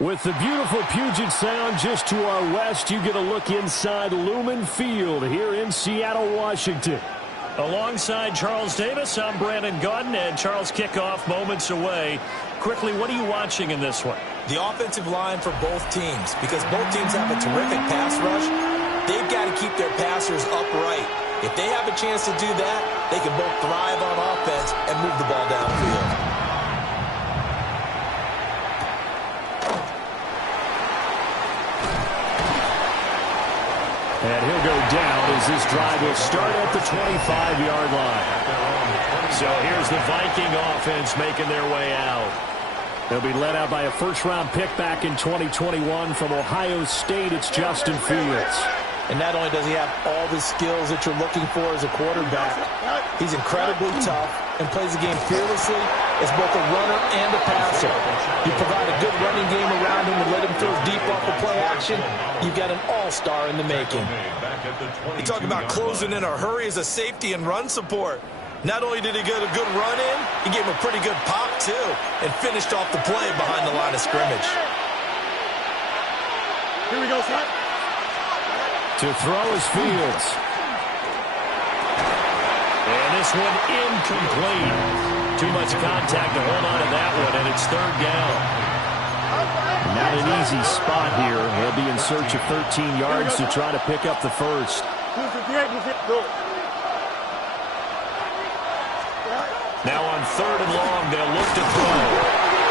With the beautiful Puget Sound just to our west, you get a look inside Lumen Field here in Seattle, Washington. Alongside Charles Davis, I'm Brandon Gaudin, and Charles, kickoff moments away. Quickly, what are you watching in this one? The offensive line for both teams, because both teams have a terrific pass rush. They've got to keep their passers upright. If they have a chance to do that, they can both thrive on offense and move the ball downfield. And he'll go down as this drive will start at the 25-yard line. So here's the Viking offense making their way out. They'll be led out by a first-round pick back in 2021 from Ohio State. It's Justin Fields. And not only does he have all the skills that you're looking for as a quarterback, he's incredibly tough and plays the game fearlessly as both a runner and a passer. You provide a good running game around him and let him throw deep off the play action, you've got an all-star in the making. You talk about closing in a hurry as a safety and run support. Not only did he get a good run in, he gave him a pretty good pop, too, and finished off the play behind the line of scrimmage. Here we go, son. To throw is Fields. And this one incomplete. Too much contact to hold on to that one, and it's third down. Not an easy spot here. He'll be in search of 13 yards to try to pick up the first. Now on third and long, they'll look to throw.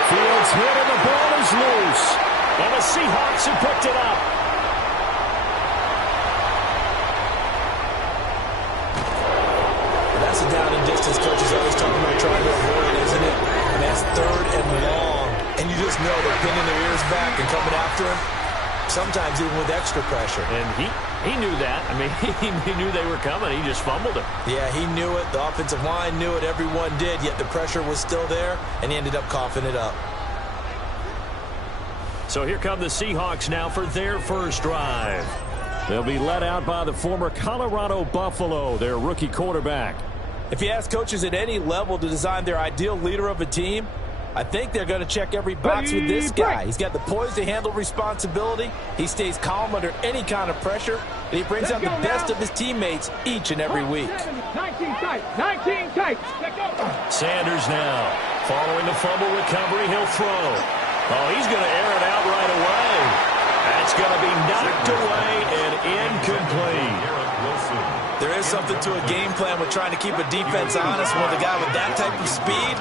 Fields hit and the ball is loose. And the Seahawks have picked it up. That's a down and distance coaches always talking about trying to avoid, isn't it? And that's third and long. And you just know they're pinning their ears back and coming after him, sometimes even with extra pressure. And he knew that. I mean, he knew they were coming. He just fumbled it. Yeah, he knew it. The offensive line knew it. Everyone did, yet the pressure was still there, and he ended up coughing it up. So here come the Seahawks now for their first drive. They'll be led out by the former Colorado Buffalo, their rookie quarterback. If you ask coaches at any level to design their ideal leader of a team, I think they're going to check every box with this guy. He's got the poise to handle responsibility. He stays calm under any kind of pressure, and he brings out the best of his teammates each and every week. 19 tight, 19 tight. Sanders now. Following the fumble recovery, he'll throw. Oh, he's going to air it out right away. That's going to be knocked away and incomplete. There is something to a game plan with trying to keep a defense honest with a guy with that type of speed.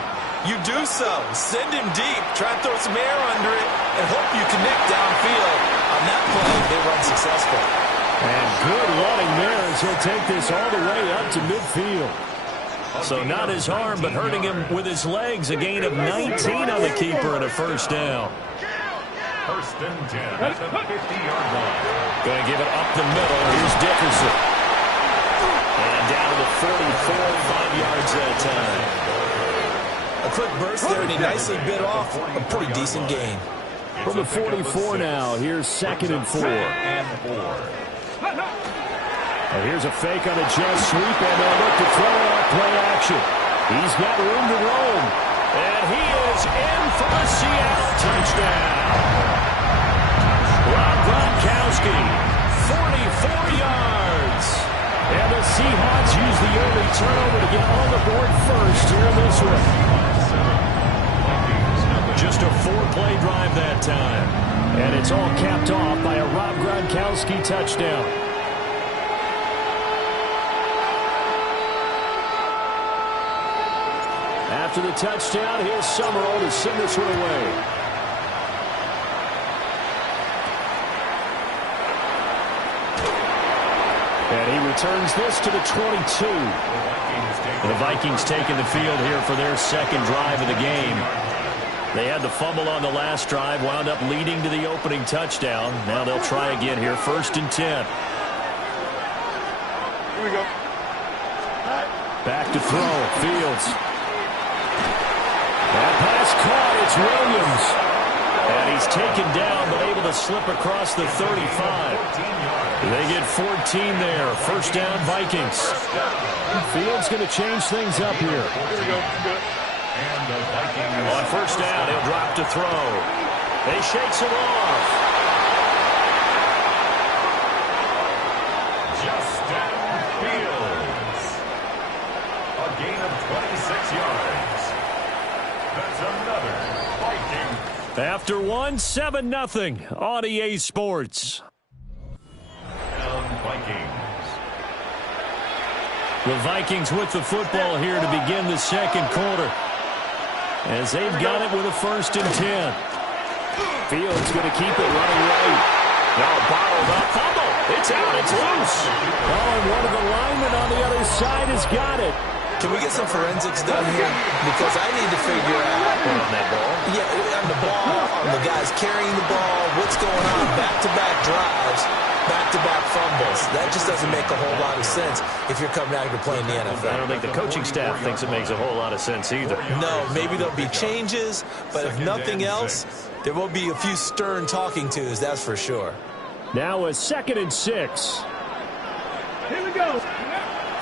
You do so. Send him deep. Try and throw some air under it and hope you connect downfield. On that play, they run successful. And good running there as he'll take this all the way up to midfield. So not his arm, but hurting him with his legs. A gain of 19 on the keeper and a first down. First and 10 at the 50-yard line. Going to give it up the middle. Here's Dickerson. And down to the 44, 5 yards that time. A quick burst there, and he nicely bit off a pretty decent gain. From the 44 now, here's 2nd and 4. And here's a fake on a jet sweep, and they'll look to throw it off play action. He's got room to roam. And he is in for a Seattle touchdown. Rob Gronkowski, 44 yards. And the Seahawks use the early turnover to get on the board first here in this one. Just a 4-play drive that time. And it's all capped off by a Rob Gronkowski touchdown. After the touchdown, here's Summerall to send this one away. And he returns this to the 22. The Vikings taking the field here for their second drive of the game. They had the fumble on the last drive, wound up leading to the opening touchdown. Now they'll try again here, 1st and 10. Here we go. Back to throw, Fields. That pass caught, it's Williams. And he's taken down, but able to slip across the 35. They get 14 there. First down, Vikings. Fields going to change things up here. Here we go. On first down, he'll drop to throw. They shakes him off. Justin Fields. A gain of 26 yards. That's another Viking. After one, 7-0 on EA Sports. Vikings. The Vikings with the football here to begin the second quarter, as they've got it with a 1st and 10. Fields going to keep it running right. Now bottled up. Fumble. It's out. It's loose. Oh, and one of the linemen on the other side has got it. Can we get some forensics done here? Because I need to figure out On that ball. Yeah, on the ball, on the guys carrying the ball, what's going on, back-to-back drives, back-to-back fumbles. That just doesn't make a whole lot of sense if you're coming out here to play in the NFL. I don't think the coaching staff thinks it makes a whole lot of sense either. No, maybe there'll be changes, but if nothing else, there will be a few stern talking tos, that's for sure. Now a 2nd and 6. Here we go.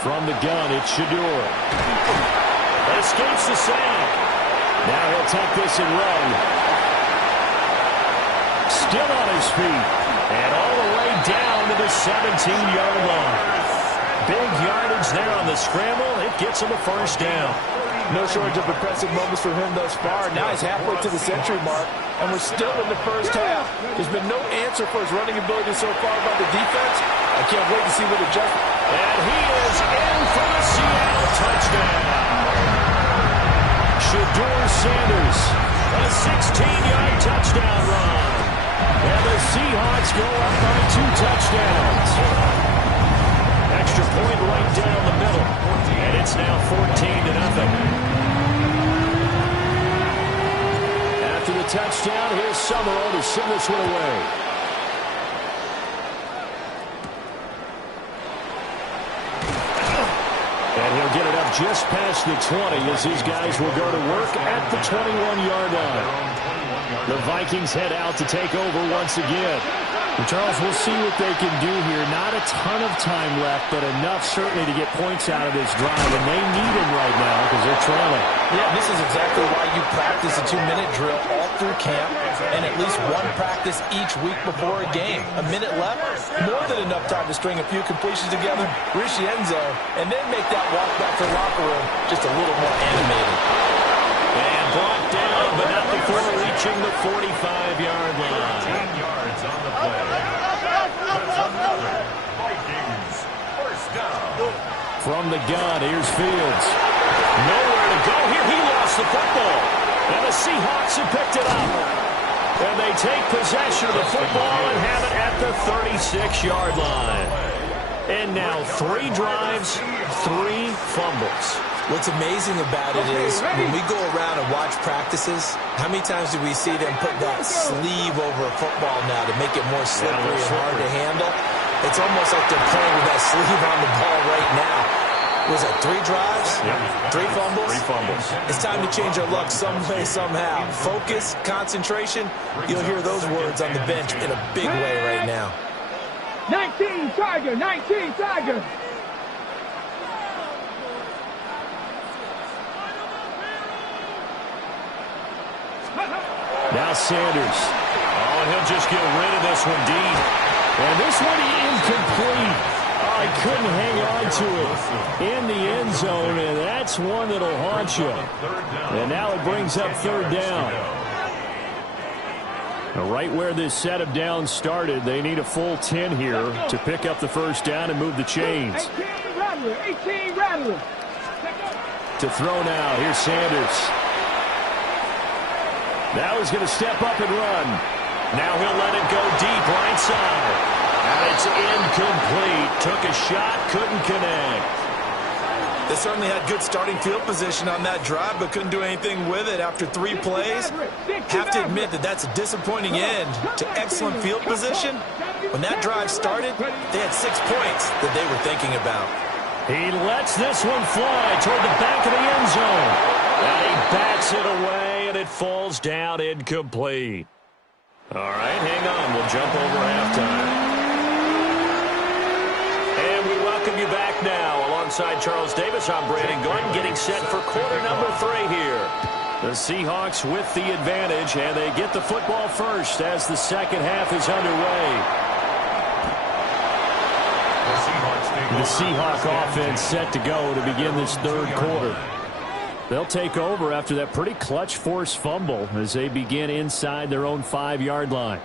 From the gun, it's Shador. Escapes the sack. Now he'll take this and run. Still on his feet. And all the way down to the 17-yard line. Big yardage there on the scramble. It gets him a 1st down. No shortage of impressive moments for him thus far. Now he's halfway to the century mark, and we're still in the first half. There's been no answer for his running ability so far by the defense. I can't wait to see what adjustment. And he is in for the Seattle touchdown. Shador Sanders. A 16-yard touchdown run. And the Seahawks go up by 2 touchdowns. Extra point right down the middle. And it's now 14-0. After the touchdown, here's Summerall to send this one away. And he'll get it up just past the 20 as these guys will go to work at the 21-yard line. The Vikings head out to take over once again. And Charles, we'll see what they can do here. Not a ton of time left, but enough certainly to get points out of this drive. And they need them right now because they're trailing. Yeah, this is exactly why you practice a 2-minute drill all through camp and at least one practice each week before a game. A minute left, more than enough time to string a few completions together, reach the end zone, and then make that walk back to the locker room just a little more animated. And brought down, but not before reaching the 45-yard line. 10 yards on the play. That's another Vikings 1st down. From the gun, here's Fields. Nowhere to go here. He lost the football. And the Seahawks have picked it up. And they take possession of the football and have it at the 36-yard line. And now 3 drives, 3 fumbles. What's amazing about it is when we go around and watch practices, how many times do we see them put that sleeve over a football now to make it more slippery and hard to handle? It's almost like they're playing with that sleeve on the ball right now. Was it 3 drives? Yep. 3 fumbles? 3 fumbles. It's time to change our luck some way, somehow. Focus, concentration, you'll hear those words on the bench in a big way right now. 19 Tiger, 19 Tiger. Now Sanders. Oh, and he'll just get rid of this one deep. And this one incomplete. Oh, he couldn't hang on to it in the end zone, and that's one that'll haunt you. And now it brings up 3rd down. Now, right where this set of downs started, they need a full 10 here to pick up the 1st down and move the chains. 18 Rattler, 18 Rattler. To throw now, here's Sanders. Now he's going to step up and run. Now he'll let it go deep right side. And it's incomplete. Took a shot, couldn't connect. They certainly had good starting field position on that drive, but couldn't do anything with it after 3 plays. Have to admit that that's a disappointing end to excellent field position. When that drive started, they had 6 points that they were thinking about. He lets this one fly toward the back of the end zone. And he bats it away, and it falls down incomplete. All right, hang on. We'll jump over halftime. And we welcome you back now. Alongside Charles Davis, I'm Brandon Gordon, getting set for quarter number 3 here. The Seahawks with the advantage, and they get the football first as the second half is underway. The Seahawk offense set to go to begin this third quarter. They'll take over after that pretty clutch forced fumble as they begin inside their own 5-yard line.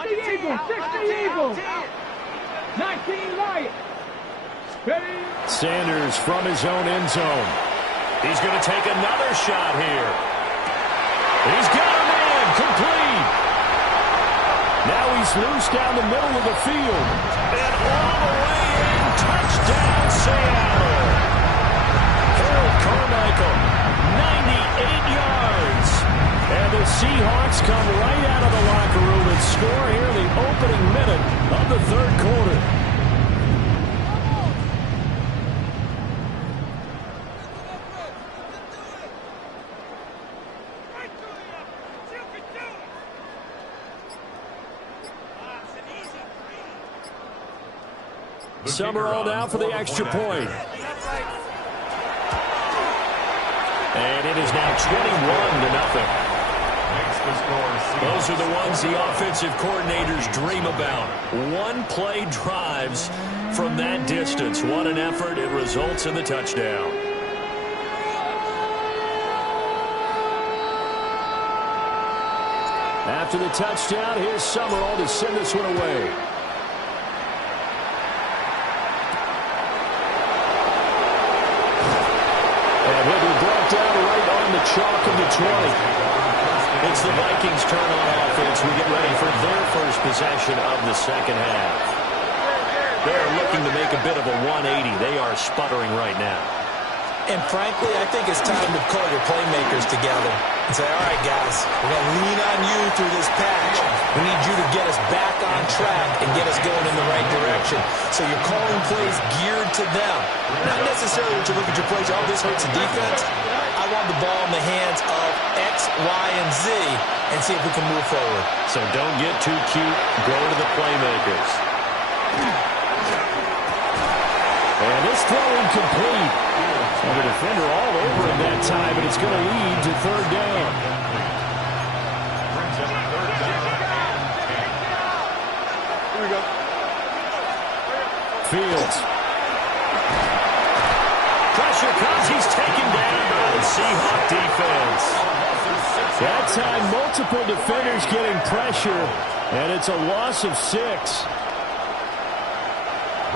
Eagles. 19 Lions. Ready? Sanders from his own end zone. He's going to take another shot here. He's got him in. Complete. Now he's loose down the middle of the field. And all the way in. Touchdown, Seattle. Harold Carmichael, 98 yards. And the Seahawks come right out of the locker room and score here in the opening minute of the third quarter. Summerall now for the extra point. And it is now 21-0. Those are the ones the offensive coordinators dream about. One-play drives from that distance. What an effort. It results in the touchdown. After the touchdown, here's Summerall to send this one away. And he'll be brought down right on the chalk of the 20. It's the Vikings' turn on offense. We get ready for their first possession of the second half. They're looking to make a bit of a 180. They are sputtering right now. And frankly, I think it's time to call your playmakers together and say, all right, guys, we're going to lean on you through this patch. We need you to get us back on track and get us going in the right direction. So you're calling plays geared to them. Not necessarily that you look at your plays, oh, this hurts the defense. I want the ball in the hands of X, Y, and Z and see if we can move forward. So don't get too cute. Go to the playmakers. And this throw incomplete. And the defender all over him that time, and it's going to lead to third down. Here we go. Fields. Pressure comes. He's taken down by the Seahawk defense. That time, multiple defenders getting pressure, and it's a loss of 6.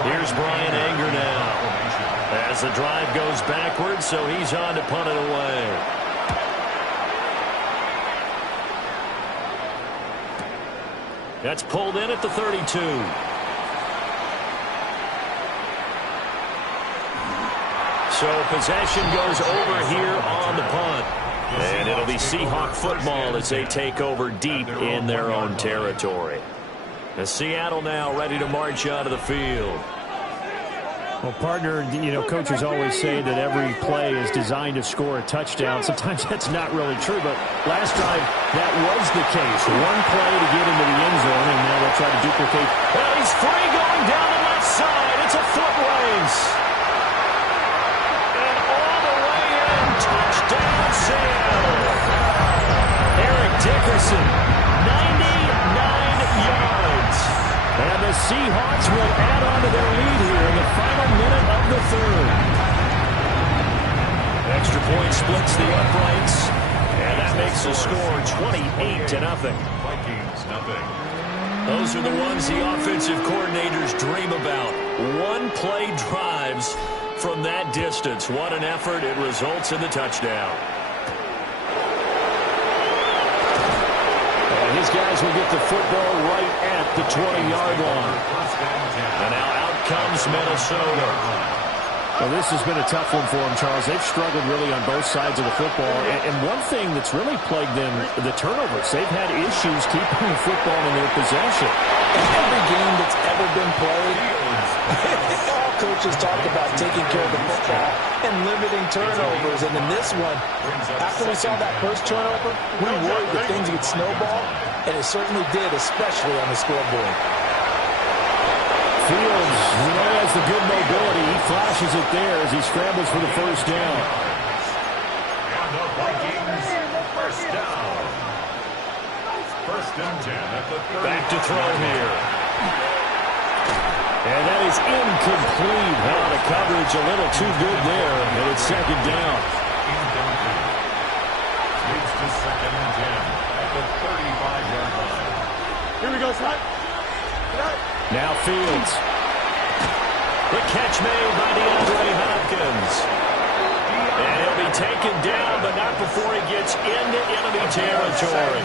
Here's Brian Anger now. As the drive goes backwards, so he's on to punt it away. That's pulled in at the 32. So possession goes over here on the punt. And it'll be Seahawk football as they take over deep in their own territory. The Seattle now ready to march out of the field. Well, partner, coaches always say that every play is designed to score a touchdown. Sometimes that's not really true, but last drive, that was the case. One play to get into the end zone, and now they'll try to duplicate. Well, he's free going down the left side. It's a foot race. And all the way in, touchdown, Seattle. Eric Dickerson, 99 yards. And the Seahawks will add on to their lead here in the final minute of the third. Extra point splits the uprights, and that makes the score 28-0. Vikings, nothing. Those are the ones the offensive coordinators dream about. One-play drives from that distance. What an effort. It results in the touchdown. His guys will get the football right at the 20-yard line. And now out comes Minnesota. Well, this has been a tough one for them, Charles. They've struggled really on both sides of the football. And one thing that's really plagued them, the turnovers. They've had issues keeping the football in their possession. In every game that's ever been played, it all coaches talk about taking care of the football and limiting turnovers. And in this one, after we saw that first turnover, we worried that things would snowball, and it certainly did, especially on the scoreboard. Fields, has the good mobility. He flashes it there as he scrambles for the first down. And the Vikings first down. First and 10 at the 30. Back to throw here. And that is incomplete. Well, the coverage a little too good there, and it's second down. Incomplete. Leads to second and 10 at the 35-yard line. Here we go, son. Now Fields. The catch made by DeAndre Hopkins. And he'll be taken down, but not before he gets into enemy territory.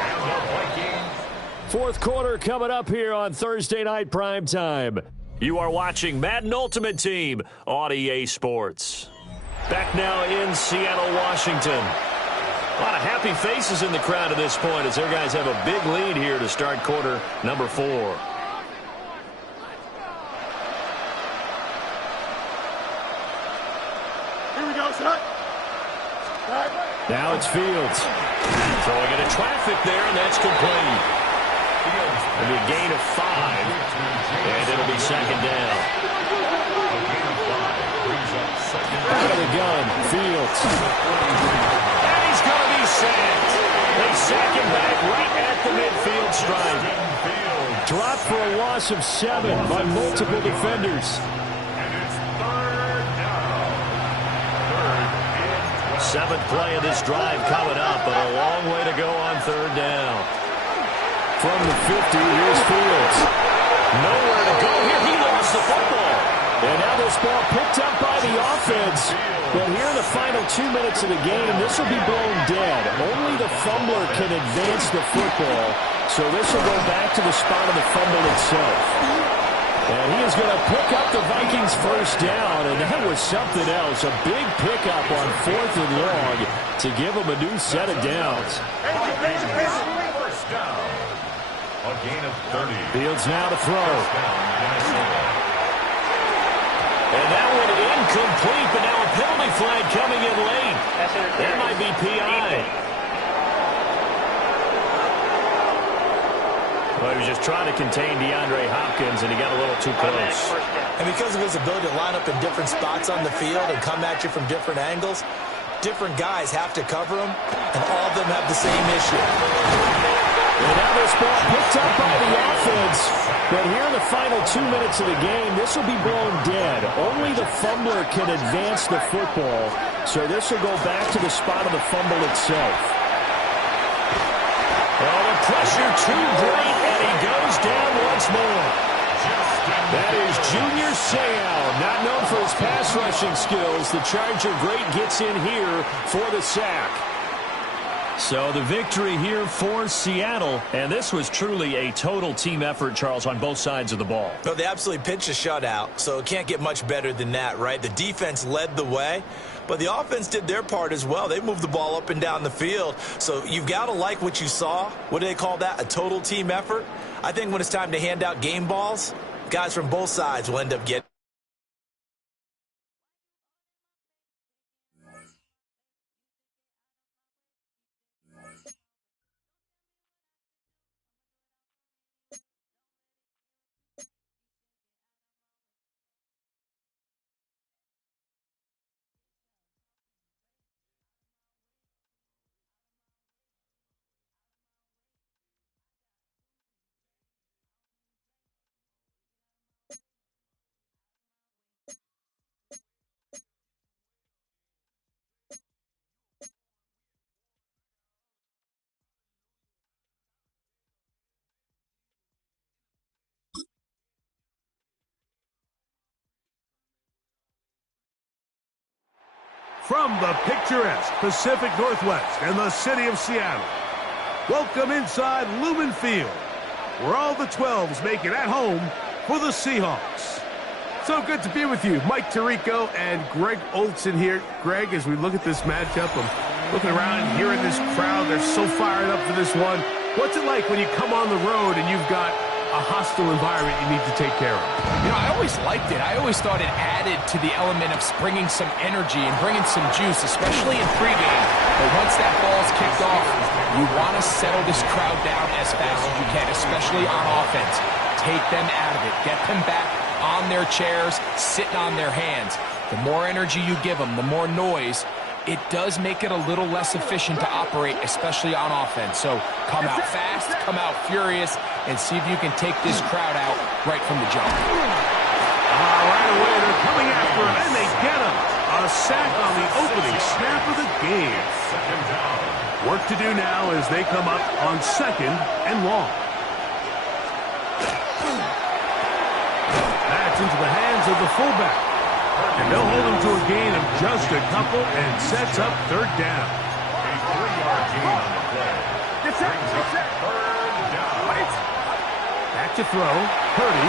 And the Vikings. Fourth quarter coming up here on Thursday Night Primetime. You are watching Madden Ultimate Team on EA Sports. Back now in Seattle, Washington. A lot of happy faces in the crowd at this point as their guys have a big lead here to start quarter number 4. Here we go, son. Now it's Fields. Throwing into traffic there, and that's complete. It'll be a gain of 5, and it'll be second down. A gain of 5 brings up second Out down. of the gun, Fields. And he's going to be sacked. They sack him back right at the midfield stripe. Dropped for a loss of 7 by multiple defenders. And it's third down. Third and 12. 7th play of this drive coming up, but a long way to go on third down. From the 50, here's Fields. Nowhere to go here. He lost the football. And now this ball picked up by the offense. But here in the final 2 minutes of the game, this will be blown dead. Only the fumbler can advance the football. So this will go back to the spot of the fumble itself. And he is going to pick up the Vikings first down. And that was something else. A big pickup on 4th and long to give them a new set of downs. First down. A gain of 30. Fields now to throw. Down, Minnesota. And that one incomplete, but now a penalty flag coming in late. That might be PI. Well, he was just trying to contain DeAndre Hopkins, and he got a little too close. And because of his ability to line up in different spots on the field and come at you from different angles, different guys have to cover him, and all of them have the same issue. And now this ball picked up by the offense. But here in the final 2 minutes of the game, this will be blown dead. Only the fumbler can advance the football. So this will go back to the spot of the fumble itself. Oh, the pressure too great, and he goes down once more. That is Junior Seau, not known for his pass rushing skills. The Charger great gets in here for the sack. So the victory here for Seattle, and this was truly a total team effort, Charles, on both sides of the ball. No, they absolutely pitched a shutout, so it can't get much better than that, right? The defense led the way, but the offense did their part as well. They moved the ball up and down the field, so you've got to like what you saw. What do they call that? A total team effort? I think when it's time to hand out game balls, guys from both sides will end up getting. From the picturesque Pacific Northwest and the city of Seattle, welcome inside Lumen Field, where all the 12s make it at home for the Seahawks. So good to be with you. Mike Tirico and Greg Olson here. Greg, as we look at this matchup, I'm looking around, hearing this crowd. They're so fired up for this one. What's it like when you come on the road and you've got a hostile environment you need to take care of. You know, I always liked it. I always thought it added to the element of bringing some energy and bringing some juice, especially in pregame. But once that ball's kicked off, you want to settle this crowd down as fast as you can, especially on offense. Take them out of it. Get them back on their chairs, sitting on their hands. The more energy you give them, the more noise, it does make it a little less efficient to operate, especially on offense. So come out fast, come out furious, and see if you can take this crowd out right from the jump. Right away, they're coming after him, and they get him. A sack on the opening snap of the game. Work to do now as they come up on 2nd and long. That's into the hands of the fullback. And they'll hold him to a gain of just a couple and sets up 3rd down. A 3-yard gain on the play. Brings up 3rd down. Back to throw. Purdy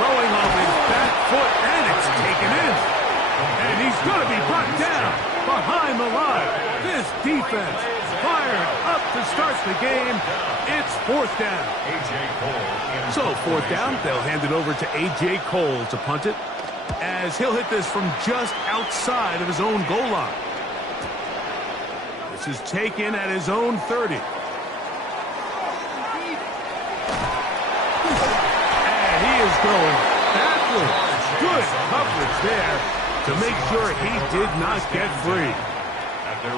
throwing off his back foot, and it's taken in. And he's going to be brought down behind the line. This defense fired up to start the game. It's 4th down. So 4th down, they'll hand it over to A.J. Cole to punt it, as he'll hit this from just outside of his own goal line. This is taken at his own 30. And he is going backwards. Good coverage there to make sure he did not get free.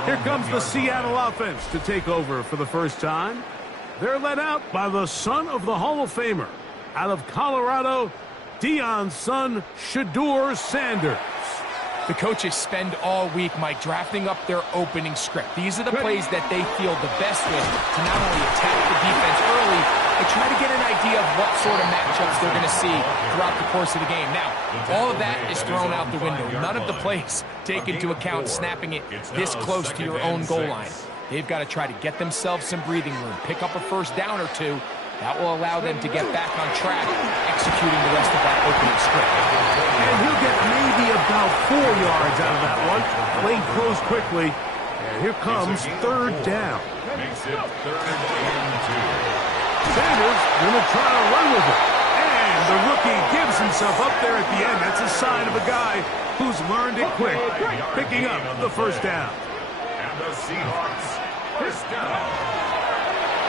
Here comes the Seattle offense to take over for the first time. They're led out by the son of the Hall of Famer out of Colorado, Deion's son, Shedeur Sanders. The coaches spend all week, Mike, drafting up their opening script. These are the plays that they feel the best with to not only attack the defense early, but try to get an idea of what sort of matchups they're going to see throughout the course of the game. Now, all of that is thrown out the window. None of the plays take into account snapping it this close to your own goal line. They've got to try to get themselves some breathing room, pick up a 1st down or 2. That will allow them to get back on track, executing the rest of that opening script. And he'll get maybe about 4 yards out of that one. Played close quickly. And here comes 3rd down. Makes it 3rd and 2. Sanders going to try to run with it. And the rookie gives himself up there at the end. That's a sign of a guy who's learned it quick, picking up the 1st down. And the Seahawks, 1st down.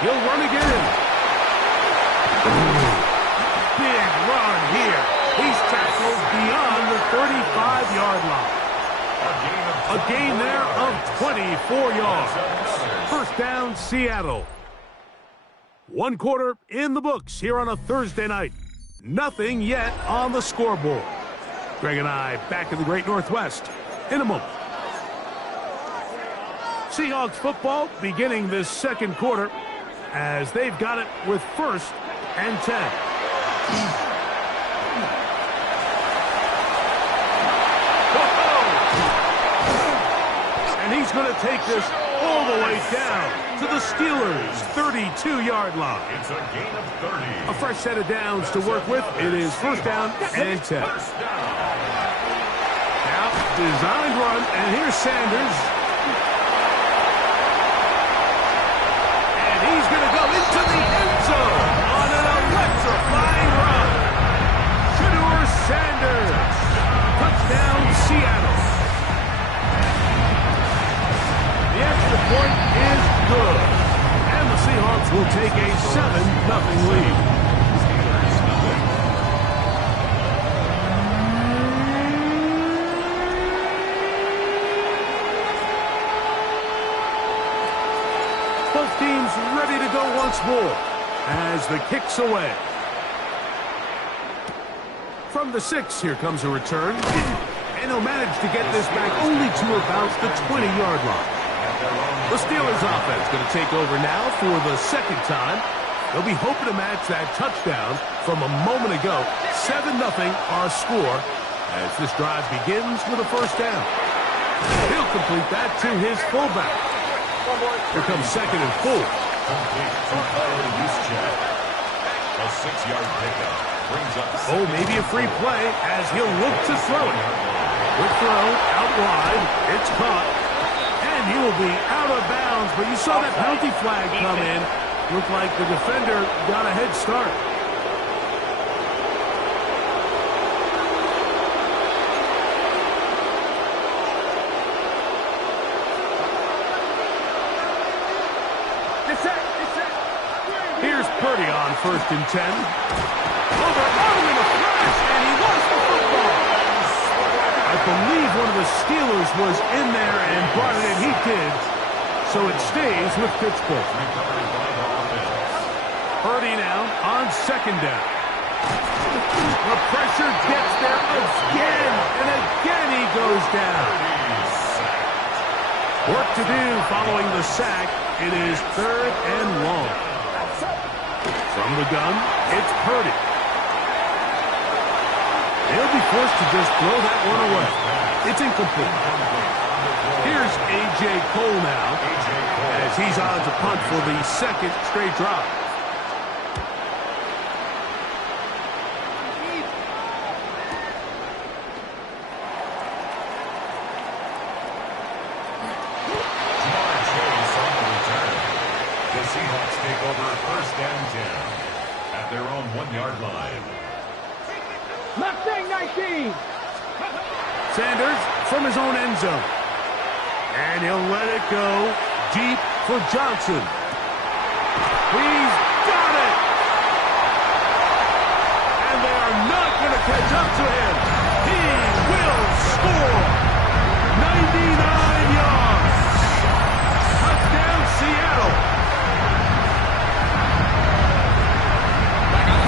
He'll run again. Big run here. He's tackled beyond the 35-yard line. A gain there of 24 yards. 1st down, Seattle. 1 quarter in the books here on a Thursday night. Nothing yet on the scoreboard. Greg and I back in the Great Northwest in a moment. Seahawks football beginning this 2nd quarter as they've got it with 1st and 10. And he's going to take this all the way down to the Steelers' 32-yard line. It's a gain of 30. A fresh set of downs to work with. It is 1st down and 10. Now, designed run, and here's Sanders. And he's going to go into the end zone on an electrifying run. Shedeur Sanders. Touchdown, Seattle. The extra point is good. And the Seahawks will take a 7-0 lead. Both teams ready to go once more as the kick's away. From the 6, here comes a return. And he'll manage to get this back only to about the 20-yard line. The Steelers offense going to take over now for the 2nd time. They'll be hoping to match that touchdown from a moment ago. 7-0 our score as this drive begins with a 1st down. He'll complete that to his fullback. Here comes 2nd and 4. A 6-yard pickup brings up. Oh, maybe a free play as he'll look to throw it. Good throw, out wide. It's caught. And he will be out of bounds. But you saw that penalty flag come in. Looked like the defender got a head start. first and 10. Oh, they're on him in a flash, and he lost the football. I believe one of the Steelers was in there and brought it in. He did. So it stays with Pittsburgh. Purdy now on second down. The pressure gets there again, and again he goes down. Work to do following the sack. It is third and long. From the gun, it's Purdy. They'll be forced to just throw that one away. It's incomplete. Here's A.J. Cole now, as he's on to punt for the second straight drive. Seahawks take over first and 10 at their own 1-yard line. Mustang 19. Sanders from his own end zone. And he'll let it go deep for Johnson. He's got it! And they are not going to catch up to him. He will score! 99 yards! Touchdown, Seattle!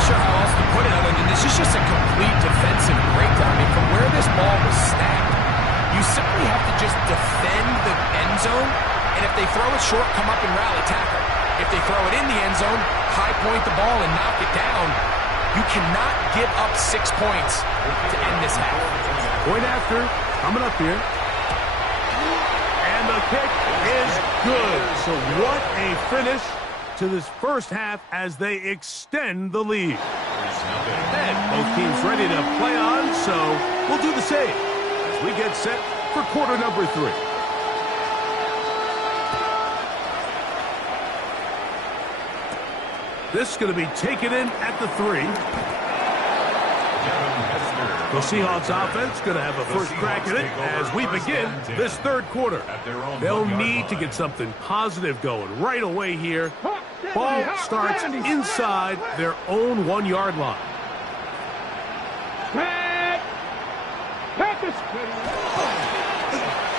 Sure how else to put it other than this is just a complete defensive breakdown. I mean, from where this ball was snapped, you simply have to just defend the end zone, and if they throw it short, come up and rally tackle. If they throw it in the end zone, high point the ball and knock it down. You cannot give up 6 points to end this half. Point after, coming up here. And the kick is good. So what a finish to this first half as they extend the lead. And both teams ready to play on, so we'll do the same as we get set for quarter number 3. This is going to be taken in at the 3. The Seahawks offense going to have a first crack at it as we begin this third quarter. They'll need to get something positive going right away here. Ball starts inside their own 1-yard line.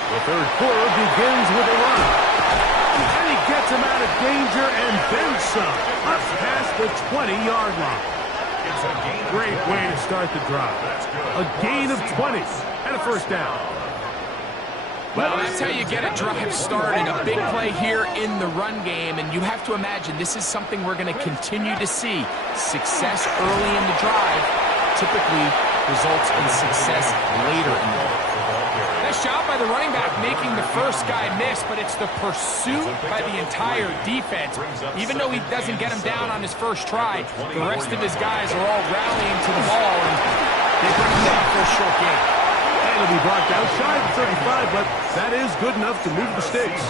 The third quarter begins with a run. And he gets him out of danger and then some. Up past the 20-yard line. Great way to start the drive. A gain of 20 and a first down. Well, that's how you get a drive started. A big play here in the run game, and you have to imagine this is something we're going to continue to see. Success early in the drive typically results in success later in the drive. Nice job by the running back making the first guy miss, but it's the pursuit by the entire defense. Even though he doesn't get him down on his first try, the rest of his guys are all rallying to the ball, and they bring him down for a short game. And it'll be brought down shy of 35, but that is good enough to move the stakes.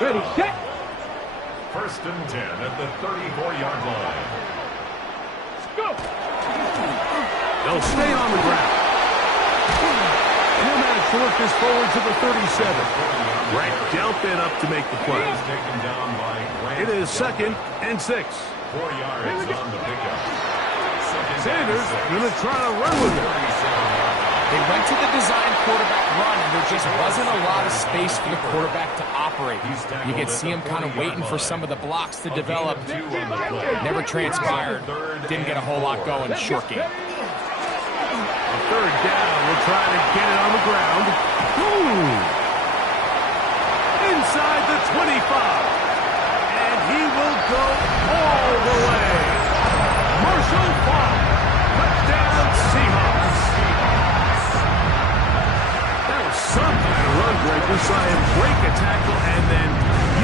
Ready, set. First and 10 at the 34-yard line. Go. They'll stay on the ground. He'll manage to work this forward to the 37. Grant Delphin up to make the play. It is second and 6. 4 yards on the pickup. Sanders going to try to run with it. They went to the design quarterback run, and there just wasn't a lot of space for the quarterback to operate. You could see him kind of waiting for some of the blocks to develop. Never transpired. Didn't get a whole lot going. Short game. Third down, we'll try to get it on the ground. Ooh. Inside the 25. And he will go all the way. Marshall Faulk. Touchdown, Seahawks. That was some kind of run break. We saw him break a tackle and then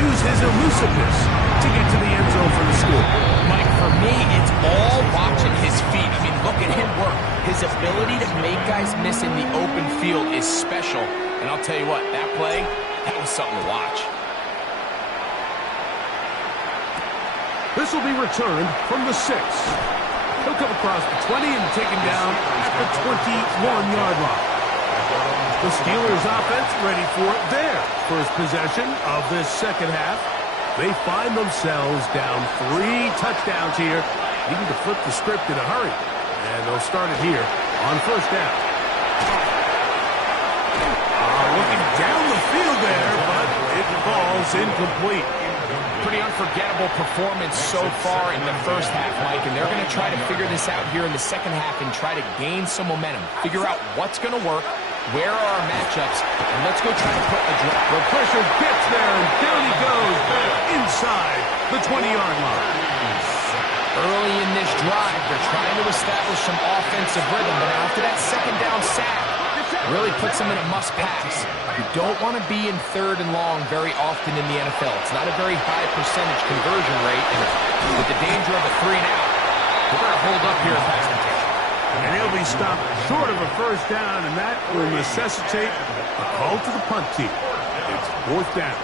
use his elusiveness to get to the end zone for the score. Mike, for me, it's all watching his feet. I mean, look at him work. His ability to make guys miss in the open field is special. And I'll tell you what, that play, that was something to watch. This will be returned from the 6. He'll come across the 20 and taken down at the 21-yard line. The Steelers offense ready for their first possession of this second half. They find themselves down 3 touchdowns here, needing to flip the script in a hurry. And they'll start it here on first down. Looking down the field there, but it falls incomplete. Pretty unforgettable performance so far in the first half, Mike, and they're going to try to figure this out here in the second half and try to gain some momentum, figure out what's going to work, where are our matchups, and let's go try to put a drive. The pressure gets there, and down he goes back inside the 20-yard line. Early in this drive, they're trying to establish some offensive rhythm, but after that second down sack, really puts them in a must-pass. You don't want to be in 3rd and long very often in the NFL. It's not a very high percentage conversion rate, and with the danger of a 3-and-out, we're going to hold up here in pass protection. And he'll be stopped short of a first down, and that will necessitate a call to the punt team. It's 4th down.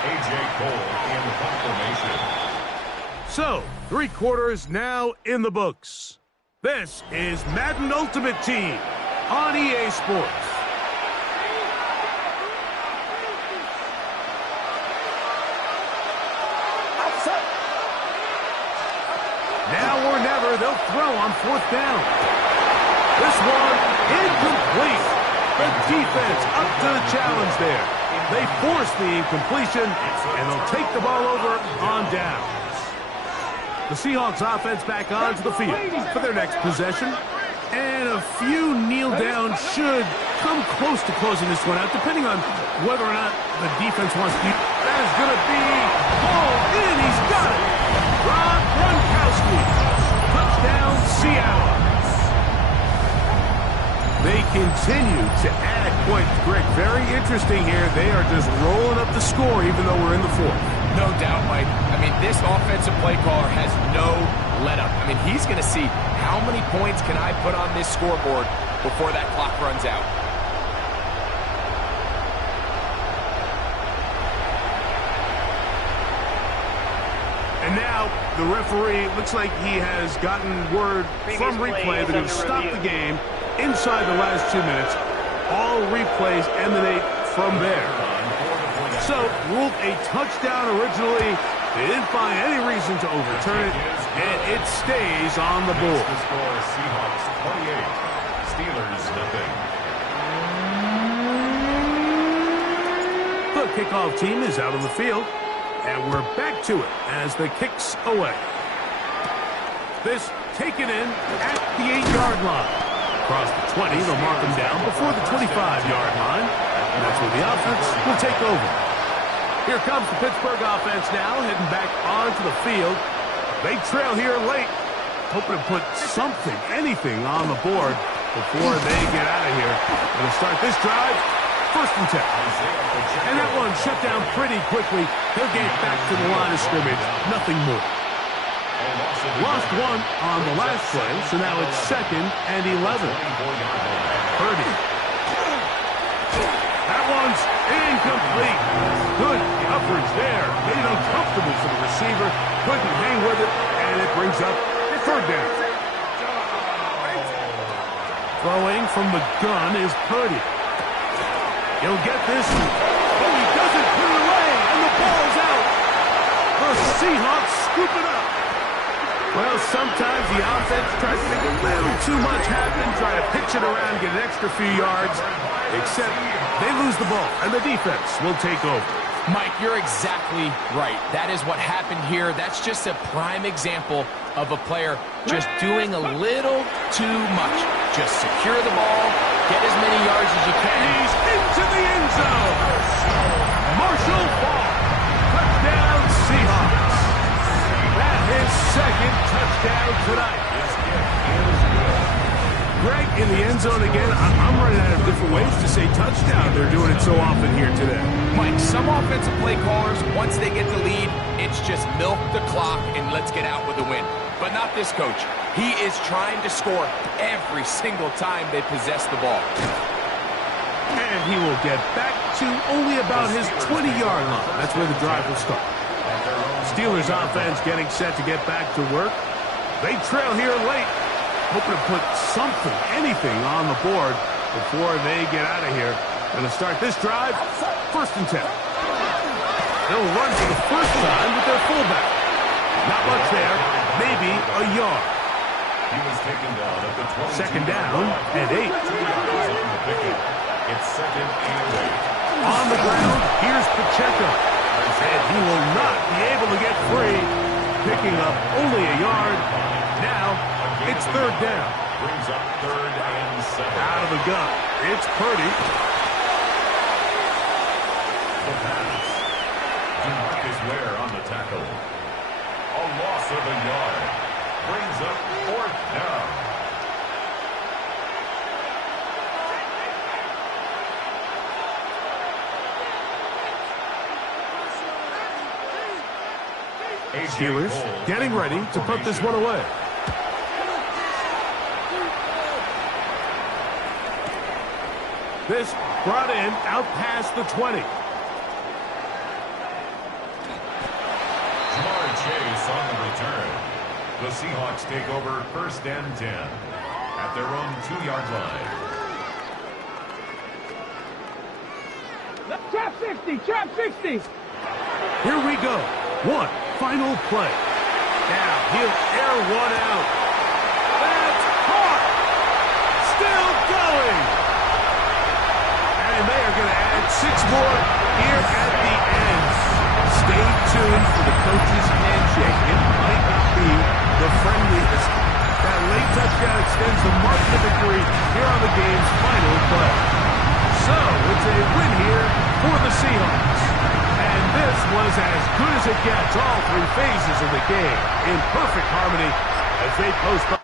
A.J. Cole in the punt formation. So, 3 quarters now in the books. This is Madden Ultimate Team on EA Sports. Now or never, they'll throw on 4th down. This one, incomplete. The defense up to the challenge there. They force the incompletion, and they'll take the ball over on down. The Seahawks offense back onto the field for their next possession. And a few kneel down should come close to closing this one out, depending on whether or not the defense wants to. That is going to be hauled in. He's got it. Rob Gronkowski. Touchdown, Seattle. They continue to add points. Greg, very interesting here. They are just rolling up the score, even though we're in the 4th. No doubt, Mike. I mean, this offensive play caller has no let-up. I mean, he's going to see how many points can I put on this scoreboard before that clock runs out. And now the referee looks like he has gotten word from replay that he'll stop the game inside the last 2 minutes. All replays emanate from there. So, ruled a touchdown originally. They didn't find any reason to overturn it, and it stays on the board. The score is Seahawks 28, Steelers nothing. The kickoff team is out on the field, and we're back to it as the kick's away. This taken in at the 8-yard line. Across the 20, they'll mark them down before the 25-yard line, and that's where the offense will take over. Here comes the Pittsburgh offense now, heading back onto the field. They trail here late, hoping to put something, anything on the board before they get out of here. They'll start this drive, 1st and 10. And that one shut down pretty quickly. He'll get back to the line of scrimmage, nothing more. Lost one on the last play, so now it's 2nd and 11. Purdy. That one's incomplete. Good coverage there. Made it uncomfortable for the receiver. Couldn't hang with it, and it brings up 3rd down. Throwing from the gun is Purdy. He'll get this. Oh, he doesn't put it away, and the ball's out. The Seahawks scoop it up. Well, sometimes the offense tries to make a little too much happen, try to pitch it around, get an extra few yards, except they lose the ball, and the defense will take over. Mike, you're exactly right. That is what happened here. That's just a prime example of a player just doing a little too much. Just secure the ball, get as many yards as you can. And he's into the end zone. Marshall Faulk. Touchdown, Seahawks. That's his 2nd touchdown tonight. Greg, in the end zone again. I'm running out of different ways to say touchdown. They're doing it so often here today. Mike, some offensive play callers, once they get the lead, it's just milk the clock and let's get out with the win. But not this coach. He is trying to score every single time they possess the ball. And he will get back to only about his 20-yard line. That's where the drive will start. Steelers offense getting set to get back to work. They trail here late, hoping to put something, anything on the board before they get out of here. Going to start this drive, 1st and 10. They'll run for the first time with their fullback. Not much there, maybe a yard. He was taken down at the 2nd down and 8. It's 2nd and 8. On the ground, here's Pacheco. And he will not be able to get free, picking up only a yard. Now, it's 3rd down. Brings up 3rd and 7. Out of the gun, it's Purdy. The pass. DeMarcus Ware on the tackle. A loss of a yard. Brings up 4th down. Steelers getting ready to put this one away. This brought in out past the 20. Jamar Chase on the return. The Seahawks take over 1st and 10 at their own 2-yard line. Trap 60, trap 60. Here we go. One final play. Now he'll air one out. That's caught. Still going. And they are going to add 6 more here at the end. Stay tuned for the coach's handshake. It might not be the friendliest. That late touchdown extends the margin of victory here on the game's final play. So it's a win here for the Seahawks. And this was as good as it gets, all 3 phases of the game in perfect harmony as they postpone.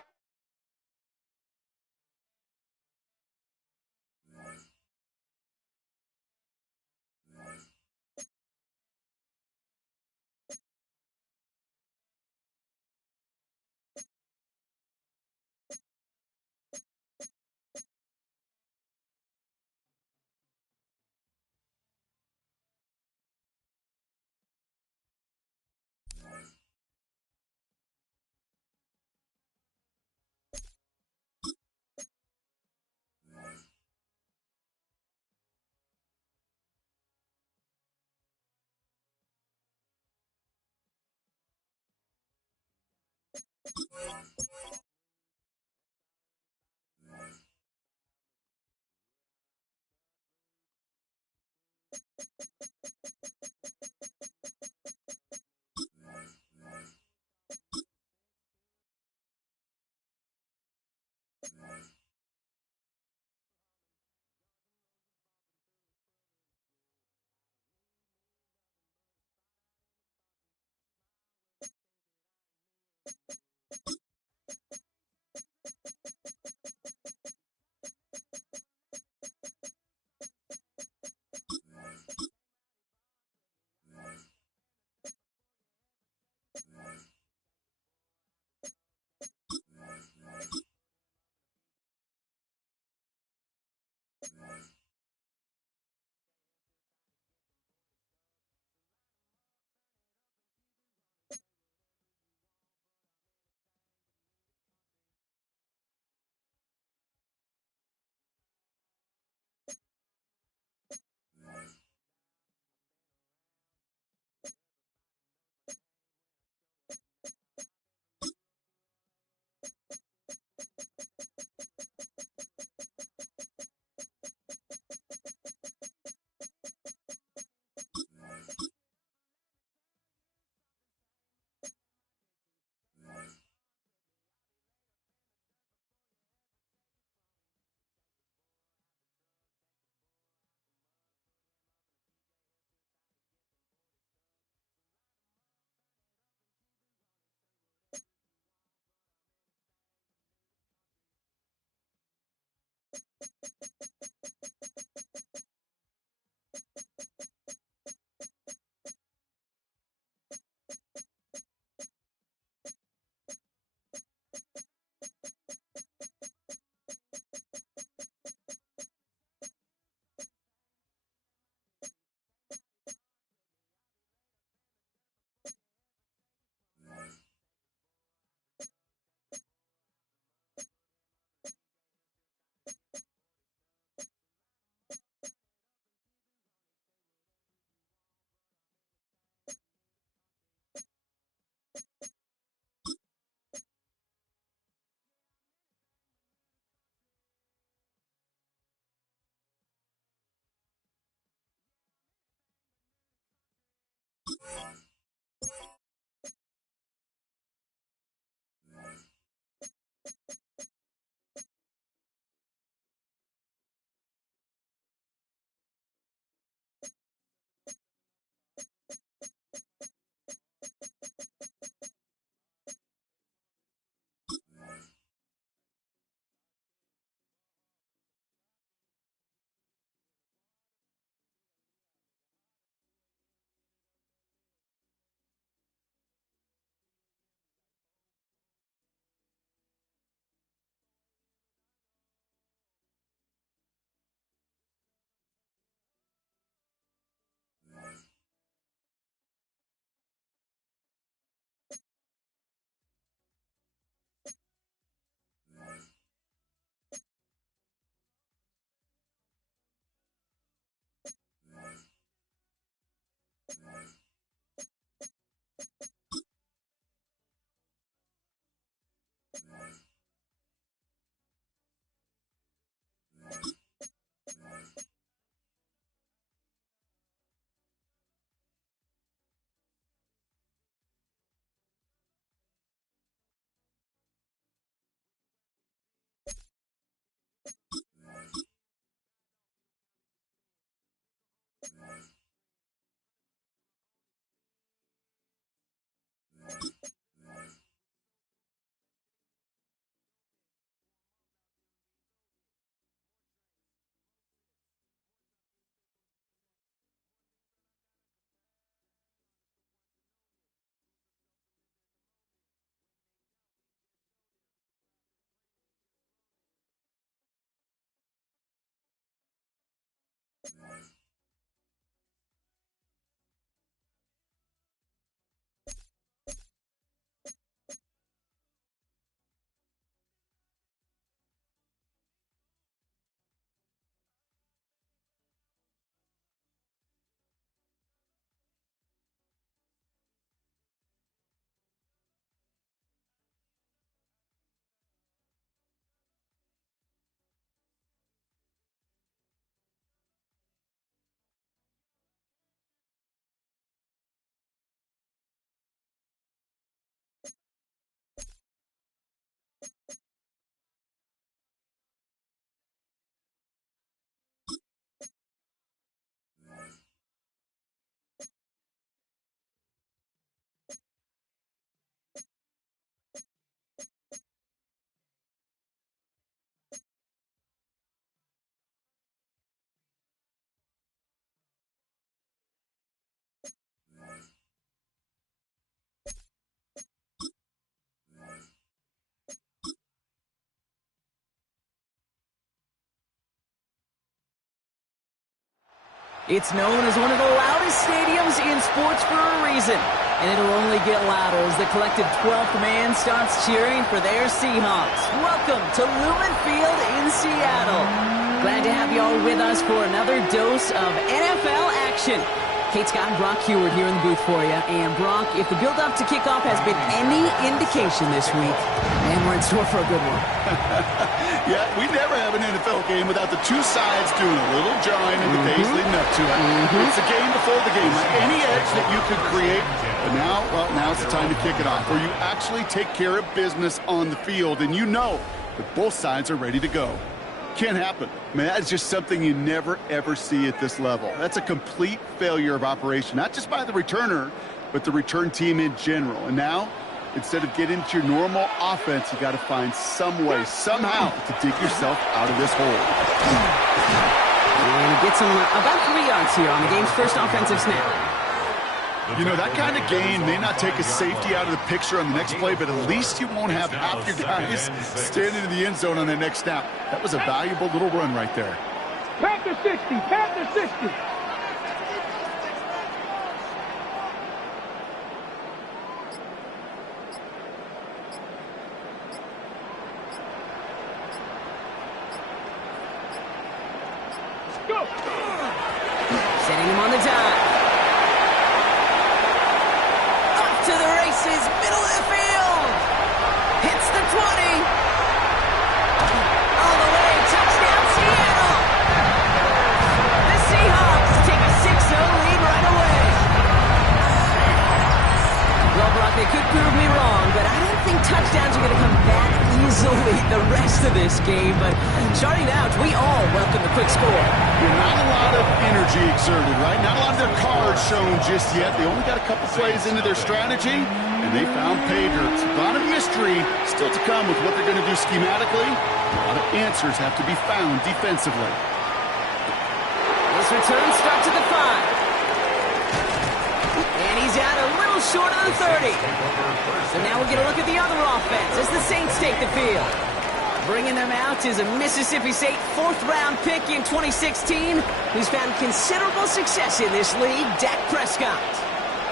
It's known as one of the loudest stadiums in sports for a reason, and it'll only get louder as the collective 12th man starts cheering for their Seahawks. Welcome to Lumen Field in Seattle. Glad to have you all with us for another dose of NFL action. Kate Scott and Brock Heward here in the booth for you. And Brock, if the build-up to kickoff has been any indication this week, man, we're in store for a good one. Yeah, we never have an NFL game without the two sides doing a little jawing in the days leading up to it. It's a game before the game. Any edge that you could create, but now, well, now's the time to kick it off, where you actually take care of business on the field, and you know that both sides are ready to go. Can't happen. I mean, that's just something you never, ever see at this level. That's a complete failure of operation, not just by the returner, but the return team in general. And now, instead of getting into your normal offense, you got to find some way, somehow, to dig yourself out of this hole. And he gets him about 3 yards here on the game's first offensive snap. You know, that kind of gain may not take a safety out of the picture on the next play, but at least you won't have half your guys standing in the end zone on the next snap. That was a valuable little run right there. Panther 60, Panther 60. Go. Setting him on the dime. To the races, middle of the field. Hits the 20. All the way, touchdown Seattle. The Seahawks take a 6-0 lead right away. complete the rest of this game, but starting out, we all welcome the quick score. Not a lot of energy exerted, right? Not a lot of their cards shown just yet. They only got a couple plays into their strategy, and they found pay dirt. A lot of mystery still to come with what they're going to do schematically. A lot of answers have to be found defensively. This return starts at the 5. And he's out a little short of the 30. So now we get a look at the other offense as the Saints take the field. Bringing them out is a Mississippi State 4th-round pick in 2016 who's found considerable success in this league, Dak Prescott.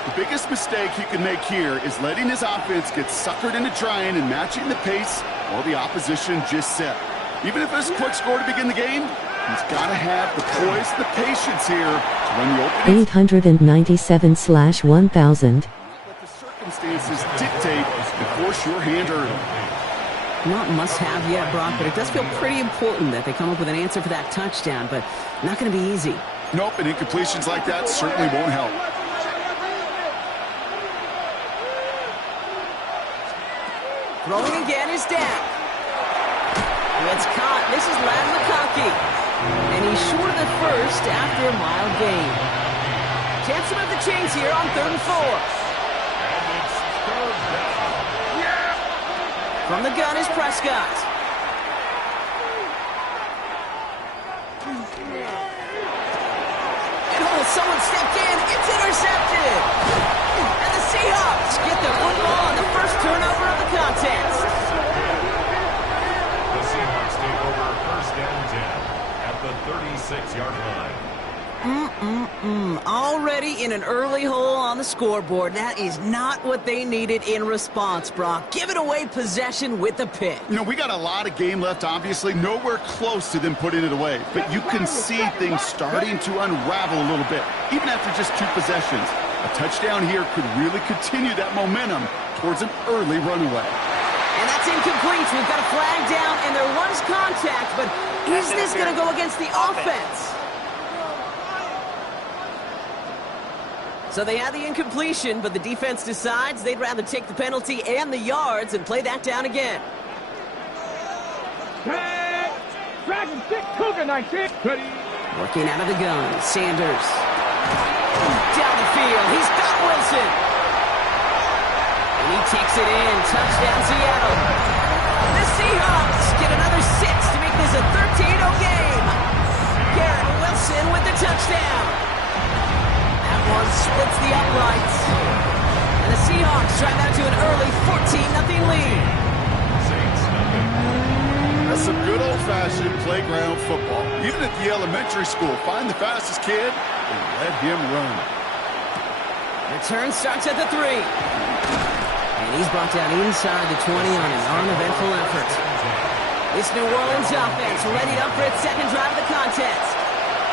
The biggest mistake he can make here is letting his offense get suckered into trying and matching the pace while the opposition just set. Even if there's a quick score to begin the game, he's got to have the poise and the patience here to run the opening. 897/1000. Let the circumstances dictate and force your hand early. Not must-have yet, Brock, but it does feel pretty important that they come up with an answer for that touchdown, but not going to be easy. Nope, and incompletions like that certainly won't help. Throwing again is Dak. It's caught. This is Lad McConkey. And he's short of the first after a mild gain. Chance to move the chains here on 3rd and 4. From the gun is Prescott. And someone stepped in. It's intercepted. And the Seahawks get the football on the first turnover of the contest. The Seahawks take over 1st and 10 at the 36-yard line. Already in an early hole on the scoreboard. That is not what they needed in response, Brock. Giving away possession with the pick. You know, we got a lot of game left, obviously. Nowhere close to them putting it away. But you can see things starting to unravel a little bit, even after just 2 possessions. A touchdown here could really continue that momentum towards an early runaway. And that's incomplete. We've got a flag down, and there was contact, but is this going to go against the offense? So they had the incompletion, but the defense decides they'd rather take the penalty and the yards and play that down again. Dragon 6, Cougar 19. Working out of the gun, Sanders. Down the field, he's got Wilson. And he takes it in, touchdown Seattle. The Seahawks get another 6 to make this a 13-0 game. Garrett Wilson with the touchdown. One splits the uprights. And the Seahawks drive out to an early 14-0 lead. That's some good old-fashioned playground football. Even at the elementary school, find the fastest kid and let him run. Return starts at the 3. And he's brought down inside the 20 on an uneventful effort. This New Orleans offense ready up for its second drive of the contest.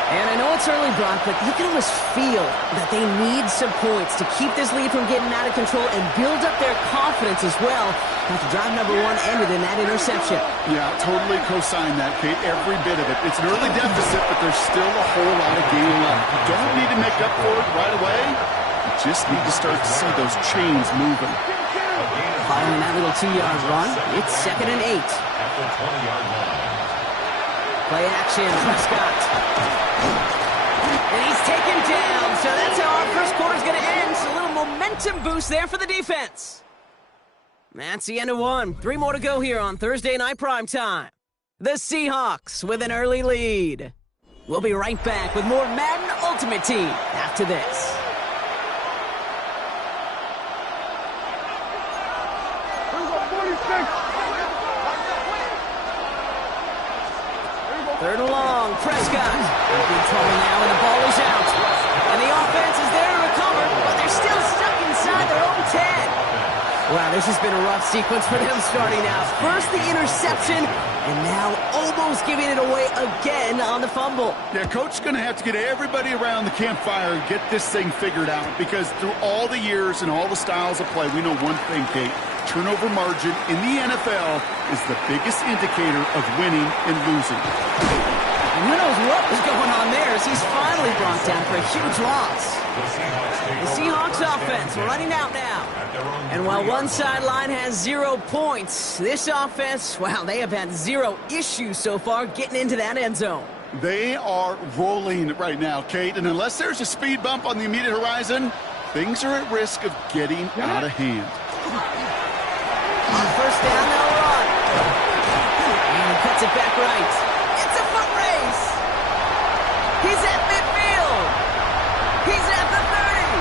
And I know it's early, Brock, but you can almost feel that they need some points to keep this lead from getting out of control and build up their confidence as well after drive number 1 ended in that interception. Yeah, totally co-sign that, Kate, every bit of it. It's an early deficit, but there's still a whole lot of game left. You don't need to make up for it right away. You just need to start to see those chains moving. Following that little 2-yard run, it's 2nd and 8. At the 20-yard line. Play action, Prescott. And he's taken down, so that's how our first quarter's going to end. So a little momentum boost there for the defense. That's the end of 1. 3 more to go here on Thursday Night Primetime. The Seahawks with an early lead. We'll be right back with more Madden Ultimate Team after this. Third and long, Prescott. In trouble now, and the ball is out. And the offense is there to recover, but they're still stuck inside their own 10. Wow, this has been a rough sequence for them starting out. First the interception, and now almost giving it away again on the fumble. Yeah, Coach is going to have to get everybody around the campfire and get this thing figured out, because through all the years and all the styles of play, we know one thing, Kate. Turnover margin in the NFL is the biggest indicator of winning and losing. And who knows what was going on there as he's finally brought down for a huge loss. The Seahawks offense running out now. And while one sideline has 0 points, this offense, wow, they have had 0 issues so far getting into that end zone. They are rolling right now, Kate, and unless there's a speed bump on the immediate horizon, things are at risk of getting out of hand. On first down, they'll run. And he cuts it back right. It's a foot race. He's at midfield. He's at the 30.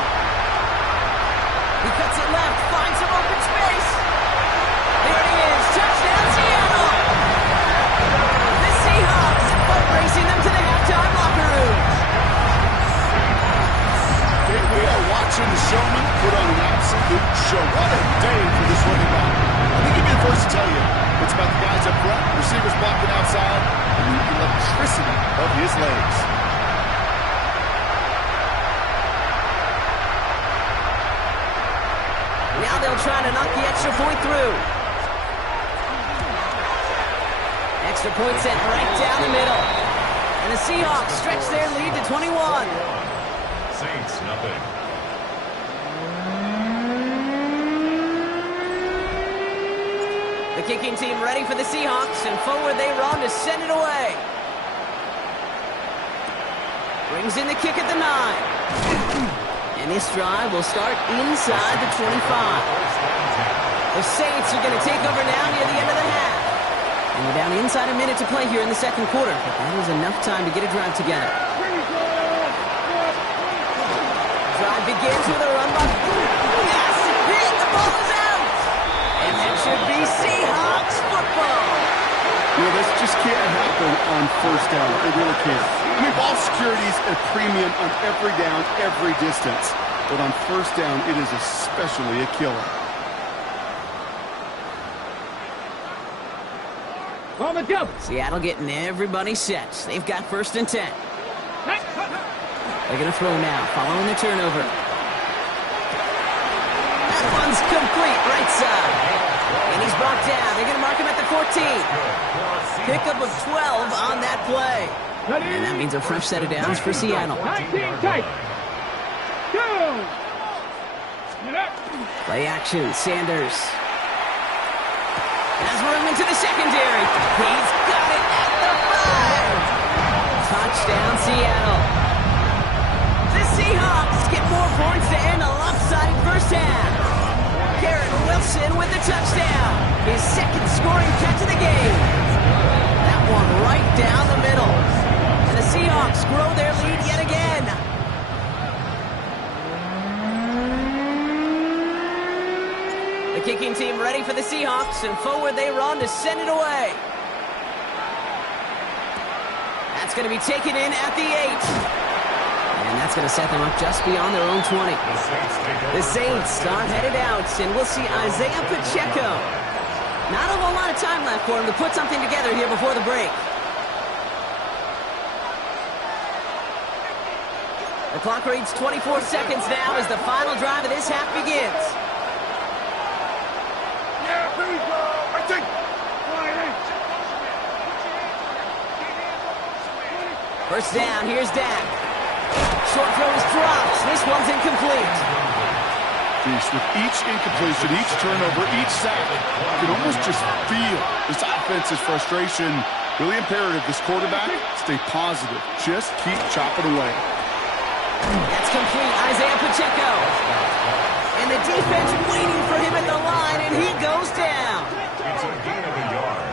He cuts it left, finds some open space. There he is. Touchdown, Seattle. The Seahawks foot racing them to the halftime locker room. We are watching the showman put on an absolute show. What a day for this running back. I think he'd be the first to tell you. It's about the guys up front, receivers blocking outside, and the electricity of his legs. Now they'll try to knock the extra point through. Extra point set right down the middle. And the Seahawks stretch their lead to 21. Saints, nothing. The kicking team ready for the Seahawks, and forward they run to send it away. Brings in the kick at the 9. And this drive will start inside the 25. The Saints are going to take over now near the end of the half. And we're down inside a minute to play here in the second quarter, but that is enough time to get a drive together. Drive begins with a run by... Yes! Hit! The ball is out! And that should be Seahawks football. You know, this just can't happen on first down. It really can't. I mean, ball security is a premium on every down, every distance. But on first down, it is especially a killer. Seattle getting everybody set. They've got 1st and 10. They're going to throw now, following the turnover. That one's complete, right side. And he's brought down. They're going to mark him at the 14. Pickup of 12 on that play. And that means a fresh set of downs for Seattle. 19 tight. Play action, Sanders. Has room into the secondary. He's got it at the 5. Touchdown, Seattle. The Seahawks get more points to end a lopsided first half. Garrett Wilson with the touchdown. His second scoring catch of the game. That one right down the middle. And the Seahawks grow their lead yet again. The kicking team ready for the Seahawks, and forward they run to send it away. That's going to be taken in at the 8. And that's going to set them up just beyond their own 20. The Saints are headed out, and we'll see Isaiah Pacheco. Not a whole lot of time left for him to put something together here before the break. The clock reads 24 seconds now as the final drive of this half begins. First down, here's Dak. Short throw is dropped. This one's incomplete. Jeez, with each incompletion, each turnover, each sack, you can almost just feel this offense's frustration. Really imperative, this quarterback, stay positive. Just keep chopping away. That's complete, Isaiah Pacheco. And the defense waiting for him at the line, and he goes down. It's a gain of a yard.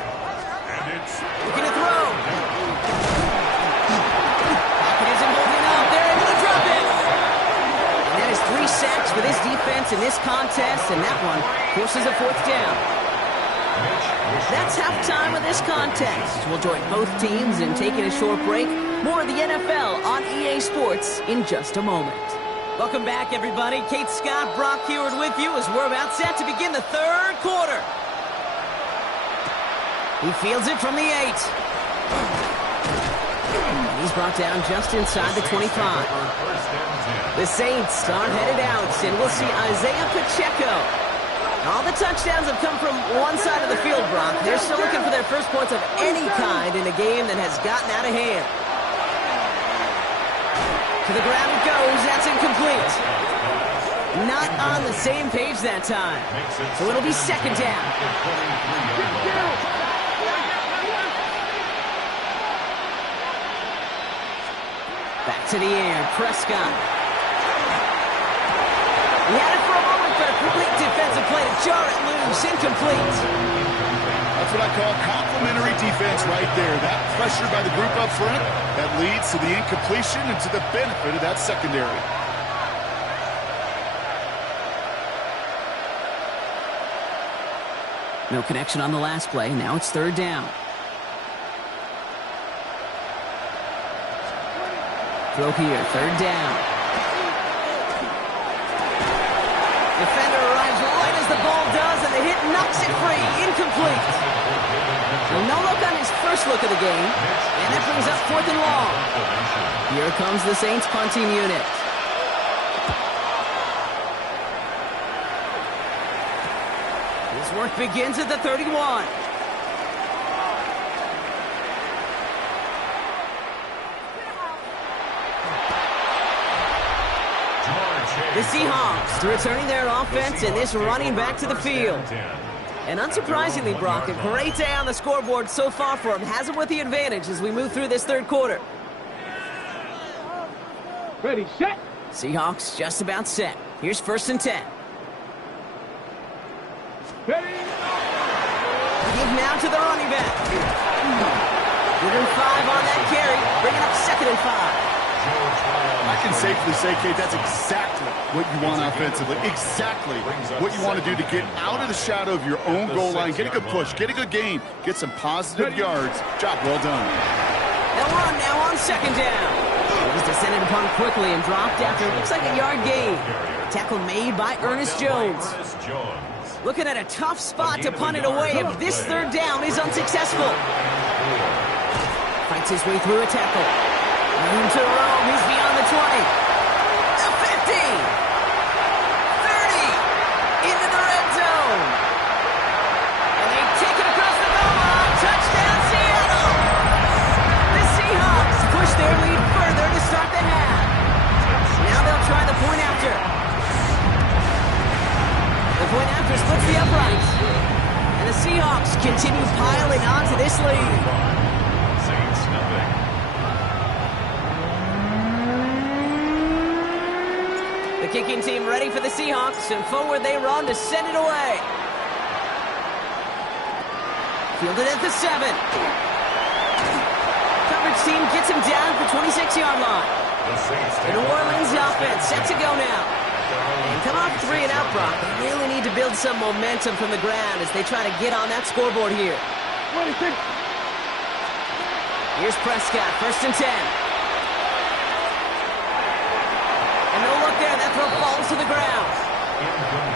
And it's... Looking to throw. Pocket isn't holding up. They're able to drop it. And that is 3 sacks for this defense in this contest, and that one forces a 4th down. That's halftime of this contest. We'll join both teams in taking a short break. More of the NFL on EA Sports in just a moment. Welcome back, everybody. Kate Scott, Brock Heward with you as we're about set to begin the third quarter. He fields it from the 8. And he's brought down just inside the 25. The Saints are headed out, and we'll see Isaiah Pacheco. All the touchdowns have come from one side of the field, Brock. They're still looking for their first points of any kind in a game that has gotten out of hand. To the ground it goes. That's incomplete. Not on the same page that time. So it'll be second down. Back to the air, Prescott. He had it for a moment, but a complete defensive play to jar it loose, incomplete. That's what I call complementary defense right there. That pressure by the group up front, that leads to the incompletion and to the benefit of that secondary. No connection on the last play. Now it's third down. Throw here, third down. Defender arrives right as the ball does, and the hit knocks it free. Incomplete. Well, no look on his first look of the game, and that brings up fourth and long. Here comes the Saints punting unit. His work begins at the 31. The Seahawks returning their offense and this running back to the field. And unsurprisingly, Brock, a great day on the scoreboard so far for him. Has him with the advantage as we move through this third quarter. Ready, set. Seahawks just about set. Here's first and 10. Ready. Give now to the running back. Give him 5 on that carry, bringing up second and 5. I can safely say, Kate, that's exactly what you want offensively. Exactly what you want to do to get out of the shadow of your own goal line. Get a good push, get a good gain, get some positive yards. Job well done. They'll run now on second down. It was descended upon quickly and dropped after it looks like a yard gain. Tackle made by Ernest Jones. Looking at a tough spot to punt it away if this third down is unsuccessful. Fights his way through a tackle. Room to roam, he's beyond the 20. The 50. 30. Into the red zone. And they take it across the goal line. Touchdown, Seattle. The Seahawks push their lead further to start the half. Now they'll try the point after. The point after splits the uprights. And the Seahawks continue piling onto this lead. The kicking team ready for the Seahawks, and forward they run to send it away. Fielded at the 7. Coverage team gets him down at the 26-yard line. The New Orleans offense set to go now. And come off 3 and out, Brock. They really need to build some momentum from the ground as they try to get on that scoreboard here. Here's Prescott, first and 10. And no look there, that throw falls to the ground.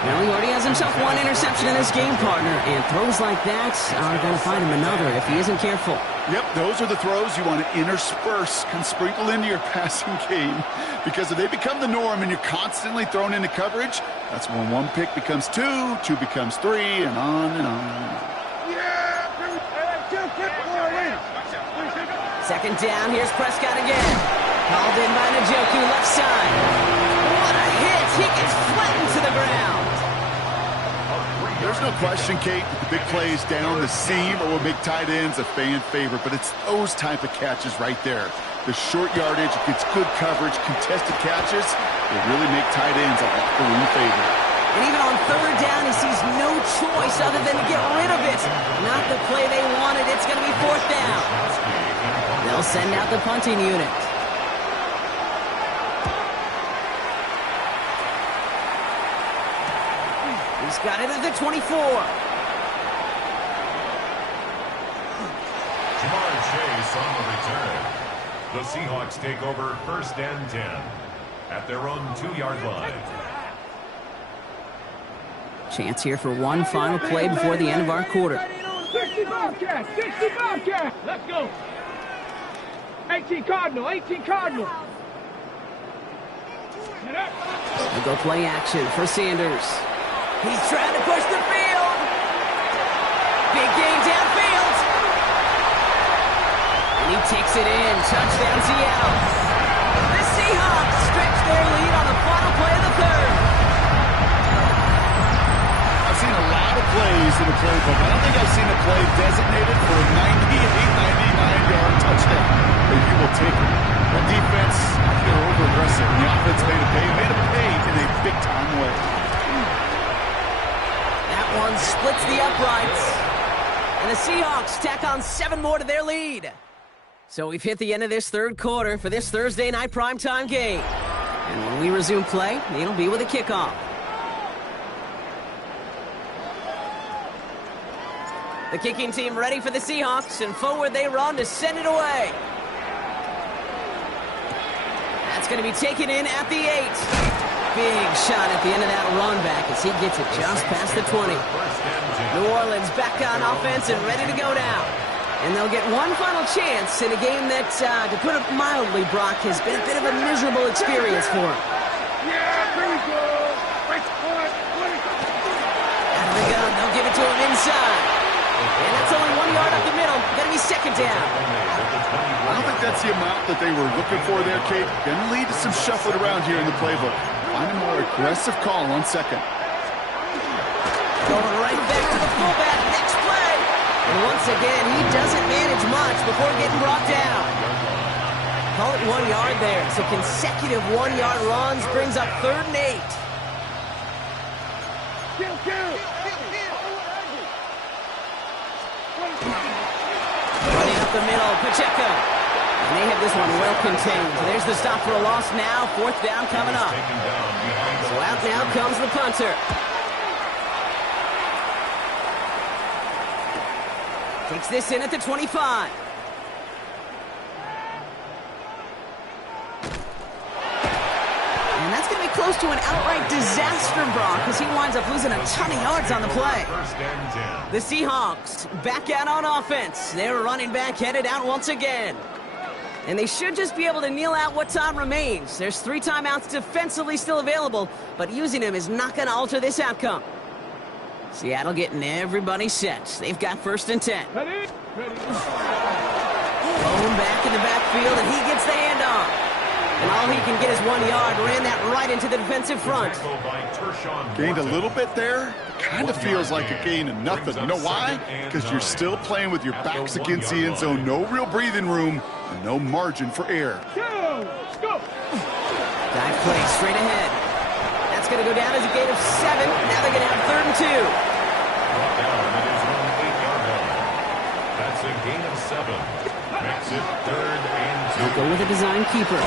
Now he already has himself one interception in this game, partner, and throws like that are going to find him another if he isn't careful. Yep, those are the throws you want to intersperse, can sprinkle into your passing game, because if they become the norm and you're constantly thrown into coverage, that's when 1 pick becomes 2, 2 becomes 3, and on and on and on. Second down, here's Prescott again. Called in by Njoku, left side. What a hit! He gets flattened to the ground. There's no question, Kate, that the big plays down the seam are what make tight ends a fan favorite, but it's those type of catches right there. The short yardage, it gets good coverage, contested catches, they really make tight ends a locker room favorite. And even on third down, he sees no choice other than to get rid of it. Not the play they wanted. It's going to be fourth down. They'll send out the punting unit. He's got it at the 24. Jamar Chase on the return. The Seahawks take over first and 10 at their own 2-yard line. Chance here for one final play before the end of our quarter. 65 cash, 65 cash. Let's go. 18 Cardinal, 18 Cardinal. We'll go play action for Sanders. He's trying to push the field. Big gain downfield. And he takes it in. Touchdown, Seattle. The Seahawks stretch their lead on the final play of the third. plays in the playbook. I don't think I've seen a play designated for a 99-yard touchdown. But you will take it. That defense, I think they're over-aggressive. The offense made it pay in a big-time way. That one splits the uprights. And the Seahawks tack on 7 more to their lead. So we've hit the end of this third quarter for this Thursday night primetime game. And when we resume play, it'll be with a kickoff. The kicking team ready for the Seahawks, and forward they run to send it away. That's going to be taken in at the 8. Big shot at the end of that run back as he gets it just past the 20. New Orleans back on offense and ready to go now. And they'll get one final chance in a game that, to put it mildly, Brock, has been a bit of a miserable experience for him. Yeah, here we go. Out of the gun, they'll give it to him inside. And that's only 1 yard up the middle. Going to be second down. I don't think that's the amount that they were looking for there, Kate. Going to lead to some shuffling around here in the playbook. Find a more aggressive call on second. Going right back to the fullback. Next play. And once again, he doesn't manage much before getting brought down. Call it 1 yard there. So consecutive 1 yard runs brings up 3rd and 8. Running up the middle, Pacheco. And they have this one well contained. So there's the stop for a loss now. 4th down coming up. So out now comes the punter. Takes this in at the 25. And that's going to be close to an outright disaster, Brock, because he winds up losing a ton of yards on the play. The Seahawks back out on offense. Their running back headed out once again. And they should just be able to kneel out what time remains. There's 3 timeouts defensively still available, but using them is not going to alter this outcome. Seattle getting everybody set. They've got 1st and 10. Bone back in the backfield, and he gets the handoff. And all he can get is 1 yard. Ran that right into the defensive front. Gained a little bit there. Kind of feels like a gain of nothing. You know why? Because you're still playing with your backs against the end zone. No real breathing room and no margin for error. Dive play straight ahead. That's going to go down as a gain of 7. Now they're going to have 3rd and 2. That's a gain of 7. Makes it 3rd and 2. They'll go with a design keeper.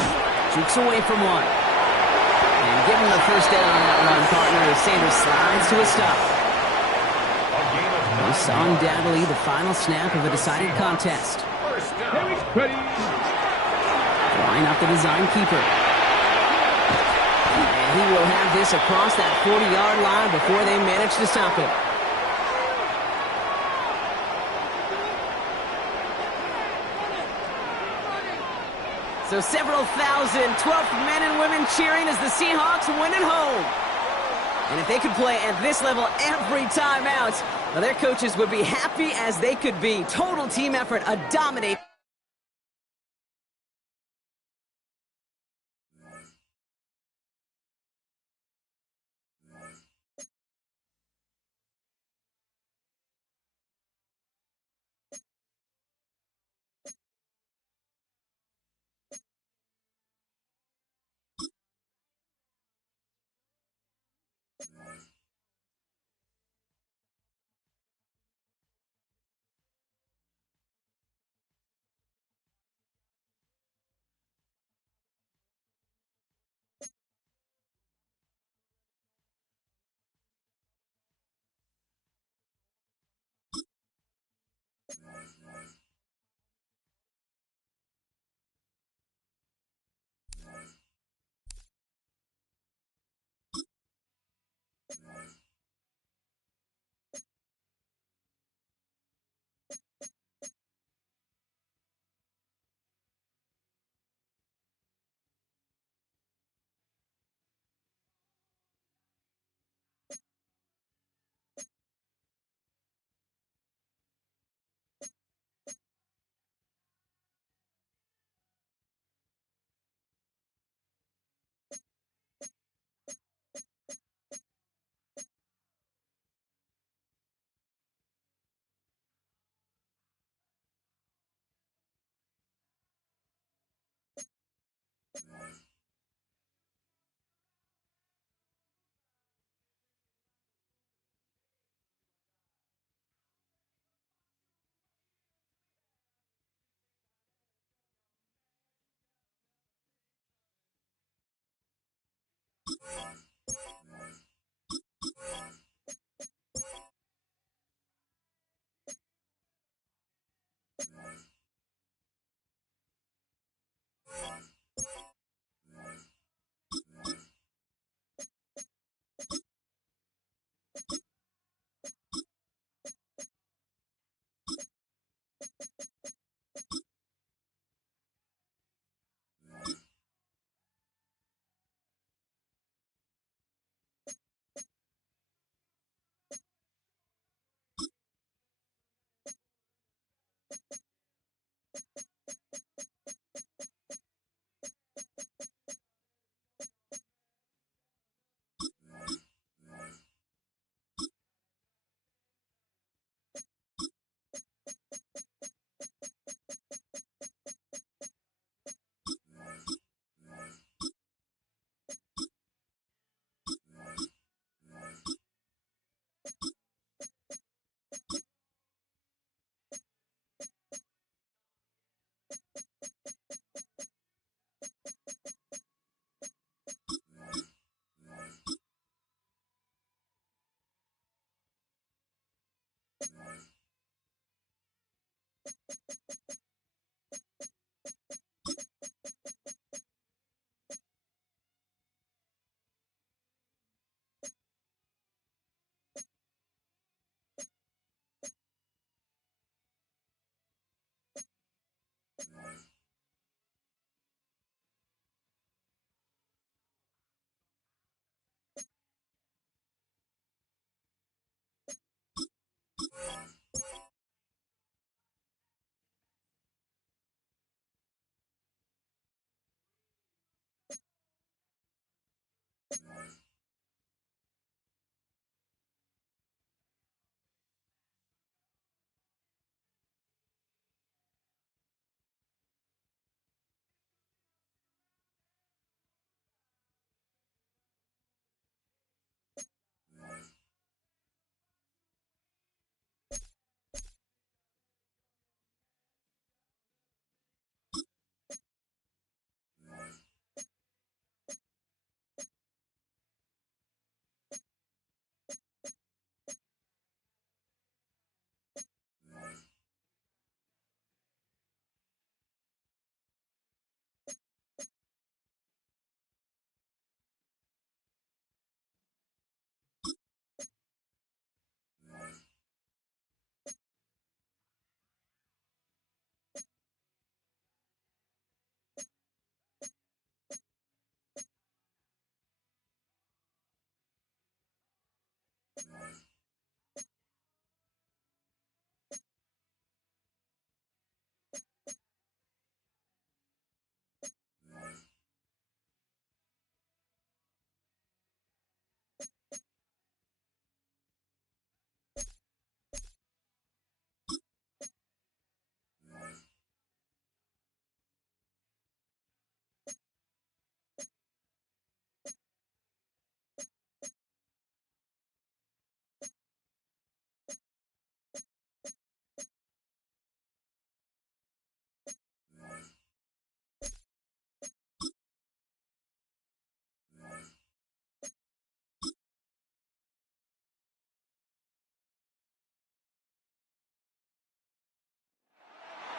Jukes away from one. And give him the 1st down on that run, partner, as Sanders slides to a stop. We saw undoubtedly the final snap of a decided contest. Line up the design keeper. And he will have this across that 40-yard line before they manage to stop it. So several thousand 12th men and women cheering as the Seahawks win at home. And if they could play at this level every time out, well, their coaches would be happy as they could be. Total team effort, a dominate.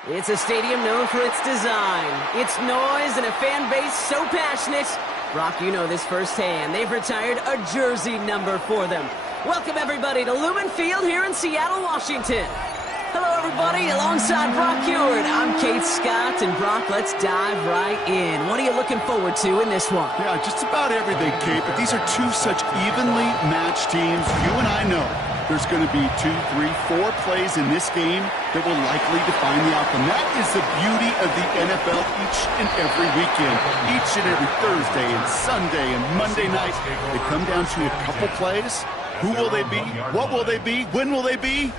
It's a stadium known for its design, its noise, and a fan base so passionate. Brock, you know this firsthand. They've retired a jersey number for them. Welcome, everybody, to Lumen Field here in Seattle, Washington. Hello, everybody. Alongside Brock Heward, I'm Kate Scott, and Brock, let's dive right in. What are you looking forward to in this one? Yeah, just about everything, Kate, but these are two such evenly matched teams. You and I know there's going to be 2, 3, 4 plays in this game that will likely define the outcome. That is the beauty of the NFL each and every weekend. Each and every Thursday and Sunday and Monday night, they come down to a couple plays. Who will they be? What will they be? When will they be?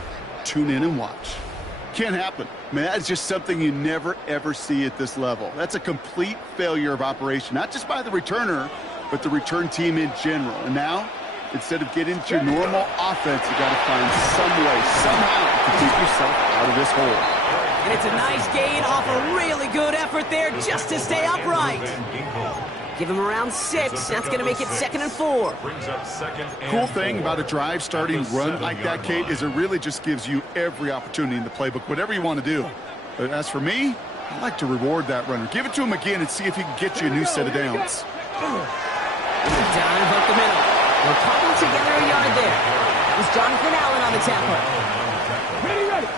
Tune in and watch. Can't happen. Man, that's just something you never, ever see at this level. That's a complete failure of operation, not just by the returner, but the return team in general. And now, instead of getting into your normal offense, you got to find some way, somehow, to keep yourself out of this hole. And it's a nice gain off a really good effort there just to stay upright. Give him around 6. That's going to make it 2nd and 4. Cool thing about a drive starting run like that, Kate, is it really just gives you every opportunity in the playbook, whatever you want to do. But as for me, I like to reward that runner. Give it to him again and see if he can get you a new set of downs. Dive up the middle. We're cobbled together a yard there. It's Jonathan Allen on the tackle.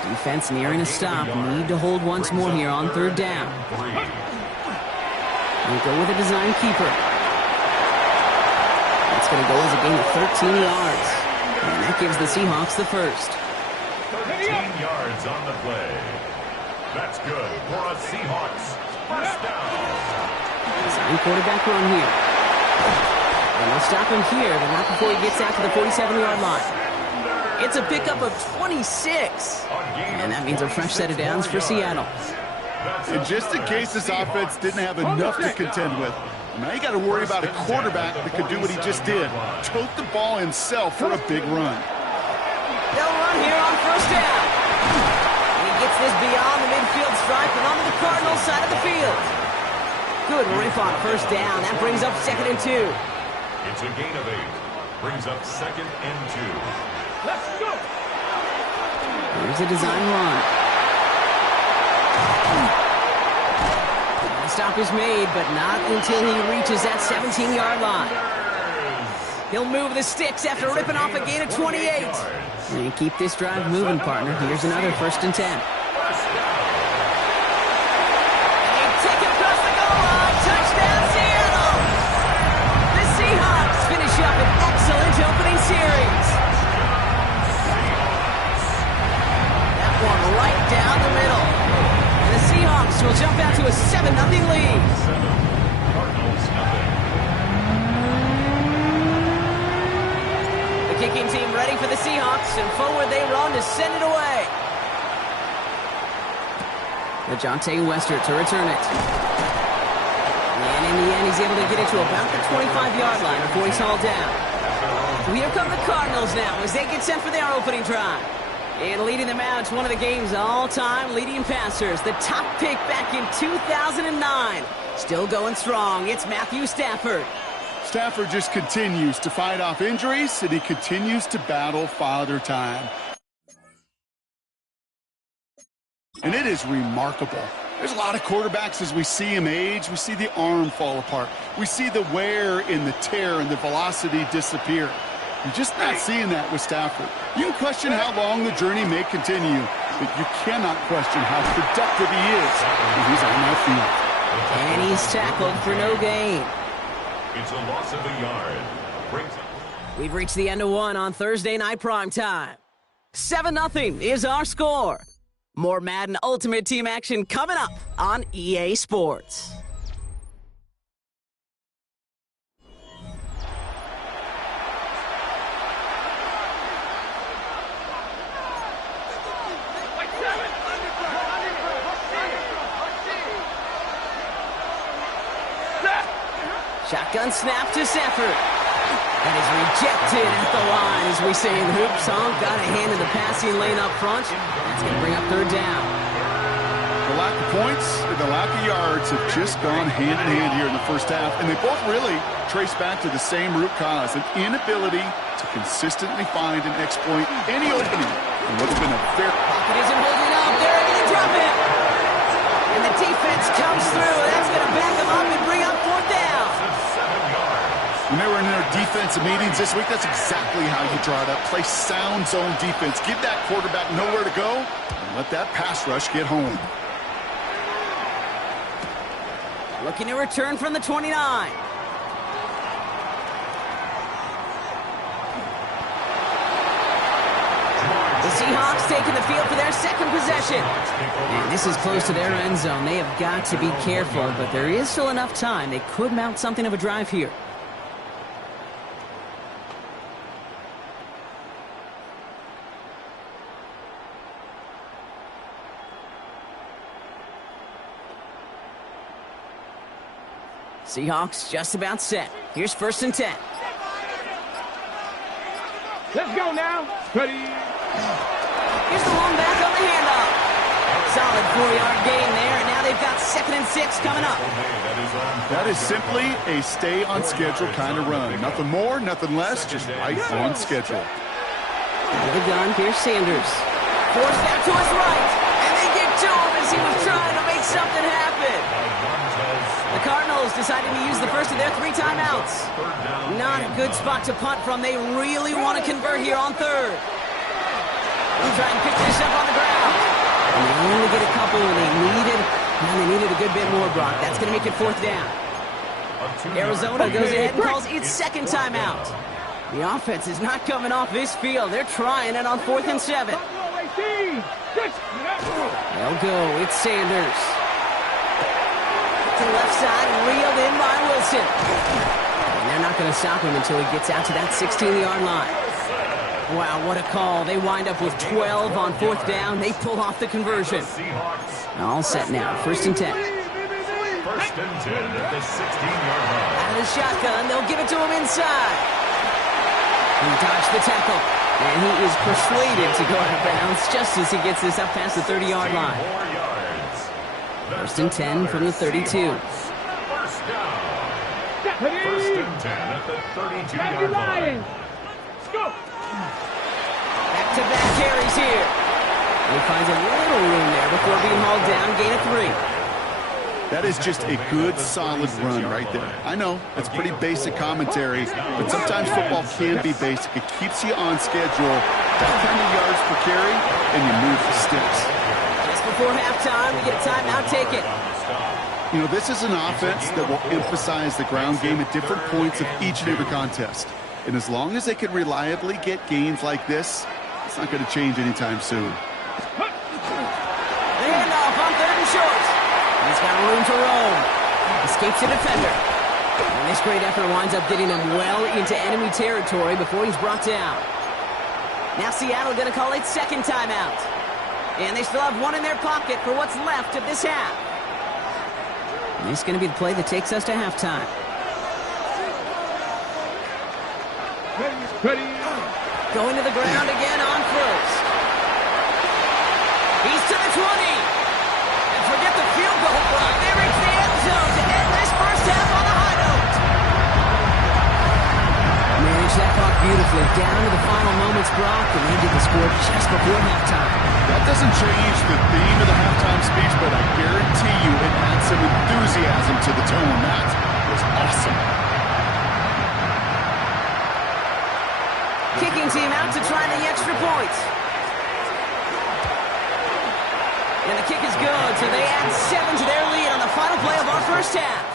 Defense nearing a stop. Need to hold once more here on 3rd down. We go with a design keeper. That's going to go as a gain of 13 yards. And that gives the Seahawks the first. 13 yards on the play. That's good for a Seahawks first down. Design quarterback run here. And they'll stop him here, but not before he gets out to the 47-yard line. It's a pickup of 26. And that means a fresh set of downs for Seattle. And just in case this offense didn't have enough to contend with, now you got to worry about a quarterback that could do what he just did. Tote the ball himself for a big run. They'll run here on 1st down. And he gets this beyond the midfield stripe and onto the Cardinals side of the field. Good riff on 1st down. That brings up 2nd and 2. It's a gain of 8. Brings up 2nd and 2. Let's go. Here's a design run. stop is made, but not until he reaches that 17-yard line. He'll move the sticks after ripping off a gain of 28. And keep this drive moving, partner. Here's another 1st and 10. And they take it across the goal line. Touchdown, Seattle! The Seahawks finish up an excellent opening series. That one right down the middle. And the Seahawks will jump out to a 7-0 lead. Kicking team ready for the Seahawks, and forward they run to send it away. LeJohntay Wester to return it. And in the end, he's able to get it to about the 25-yard line before he's hauled down. So here come the Cardinals now as they get set for their opening drive. And leading them out, it's one of the game's all-time leading passers. The top pick back in 2009. Still going strong. It's Matthew Stafford. Stafford just continues to fight off injuries, and he continues to battle Father Time. And it is remarkable. There's a lot of quarterbacks as we see him age. We see the arm fall apart. We see the wear in the tear and the velocity disappear. You're just not seeing that with Stafford. You can question how long the journey may continue, but you cannot question how productive he is when he's on that field. And he's tackled for no gain. It's a loss of a yard. We've reached the end of one on Thursday night primetime. 7-0 is our score. More Madden Ultimate Team action coming up on EA Sports. Shotgun snap to Stafford. That is rejected at the line, as we say in hoops. Got a hand in the passing lane up front. That's going to bring up 3rd down. The lack of points and the lack of yards have just gone hand in hand here in the first half, and they both really trace back to the same root cause, an inability to consistently find and exploit any opening in what's been a fair... Pocket isn't holding up. They're going to drop it. And the defense comes through. That's going to back them up and bring up 4th down. When they were in their defensive meetings this week, that's exactly how you draw it up. Play sound zone defense. Give that quarterback nowhere to go, and let that pass rush get home. Looking to return from the 29. The Seahawks taking the field for their 2nd possession. And this is close to their end zone. They have got to be careful, but there is still enough time. They could mount something of a drive here. Seahawks just about set. Here's 1st and 10. Let's go now. Ready. Here's the long back on the handoff. Solid 4-yard gain there, and now they've got 2nd and 6 coming up. That is simply a stay on schedule kind of run. Nothing more, nothing less, just right on schedule. Out of the gun, here's Sanders. Forced out to his right, and they get to him as he was trying to make something happen. The Cardinals deciding to use the first of their 3 timeouts. Not a good spot to punt from. They really want to convert here on 3rd. They'll try and pick this up on the ground. And they only get a couple when they needed a good bit more, Brock. That's going to make it 4th down. Arizona goes ahead and calls its 2nd timeout. The offense is not coming off this field. They're trying it on 4th and 7. They'll go. It's Sanders. To the left side and reeled in by Wilson. And they're not going to stop him until he gets out to that 16-yard line. Wow, what a call. They wind up with 12 on 4th down. They pull off the conversion. All set now. 1st and 10. 1st and 10 at the 16-yard line. Out of the shotgun, they'll give it to him inside. He dodged the tackle. And he is persuaded to go out of bounds just as he gets this up past the 30-yard line. 1st and 10 from the 32. 1st down. 1st and 10 at the 32-yard line. Let's go. Back-to-back carries here. And he finds a little room there before being hauled down. Gain of 3. That is just a good, solid run right there. I know, it's pretty basic commentary, but sometimes football can be basic. It keeps you on schedule, that kind of yards per carry, and you move the sticks. Just before halftime, we get a timeout taken. You know, this is an offense that will emphasize the ground game at different points of each and every contest. And as long as they can reliably get gains like this, it's not going to change anytime soon. The handoff on 3rd and short. He's got room to roam. Escapes the defender. And this great effort winds up getting him well into enemy territory before he's brought down. Now Seattle going to call its second timeout. And they still have one in their pocket for what's left of this half. And this is going to be the play that takes us to halftime. Ready. Going to the ground again on first. He's to the 20. And forget the field goal run. They reach the end zone to end this first half on a high note. Managed that clock beautifully. Down to the final moments, Brock, and they did the score just before halftime. That doesn't change the theme of the halftime speech, but I guarantee you it adds some enthusiasm to the tone. That was awesome. Kicking team out to try the extra point. And the kick is good, so they add 7 to their lead on the final play of our first half.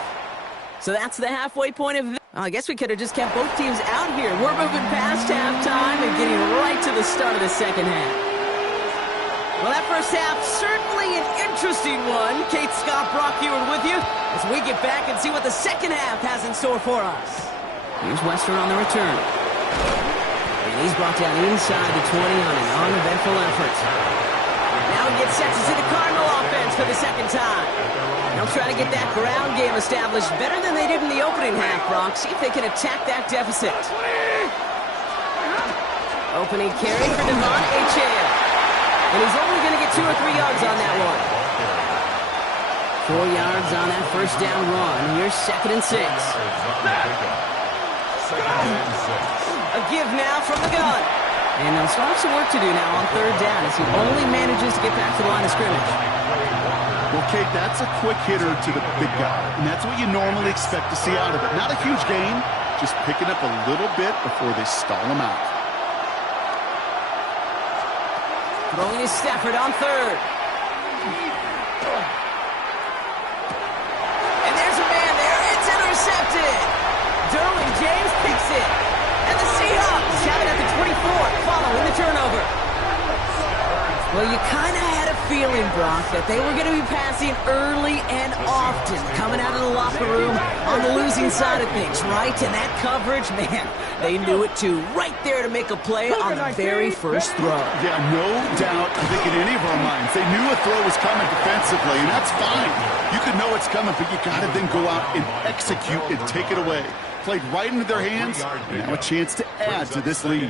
So that's the halfway point of this. I guess we could have just kept both teams out here. We're moving past halftime and getting right to the start of the second half. Well, that first half, certainly an interesting one. Kate, Scott, Brock Ewart with you as we get back and see what the second half has in store for us. Here's Western on the return. And he's brought down inside the 20 on an uneventful effort. Now he gets set to see the Cardinal offense for the second time. They'll try to get that ground game established better than they did in the opening half, Brock. See if they can attack that deficit. Opening carry for Devon Achale. And he's only going to get 2 or 3 yards on that one. 4 yards on that first down run. Here's 2nd and 6. A give now from the gun. And they'll still have some work to do now on 3rd down as he only manages to get back to the line of scrimmage. Well, Kate, that's a quick hitter to the big guy, and that's what you normally expect to see out of it. Not a huge gain, just picking up a little bit before they stall him out. Throwing is Stafford on 3rd. And there's a man there. It's intercepted. Derwin James picks it. And the Seahawks have it at the 24, following the turnover. Well, you kind of had a feeling, Brock, that they were going to be passing early and often, coming out of the locker room on the losing side of things, right? And that coverage, man, they knew it too. Right there to make a play on the very first throw. Yeah, no doubt, I think in any of our minds, they knew a throw was coming defensively, and that's fine. You could know it's coming, but you got to then go out and execute and take it away. Played right into their hands, and now a chance to add to this lead.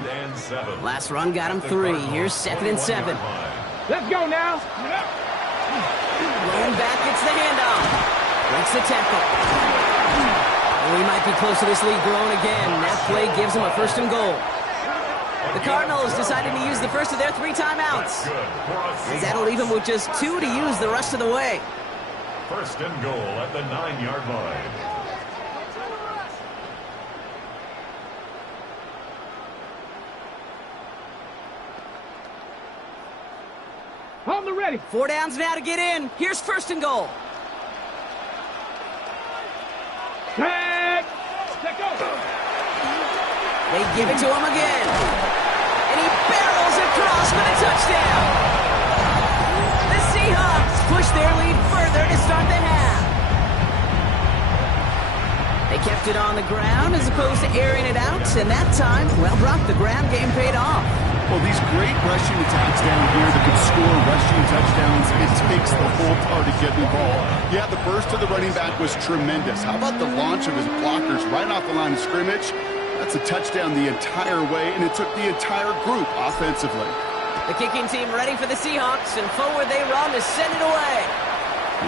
Last run got him 3. Here's 2nd and 7. Let's go now. Rolling back, gets the handoff. Breaks the tackle. And we might be close to this lead growing again. That play gives them a 1st and goal. The Cardinals decided to use the first of their 3 timeouts. As that'll leave them with just 2 to use the rest of the way. 1st and goal at the 9-yard line. On the ready. 4 downs now to get in. Here's 1st and goal. Set. Let go. They give it to him again. And he barrels across for the touchdown. The Seahawks push their lead further to start the half. They kept it on the ground as opposed to airing it out. And that time, well, Brock, the ground game paid off. Well, these great rushing attacks down here that can score rushing touchdowns, it takes the whole party getting involved. Yeah, the burst of the running back was tremendous. How about the launch of his blockers right off the line of scrimmage? That's a touchdown the entire way, and it took the entire group offensively. The kicking team ready for the Seahawks, and forward they run to send it away.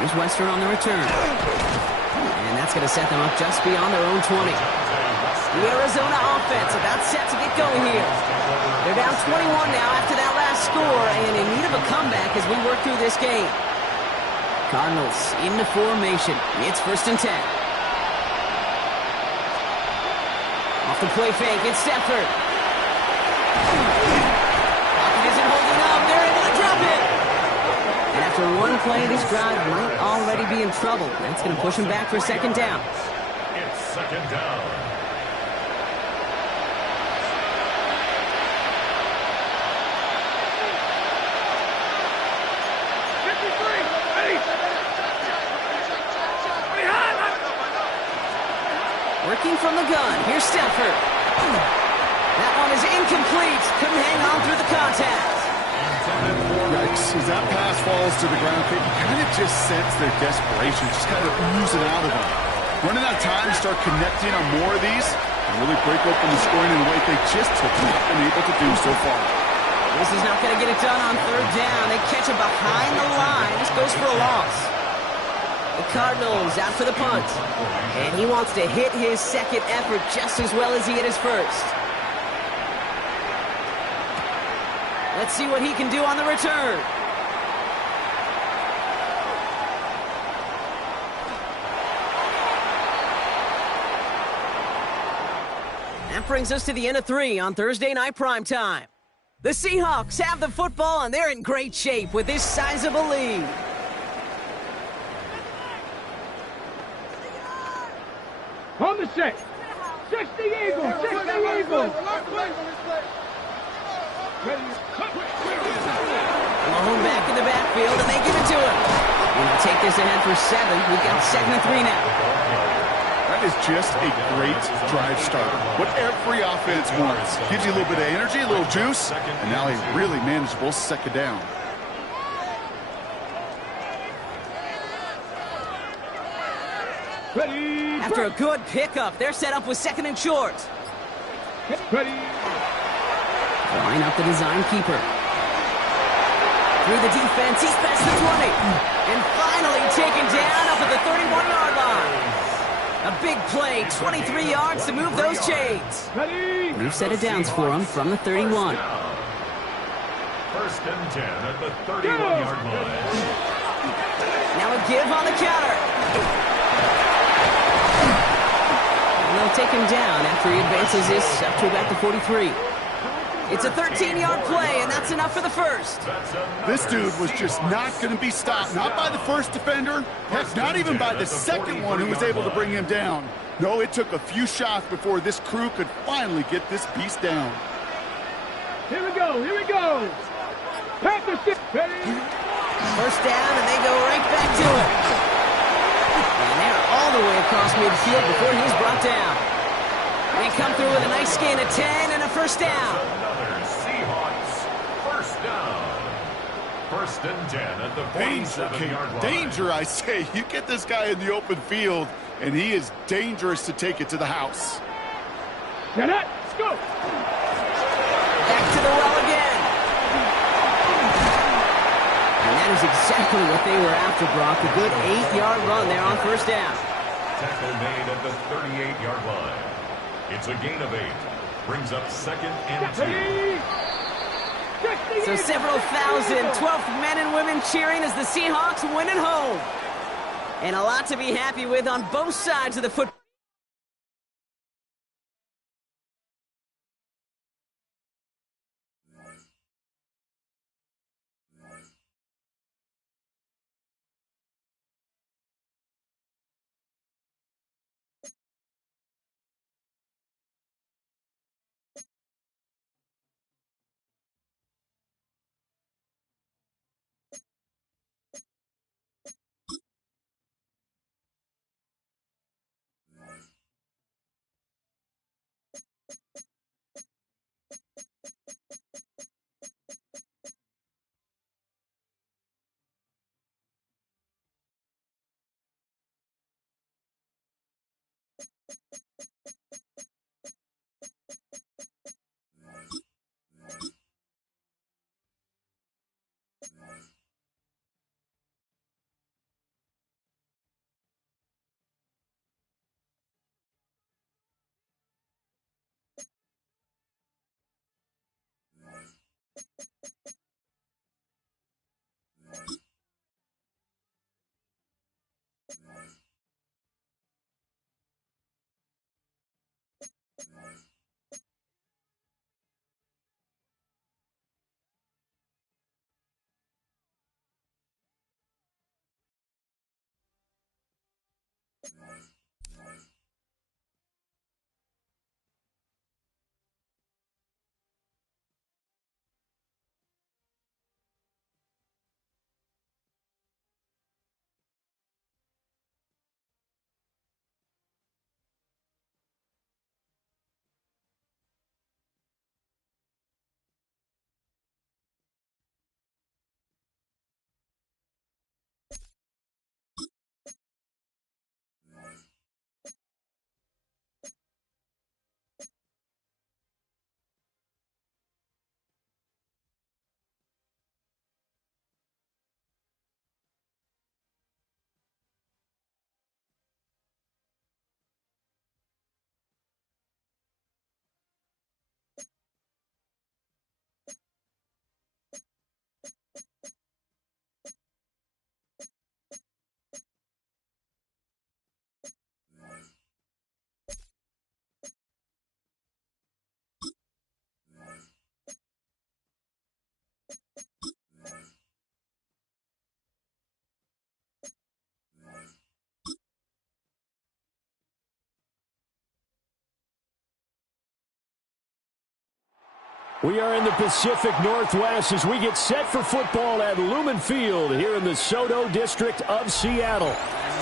Here's Western on the return. And that's going to set them up just beyond their own 20. The Arizona offense about set to get going here. They're down 21 now after that last score and in need of a comeback as we work through this game. Cardinals into formation. It's 1st and 10. Off the play fake, it's Stafford. Pocket isn't holding up. They're able to drop it. And after one play, this drive might already be in trouble. That's going to push him back for 2nd down. It's 2nd down. Working from the gun. Here's Stafford. That one is incomplete. Couldn't hang on through the contact. Yikes. As that pass falls to the ground, you kind of just sense their desperation, just kind of oozing out of them. Running out of time to start connecting on more of these and really break open the scoring in a way they just have not been able to do so far. This is not going to get it done on 3rd down. They catch him behind the line. This goes for a loss. The Cardinals out for the punt. And he wants to hit his 2nd effort just as well as he hit his 1st. Let's see what he can do on the return. That brings us to the end of 3 on Thursday Night Primetime. The Seahawks have the football, and they're in great shape with this sizable lead. On the set. 60 Eagles. 60 Eagles. Malone back in the backfield, and they give it to him. We'll take this ahead for 7. We've got 2nd and 3 now. That is just a great drive starter. What every offense wants. Gives you a little bit of energy, a little juice, and now a really manageable 2nd down. Ready. After a good pickup, they're set up with 2nd and short. Ready. Line up the design keeper. Through the defense, he's past the 20. And finally taken down up at the 31-yard line. A big play, 23 yards to move those chains. Ready. New set of downs for him from the 31. 1st and 10 at the 31-yard line. Now a give on the counter. And they'll take him down after he advances this up to about the 43. It's a 13-yard play, and that's enough for the 1st. This dude was just not going to be stopped. Not by the 1st defender. Heck, not even by the 2nd one who was able to bring him down. No, it took a few shots before this crew could finally get this beast down. Here we go. Here we go. Panthers. Ready. 1st down, and they go right back to it. And they're all the way across midfield before he's brought down. They come through with a nice gain of 10 and a 1st down. Another Seahawks 1st down. 1st and 10 at the 47-yard line. Danger, I say. You get this guy in the open field, and he is dangerous to take it to the house. Get it. Let's go. Back to the well again. And that is exactly what they were after, Brock. A good 8-yard run there on 1st down. Tackle made at the 38-yard line. It's a gain of 8. Brings up 2nd and 2. So several thousand 12th men and women cheering as the Seahawks win at home. And a lot to be happy with on both sides of the football. We are in the Pacific Northwest as we get set for football at Lumen Field here in the Soto District of Seattle.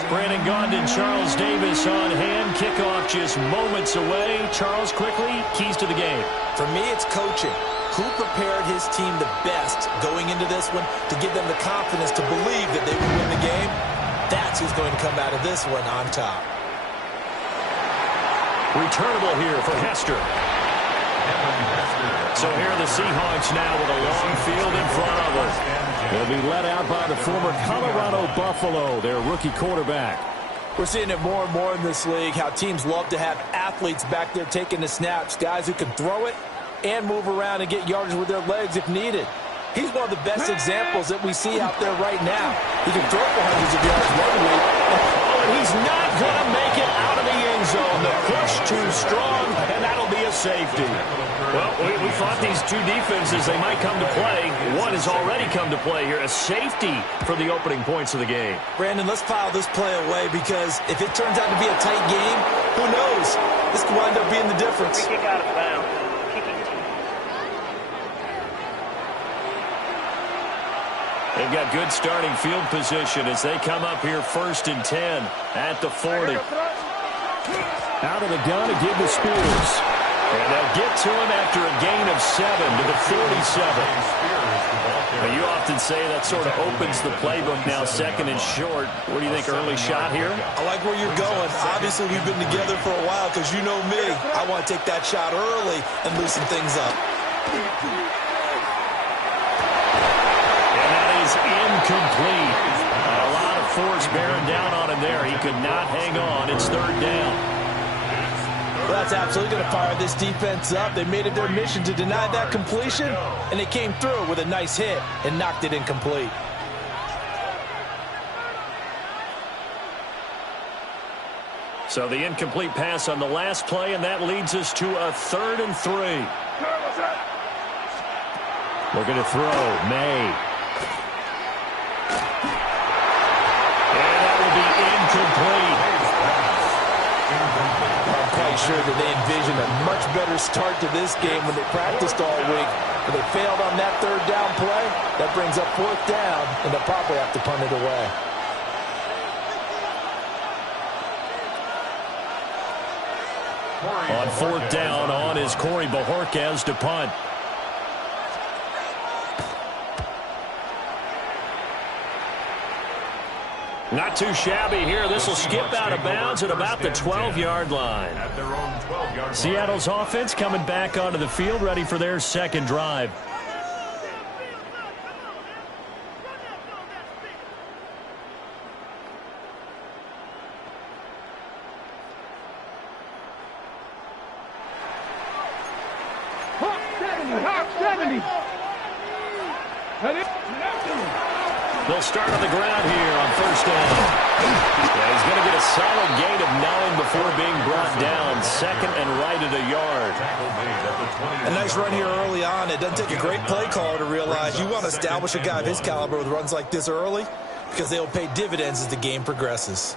Brandon Gondon, Charles Davis on hand. Kickoff just moments away. Charles, quickly, keys to the game. For me, it's coaching. Who prepared his team the best going into this one to give them the confidence to believe that they would win the game? That's who's going to come out of this one on top. Returnable here for Hester. So here are the Seahawks now with a long field in front of them. They'll be led out by the former Colorado Buffalo, their rookie quarterback. We're seeing it more and more in this league, how teams love to have athletes back there taking the snaps, guys who can throw it and move around and get yardage with their legs if needed. He's one of the best examples that we see out there right now. He can throw for hundreds of yards one week. And he's not going to make it out of the end zone. The push too strong, and that'll be a safety. Well, we thought these two defenses, they might come to play. One has already come to play here, a safety for the opening points of the game. Brandon, let's file this play away because if it turns out to be a tight game, who knows? This could wind up being the difference. Free kick out of bounds. They've got good starting field position as they come up here 1st and 10 at the 40. Out of the gun to give the Spears. And they'll get to him after a gain of 7 to the 47. Now, you often say that sort of opens the playbook now, 2nd and short. What do you think, early shot here? I like where you're going. Obviously, we've been together for a while because you know me. I want to take that shot early and loosen things up. Incomplete. A lot of force bearing down on him there. He could not hang on. It's 3rd down. Well, that's absolutely going to fire this defense up. They made it their mission to deny that completion, and they came through with a nice hit and knocked it incomplete. So the incomplete pass on the last play, and that leads us to a 3rd and 3. Looking to throw. May. Incomplete. I'm quite sure that they envisioned a much better start to this game when they practiced all week. When they failed on that 3rd down play, that brings up 4th down, and they'll probably have to punt it away. On 4th down, on is Corey Bajorquez to punt. Not too shabby here. This will skip out of bounds at about the 12-yard line. Seattle's offense coming back onto the field, ready for their 2nd drive. They'll start on the ground here on 1st down. Yeah, he's going to get a solid gain of 9 before being brought down. 2nd and right at a yard. A nice run here early on. It doesn't take a great play caller to realize you want to establish a guy of his caliber with runs like this early because they will pay dividends as the game progresses.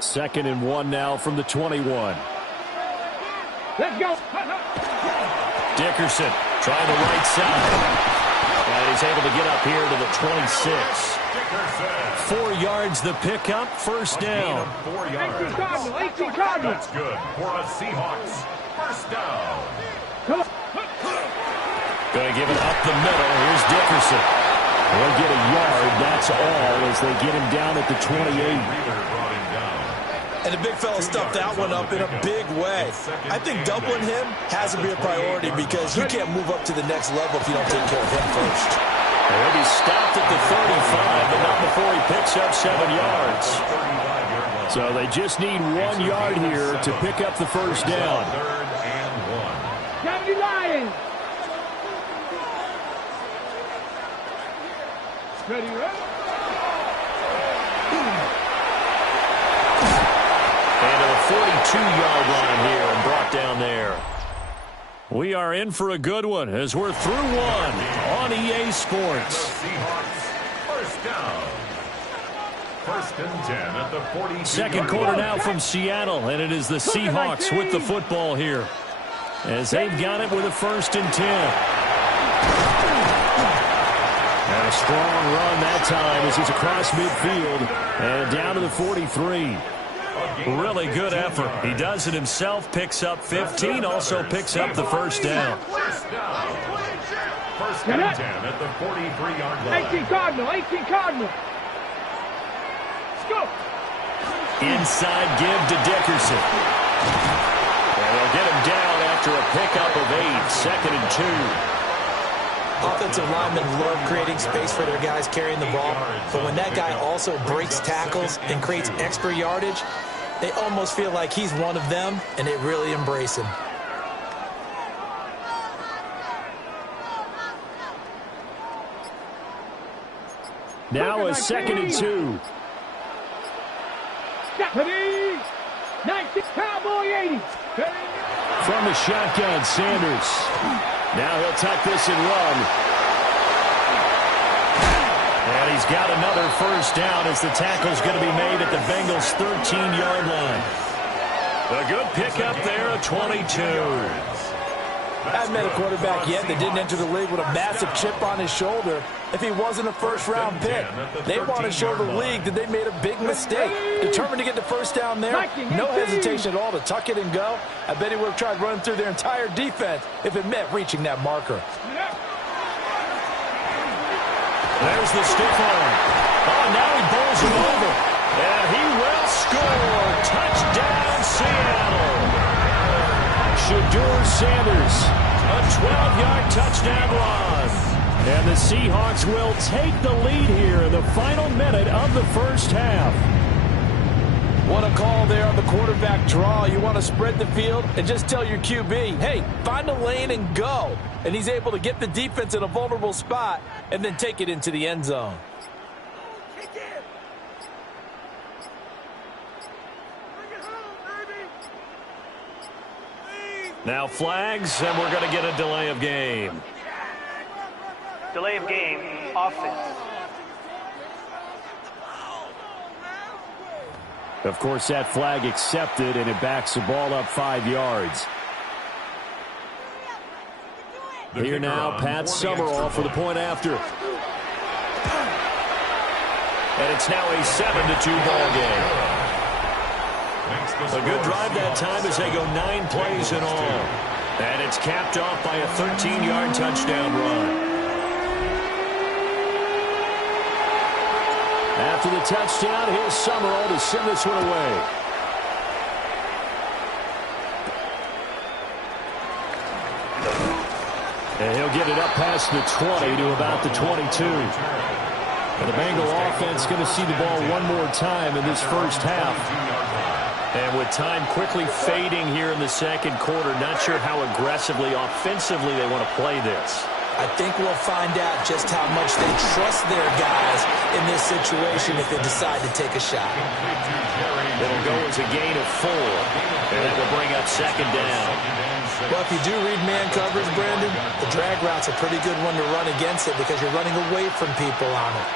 2nd and 1 now from the 21. Let's go. Dickerson trying the right side. And he's able to get up here to the 26. 4 yards the pickup, 1st down. 4 yards. 18 Cardinal. That's good for a Seahawks. 1st down. Going to give it up the middle. Here's Dickerson. They'll get a yard, that's all, as they get him down at the 28. And the big fella stuffed that one up in a big way. I think doubling him has to be a priority because you can't move up to the next level if you don't take care of him first. He'll be stopped at the 35, but not before he picks up 7 yards. So they just need 1 yard here to pick up the 1st down. 3rd and 1. 70 Lions. Ready, ready. And to the 42-yard line here and brought down there. We are in for a good one as we're through one on EA Sports. Seahawks, 1st down. 1st and 10 at the 40. Second quarter now from Seattle, and it is the Seahawks with the football here as they've got it with a 1st and 10. A strong run that time as he's across midfield and down to the 43. Really good effort. He does it himself, picks up 15, also picks up the first down. First and 10 at the 43-yard line. 18 Cardinal, 18 Cardinal. Let's go. Inside give to Dickerson. And they'll get him down after a pickup of 8, second and 2. Offensive linemen love creating space for their guys carrying the ball, but when that guy also breaks tackles and creates extra yardage, they almost feel like he's one of them, and they really embrace him. Now a second and 2. 19 Cowboy 80. From the shotgun, Sanders. Now he'll tuck this and run. And he's got another first down as the tackle's going to be made at the Bengals' 13-yard line. A good pickup there, a 22. I haven't met a quarterback yet that didn't enter the league with a massive chip on his shoulder if he wasn't a first-round pick. They want to show the league that they made a big mistake. Determined to get the first down there, no hesitation at all to tuck it and go. I bet he would have tried running through their entire defense if it meant reaching that marker. There's the stiff arm. Oh, now he bowls him over. And he will score. Touchdown, Seattle. Shedeur Sanders, a 12-yard touchdown run. And the Seahawks will take the lead here in the final minute of the first half. What a call there on the quarterback draw. You want to spread the field and just tell your QB, hey, find a lane and go. And he's able to get the defense in a vulnerable spot and then take it into the end zone. Now flags, and we're going to get a delay of game. Delay of game, offense. Of course, that flag accepted, and it backs the ball up 5 yards. Here now, Pat Summerall for the point after. And it's now a 7-2 ball game. A good drive that time as they go 9 plays in all. And it's capped off by a 13-yard touchdown run. After the touchdown, here's Summerall to send this one away. And he'll get it up past the 20 to about the 22. And the Bengal offense going to see the ball one more time in this first half. And with time quickly fading here in the second quarter, not sure how aggressively, offensively they want to play this. I think we'll find out just how much they trust their guys in this situation if they decide to take a shot. It'll go as a gain of 4, and that will bring up second down. Well, if you do read man coverage, Brandon, the drag route's a pretty good one to run against it because you're running away from people on it.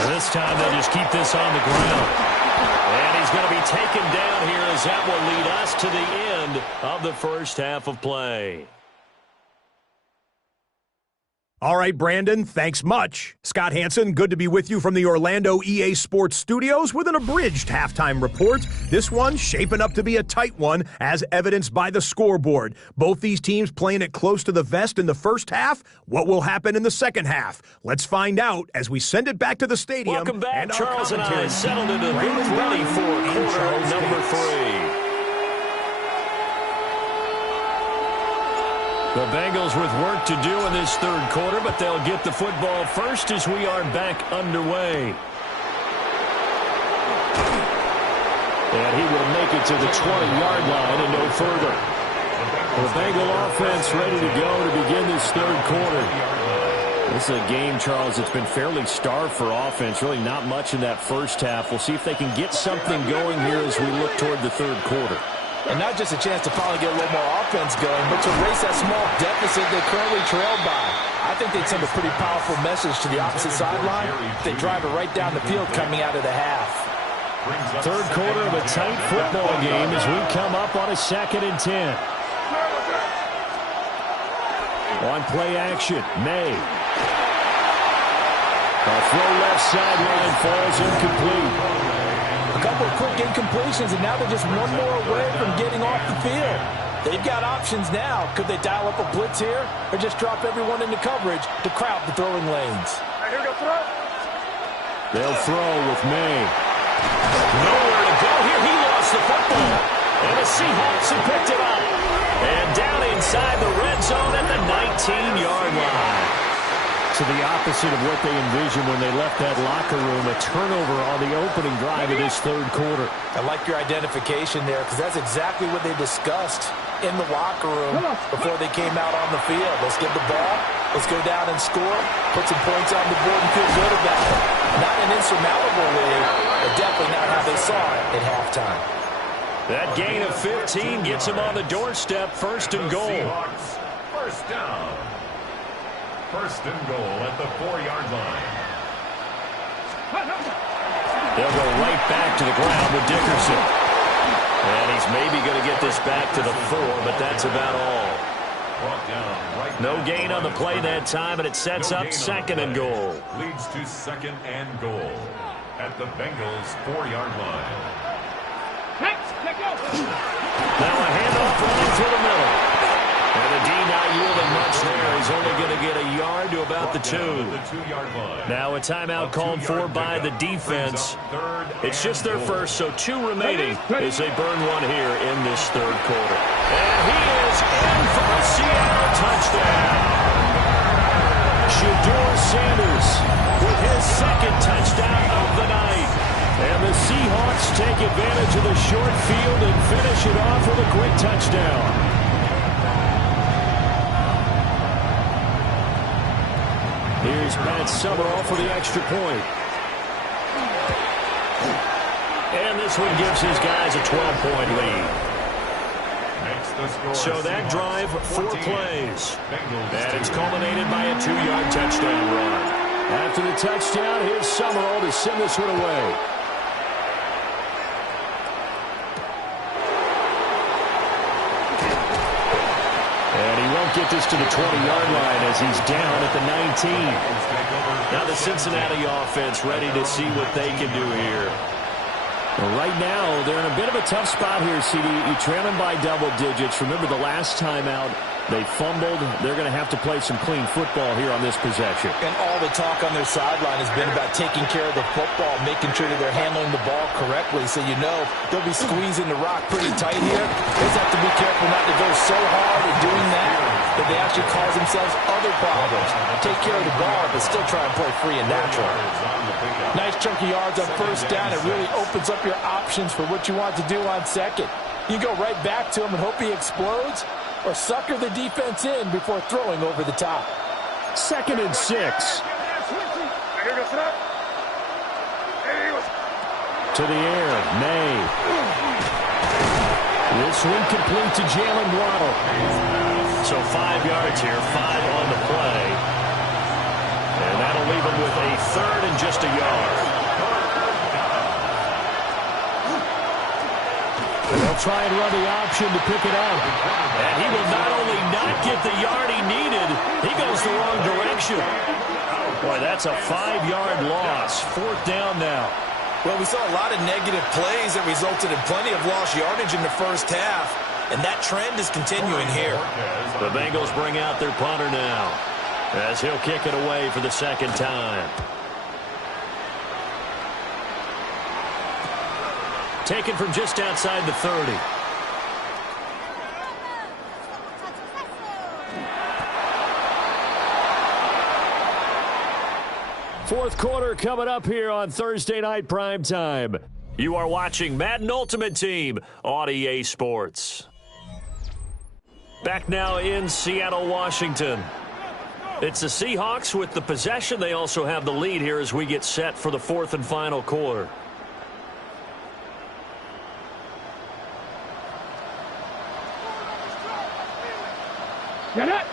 And this time they'll just keep this on the ground. And he's going to be taken down here as that will lead us to the end of the first half of play. All right, Brandon, thanks much. Scott Hansen, good to be with you from the Orlando EA Sports Studios with an abridged halftime report. This one shaping up to be a tight one, as evidenced by the scoreboard. Both these teams playing it close to the vest in the first half. What will happen in the second half? Let's find out as we send it back to the stadium. Welcome back. And Charles and I settled into the booth ready for quarter number 3. The Bengals with work to do in this third quarter, but they'll get the football first as we are back underway. And he will make it to the 20-yard line and no further. The Bengal offense ready to go to begin this third quarter. This is a game, Charles, that's been fairly starved for offense. Really not much in that first half. We'll see if they can get something going here as we look toward the third quarter. And not just a chance to finally get a little more offense going, but to erase that small deficit they currently trailed by. I think they'd send a pretty powerful message to the opposite sideline. They drive it right down the field coming out of the half. Third quarter of a tight football game as we come up on a 2nd and 10. On play action, May. A throw left sideline falls incomplete. A couple of quick incompletions, and now they're just one more away from getting off the field. They've got options now. Could they dial up a blitz here or just drop everyone into coverage to crowd the throwing lanes? Here we go, throw. They'll throw with May. Nowhere to go here. He lost the football. And the Seahawks have picked it up. And down inside the red zone at the 19-yard line. To the opposite of what they envisioned when they left that locker room, a turnover on the opening drive of this third quarter. I like your identification there because that's exactly what they discussed in the locker room before they came out on the field. Let's get the ball. Let's go down and score. Put some points on the board and feel good about it. Not an insurmountable lead, but definitely not how they saw it at halftime. That gain of 15 gets them on the doorstep. First and goal. Seahawks, first down. First and goal at the 4-yard line. They'll go right back to the ground with Dickerson. And he's maybe going to get this back to the 4, but that's about all. No gain on the play that time, and it sets up second and goal. Leads to second and goal at the Bengals' 4-yard line. Now a handoff running through the middle. And the D not yielding much there. He's only going to get a yard to about the 2. Now a timeout called for by the defense. It's just their first, so 2 remaining as they burn one here in this third quarter. And he is in for a Seattle touchdown. Shedeur Sanders with his second touchdown of the night. And the Seahawks take advantage of the short field and finish it off with a quick touchdown. Here's Pat Summerall for the extra point. And this one gives his guys a 12-point lead. So that drive, 4 plays. And it's culminated by a 2-yard touchdown run. After the touchdown, here's Summerall to send this one away. Get this to the 20-yard line as he's down at the 19. Now the Cincinnati offense ready to see what they can do here. Well, right now, they're in a bit of a tough spot here, CD. You trail them by double digits. Remember the last time out, they fumbled. They're going to have to play some clean football here on this possession. And all the talk on their sideline has been about taking care of the football, making sure that they're handling the ball correctly. So you know they'll be squeezing the rock pretty tight here. They just have to be careful not to go so hard at doing that they actually cause themselves other problems. Take care of the ball, but still try and play free and natural. Nice chunky yards on first down. It really opens up your options for what you want to do on second. You go right back to him and hope he explodes, or sucker the defense in before throwing over the top. 2nd and 6. To the air, May. This one complete to Jalen Waddle. So 5 yards here, 5 on the play. And that'll leave him with a 3rd and just a yard. They'll try and run the option to pick it up. And he will not only not get the yard he needed, he goes the wrong direction. Boy, that's a 5-yard loss. 4th down now. Well, we saw a lot of negative plays that resulted in plenty of lost yardage in the first half. And that trend is continuing here. The Bengals bring out their punter now as he'll kick it away for the 2nd time. Taken from just outside the 30. Fourth quarter coming up here on Thursday Night Primetime. You are watching Madden Ultimate Team on EA Sports. Back now in Seattle, Washington. It's the Seahawks with the possession. They also have the lead here as we get set for the 4th and final quarter. Get it!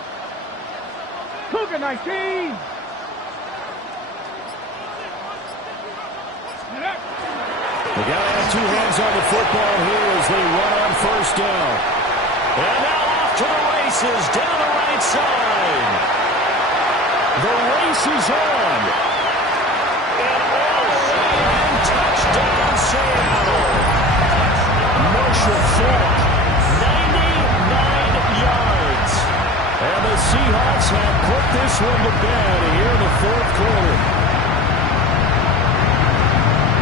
Cougar 19! They got to have 2 hands on the football here as they run on first down. And now off to the races down the right side. The race is on. And all the way in, touchdown Seattle. Marshall Faulk, 99 yards. And the Seahawks have put this one to bed here in the fourth quarter.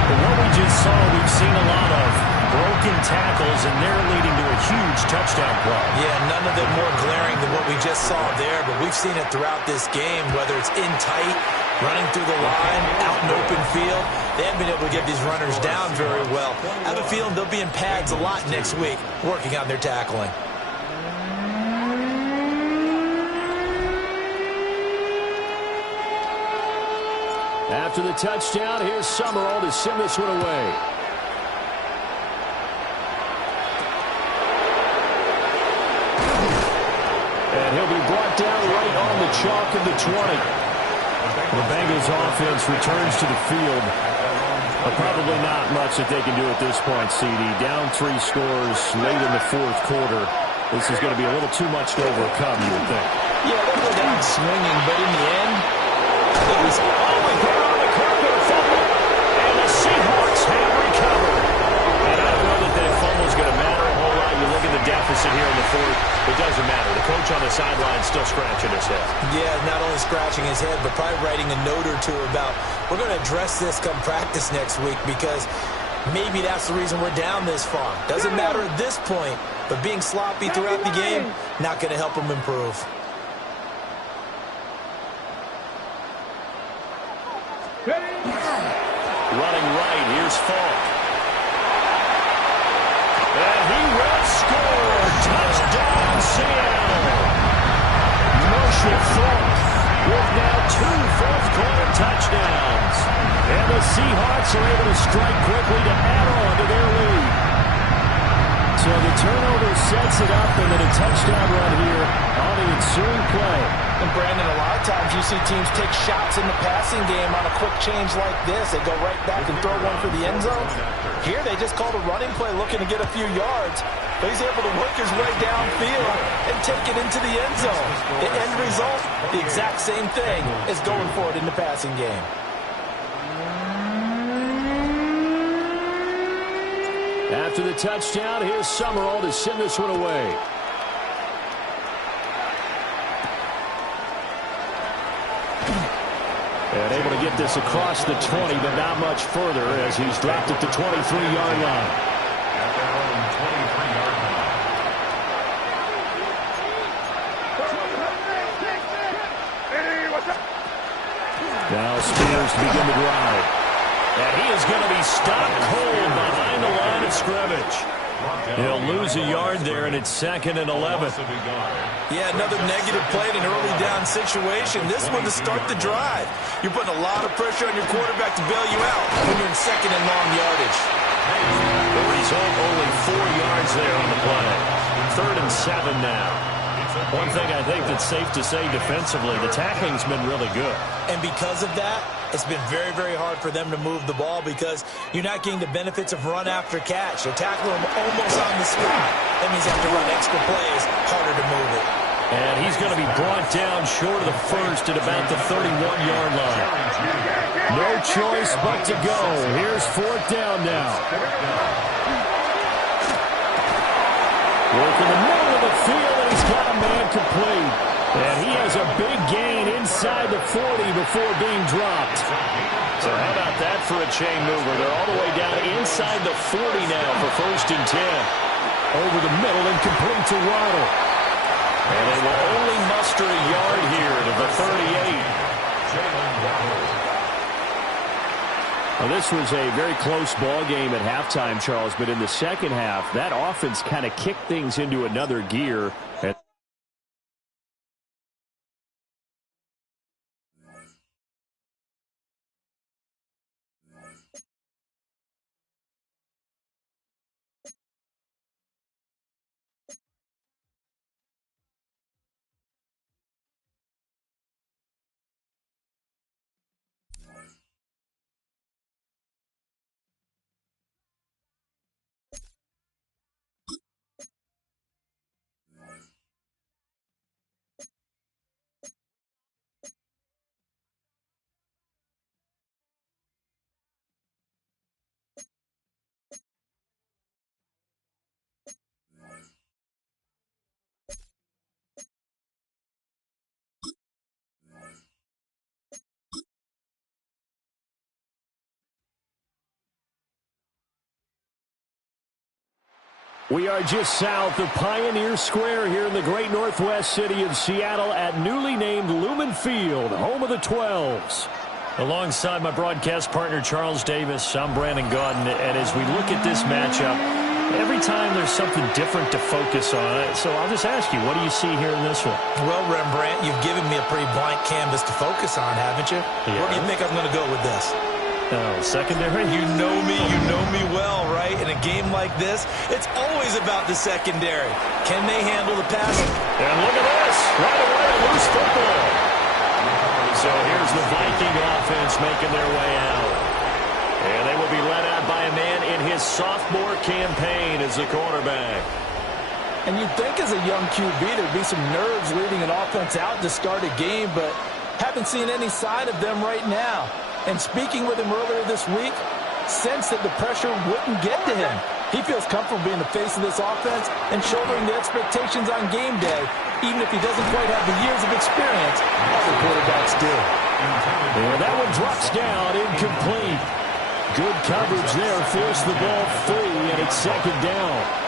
But what we just saw, we've seen a lot of broken tackles, and they're leading to a huge touchdown play. Yeah, none of them more glaring than what we just saw there, but we've seen it throughout this game, whether it's in tight, running through the line, out in open field. They haven't been able to get these runners down very well. I have a feeling they'll be in pads a lot next week, working on their tackling. After the touchdown, here's Summerall to send this one away. And he'll be brought down right on the chalk of the 20. The Bengals offense returns to the field. But probably not much that they can do at this point, CD. Down 3 scores late in the fourth quarter. This is going to be a little too much to overcome, you would think. Yeah, they'll go down swinging, but in the end, it was only there on the corner fumble. And the Seahawks have recovered. And I don't know that that fumble is going to matter a whole lot. You look at the deficit here in the fourth. It doesn't matter. The coach on the sideline is still scratching his head. Yeah, not only scratching his head, but probably writing a note or two about, we're going to address this come practice next week, because maybe that's the reason we're down this far. Doesn't matter at this point, but being sloppy throughout the game, not going to help him improve. Running right, here's Faulk. And he will score. Touchdown, Seattle. Marshall Faulk with now 2 fourth-quarter touchdowns. And the Seahawks are able to strike quickly to add on to their lead. So the turnover sets it up, and then a touchdown run here on the ensuing play. And Brandon, a lot of times you see teams take shots in the passing game on a quick change like this. They go right back and throw one for the end zone. Here they just called a running play looking to get a few yards. But he's able to work his way downfield and take it into the end zone. The end result, the exact same thing as going for it in the passing game. After the touchdown, here's Summerall to send this one away. And able to get this across the 20, but not much further as he's dropped at the 23-yard line. Now Spears to begin the drive. And he is going to be stopped cold behind the line of scrimmage. He'll lose a yard there, and it's 2nd and 11. Yeah, another negative play in an early down situation. This one to start the drive. You're putting a lot of pressure on your quarterback to bail you out when you're in 2nd and long yardage. The result, only 4 yards there on the play. 3rd and 7 now. One thing I think that's safe to say defensively, the tackling's been really good. And because of that, it's been very, very hard for them to move the ball because you're not getting the benefits of run after catch. They're tackling him almost on the spot. That means you have to run extra plays, harder to move it. And he's going to be brought down short of the first at about the 31-yard line. No choice but to go. Here's 4th down now. Working the middle of the field, and he's got a man complete. And he has a big gain inside the 40 before being dropped. So how about that for a chain mover? They're all the way down inside the 40 now for 1st and 10. Over the middle and complete to Waddle. And they will only muster a yard here to the 38. Well, this was a very close ball game at halftime, Charles, but in the second half, that offense kind of kicked things into another gear. We are just south of Pioneer Square here in the great northwest city of Seattle at newly named Lumen Field, home of the 12s. Alongside my broadcast partner, Charles Davis, I'm Brandon Gaudin, and as we look at this matchup, every time there's something different to focus on. So I'll just ask you, what do you see here in this one? Well, Rembrandt, you've given me a pretty blank canvas to focus on, haven't you? Yeah. Where do you think I'm going to go with this? Oh, secondary? You know me well, right? In a game like this, it's always about the secondary. Can they handle the pass? And look at this. Right away, a loose football. So here's the Viking offense making their way out. And they will be led out by a man in his sophomore campaign as the quarterback. And you'd think as a young QB there'd be some nerves leading an offense out to start a game, but haven't seen any sign of them right now. And speaking with him earlier this week, sensed that the pressure wouldn't get to him. He feels comfortable being the face of this offense and shouldering the expectations on game day, even if he doesn't quite have the years of experience other quarterbacks do. And that one drops down, incomplete. Good coverage there, forced the ball free, and it's second down.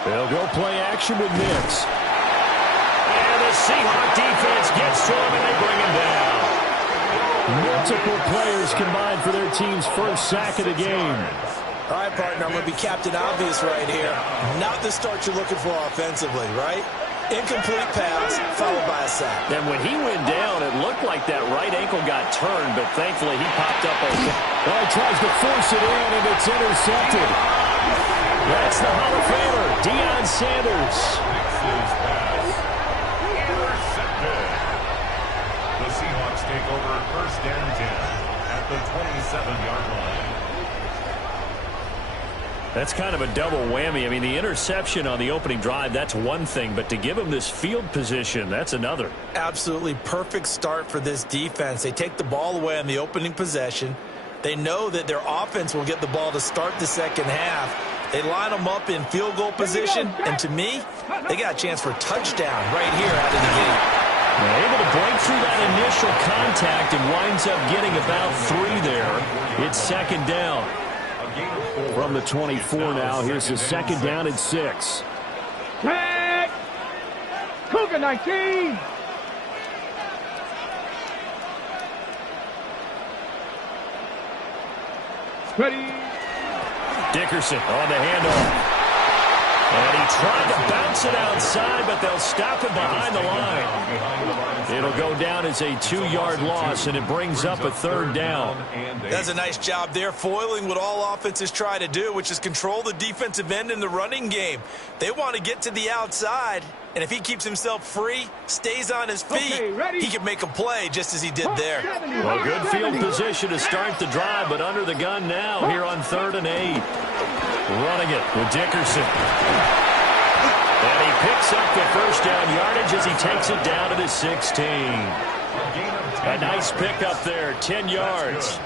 They'll go play action with Nix. And the Seahawk defense gets to him, and they bring him down. Multiple players combined for their team's first sack of the game. All right, partner, I'm going to be Captain Obvious right here. Not the start you're looking for offensively, right? Incomplete pass, followed by a sack. And when he went down, it looked like that right ankle got turned, but thankfully he popped up okay. Well, he tries to force it in, and it's intercepted. That's the Hall of Famer, Deion Sanders. Nix's pass. Intercepted. The Seahawks take over first and 10 at the 27-yard line. That's kind of a double whammy. I mean, the interception on the opening drive, that's one thing, but to give him this field position, that's another. Absolutely perfect start for this defense. They take the ball away on the opening possession. They know that their offense will get the ball to start the second half. They line them up in field goal position, and to me, they got a chance for a touchdown right here out of the gate. They're able to break through that initial contact and winds up getting about 3 there. It's second down. From the 24 now, here's the second down and 6. Tag! Cougar 19! Ready? Dickerson on the handoff. And he tried to bounce it outside, but they'll stop him behind the line. It'll go down as a 2-yard loss, and it brings up a third down. That's a nice job there, foiling what all offenses try to do, which is control the defensive end in the running game. They want to get to the outside, and if he keeps himself free, stays on his feet, he can make a play just as he did there. Well, good field position to start the drive, but under the gun now here on 3rd and 8. Running it with Dickerson. And he picks up the first down yardage as he takes it down to the 16. A nice pickup there, 10 yards.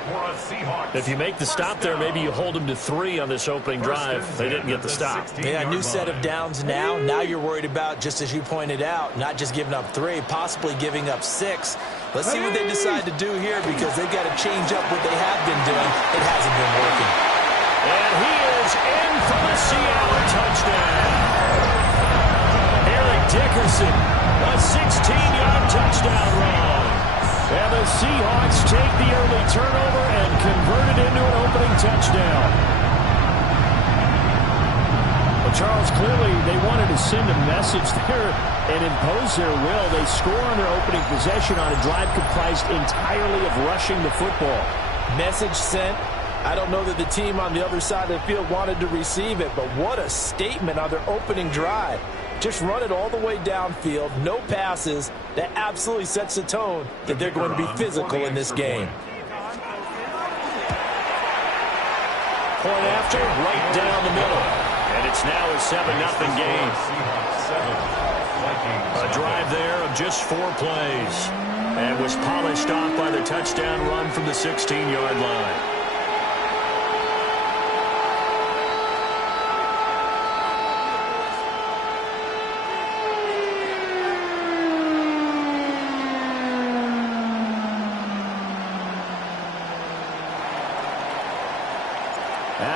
If you make the stop there, maybe you hold them to 3 on this opening drive. They didn't get the stop. Yeah, new set of downs now. Now you're worried about, just as you pointed out, not just giving up 3, possibly giving up 6. Let's see what they decide to do here, because they've got to change up what they have been doing. It hasn't been working. And he is in for the Seattle touchdown. Eric Dickerson, a 16-yard touchdown run. And the Seahawks take the early turnover and convert it into an opening touchdown. Well, Charles, clearly they wanted to send a message there and impose their will. They score on their opening possession on a drive comprised entirely of rushing the football. Message sent. I don't know that the team on the other side of the field wanted to receive it, but what a statement on their opening drive. Just run it all the way downfield, no passes. That absolutely sets the tone that they're going to be physical in this game. Point after, right down the middle. And it's now a 7-0 game. A drive there of just 4 plays. And was polished off by the touchdown run from the 16-yard line.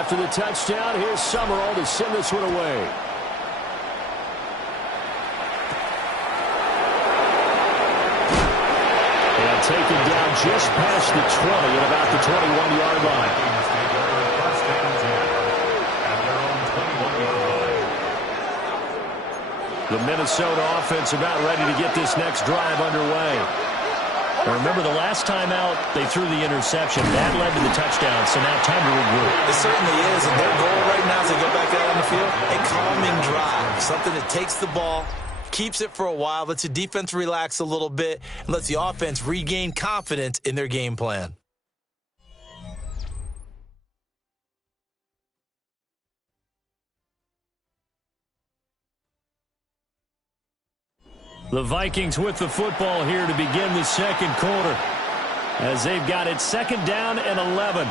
after the touchdown. Here's Summerall to send this one away. And taken down just past the 20 at about the 21-yard line. The Minnesota offense about ready to get this next drive underway. Now remember, the last time out, they threw the interception. That led to the touchdown, so now time to regroup. It certainly is, and their goal right now as they go back out on the field, a calming drive, something that takes the ball, keeps it for a while, lets the defense relax a little bit, and lets the offense regain confidence in their game plan. The Vikings with the football here to begin the second quarter, as they've got it second down and 11.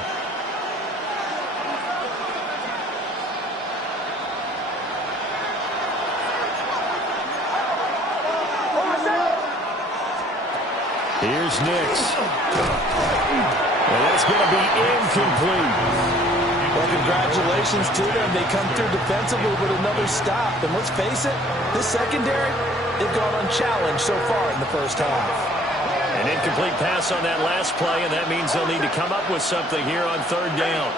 Here's Nix. And that's going to be incomplete. Well, congratulations to them. They come through defensively with another stop. And let's face it, this secondary, they've gone unchallenged so far in the first half. An incomplete pass on that last play, and that means they'll need to come up with something here on third down.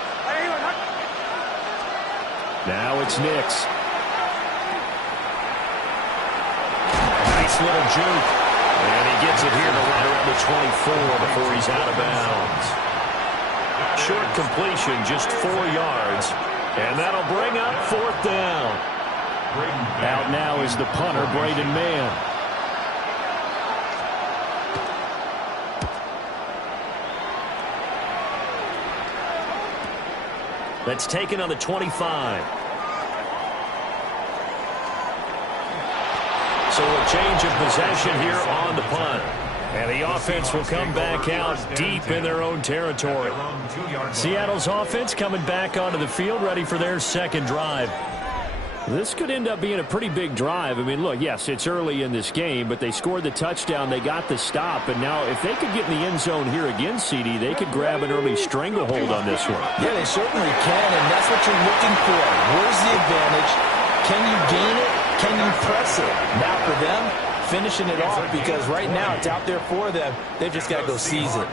Now it's Nix. Nice little juke. And he gets it here to right around the 24 before he's out of bounds. Short completion, just 4 yards. And that'll bring up fourth down. Out now is the punter, Braden Mann. That's taken on the 25. So a change of possession here on the punt. And the offense will come back out deep in their own territory. Seattle's offense coming back onto the field, ready for their second drive. This could end up being a pretty big drive. I mean, look, yes, it's early in this game, but they scored the touchdown, they got the stop, and now if they could get in the end zone here again, CD, they could grab an early stranglehold on this one. Yeah, they certainly can, and that's what you're looking for. Where's the advantage? Can you gain it? Can you press it? Now for them, finishing it off, because right now it's out there for them. They've just got to go seize it.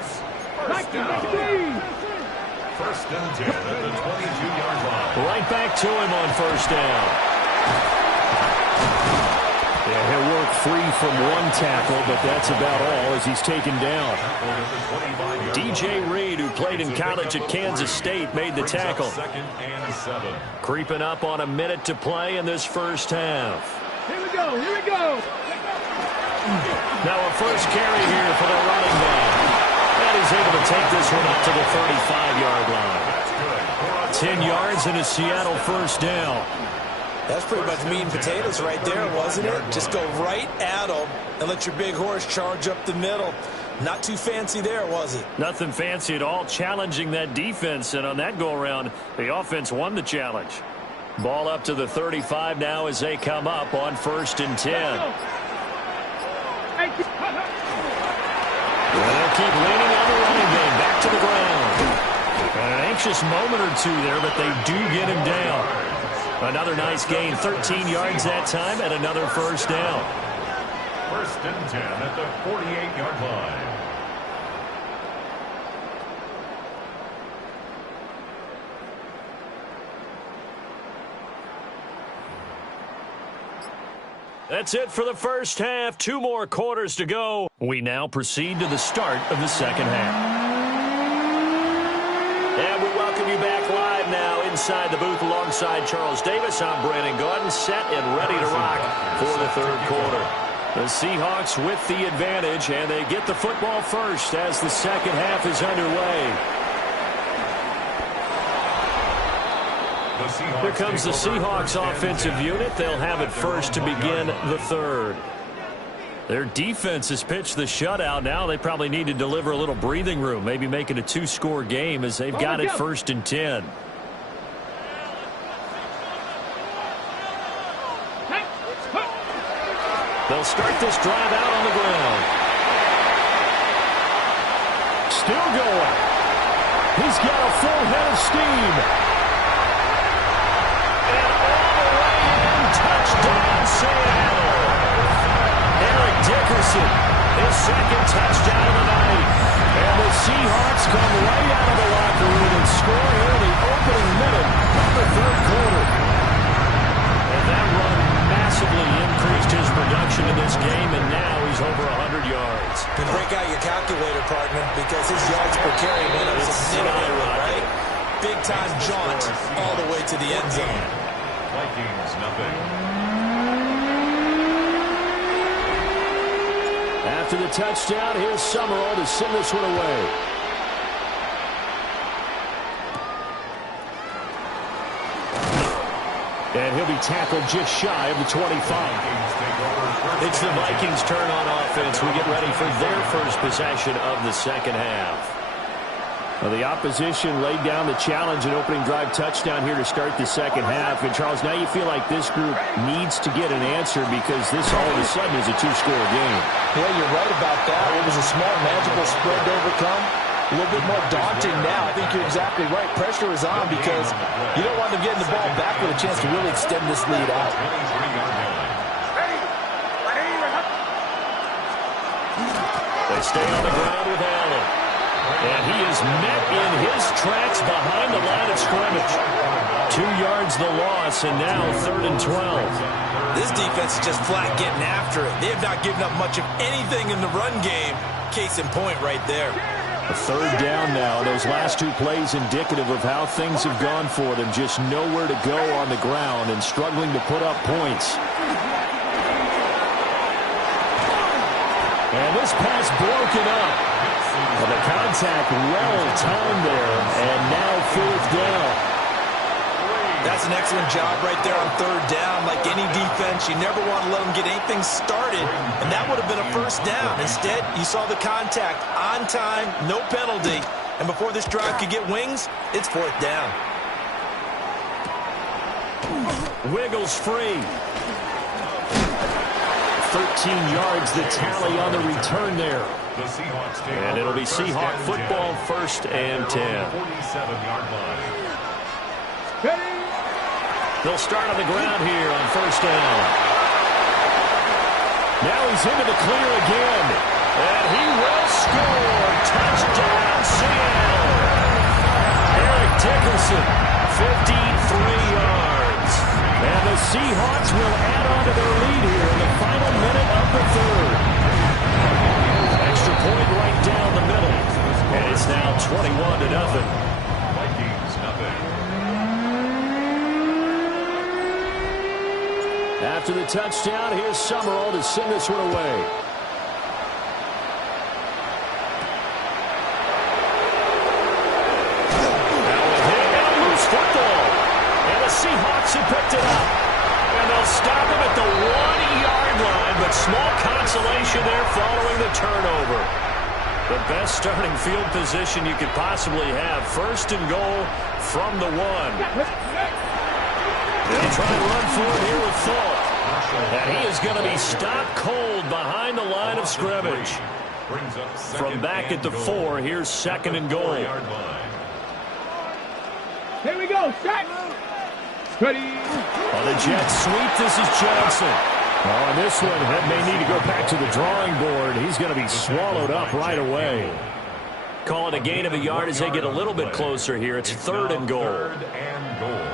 First and 10 at the 22-yard line. Right back to him on first down. Yeah, he'll work free from one tackle, but that's about all as he's taken down. DJ Reed, who played in college at Kansas State, made the tackle. Creeping up on a minute to play in this first half. Here we go, here we go. Now a first carry here for the running back. And he's able to take this one up to the 35-yard line. 10 yards and a Seattle first down. That's pretty much meat and potatoes right there, wasn't it? Just go right at them and let your big horse charge up the middle. Not too fancy there, was it? Nothing fancy at all, challenging that defense. And on that go-around, the offense won the challenge. Ball up to the 35 now as they come up on first and 10. They'll keep leaning on the running game, back to the ground. An anxious moment or two there, but they do get him down. Another nice gain, 13 yards that time, and another first down. First and 10 at the 48-yard line. That's it for the first half. 2 more quarters to go. We now proceed to the start of the second half. And we welcome you back live now inside the booth alongside Charles Davis. I'm Brandon Gordon, set and ready to rock for the third quarter. The Seahawks with the advantage, and they get the football first as the second half is underway. Here comes the Seahawks offensive unit. They'll have it first to begin the third. Their defense has pitched the shutout. Now they probably need to deliver a little breathing room, maybe make it a 2-score game as they've got it first and 10. They'll start this drive out on the ground. Still going. He's got a full head of steam. second touchdown of the night. And the Seahawks come right out of the locker room and score here in the opening minute of the third quarter. And that run massively increased his production in this game, and now he's over 100 yards. And break out your calculator, partner, because his yards per carry went up significantly, right? Big-time jaunt all the way to the end zone. Vikings, nothing. After the touchdown, here's Summerall to send this one away. And he'll be tackled just shy of the 25. It's the Vikings' turn on offense. We get ready for their first possession of the second half. Well, the opposition laid down the challenge and opening drive touchdown here to start the second half. And, Charles, now you feel like this group needs to get an answer because this all of a sudden is a two-score game. Yeah, you're right about that. It was a small, manageable spread to overcome. A little bit more daunting now. I think you're exactly right. Pressure is on because you don't want them getting the ball back with a chance to really extend this lead out. They stay on the ground with Allen. And he is met in his tracks behind the line of scrimmage. 2 yards the loss, and now 3rd and 12. This defense is just flat getting after it. They have not given up much of anything in the run game. Case in point right there. A third down now. Those last 2 plays indicative of how things have gone for them. Just nowhere to go on the ground and struggling to put up points. And this pass broken up. Well, the contact well-timed there, and now 4th down. That's an excellent job right there on 3rd down. Like any defense, you never want to let them get anything started, and that would have been a 1st down. Instead, you saw the contact on time, no penalty, and before this drive could get wings, it's 4th down. Wiggles free. 13 yards, the tally on the return there. And it'll be Seahawk football, 1st and 10. 47-yard line. They'll start on the ground here on 1st down. Now he's into the clear again. And he will score. Touchdown, Seattle. Eric Dickerson, 53 yards. And the Seahawks will add on to their lead here in the final minute of the 3rd. Extra point right down the middle. And it's now 21-0. Vikings, nothing. After the touchdown, here's Summerall to send this one away. Now a hit and a loose football. And the Seahawks have picked it up. And they'll stop him at the 1-yard line, but small consolation there following the turnover. The best starting field position you could possibly have. 1st and goal from the 1. They'll try and run for it here with Thorpe. And he is going to be stopped cold behind the line of scrimmage. From back at the 4, here's 2nd and goal. Here we go, set. Ready. On the jet sweep, this is Johnson. On this one, that may need to go back to the drawing board. He's going to be swallowed up right away. Call it a gain of a yard as they get a little bit closer here. It's 3rd and goal. 3rd and goal.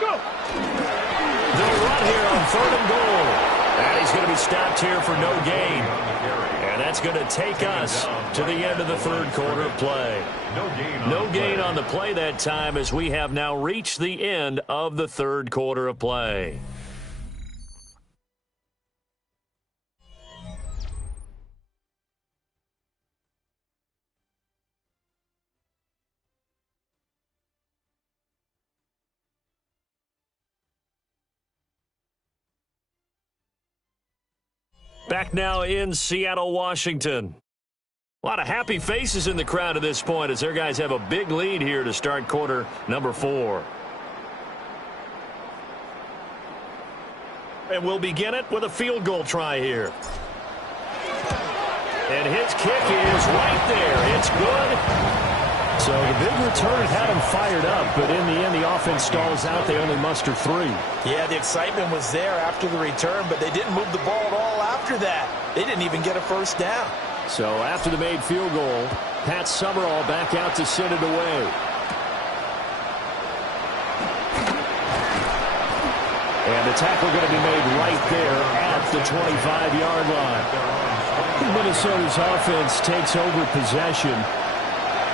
Go. They'll run here on 3rd and goal. And he's going to be stopped here for no gain. And that's going to take us to the end of the 3rd quarter of play. No gain on the play that time as we have now reached the end of the 3rd quarter of play. Back now in Seattle, Washington. A lot of happy faces in the crowd at this point as their guys have a big lead here to start quarter number 4. And we'll begin it with a field goal try here. And his kick is right there. It's good. So the big return had them fired up, but in the end, the offense stalls out. They only muster 3. Yeah, the excitement was there after the return, but they didn't move the ball at all after that. They didn't even get a first down. So after the made field goal, Pat Summerall back out to send it away. And the tackle going to be made right there at the 25-yard line. Minnesota's offense takes over possession.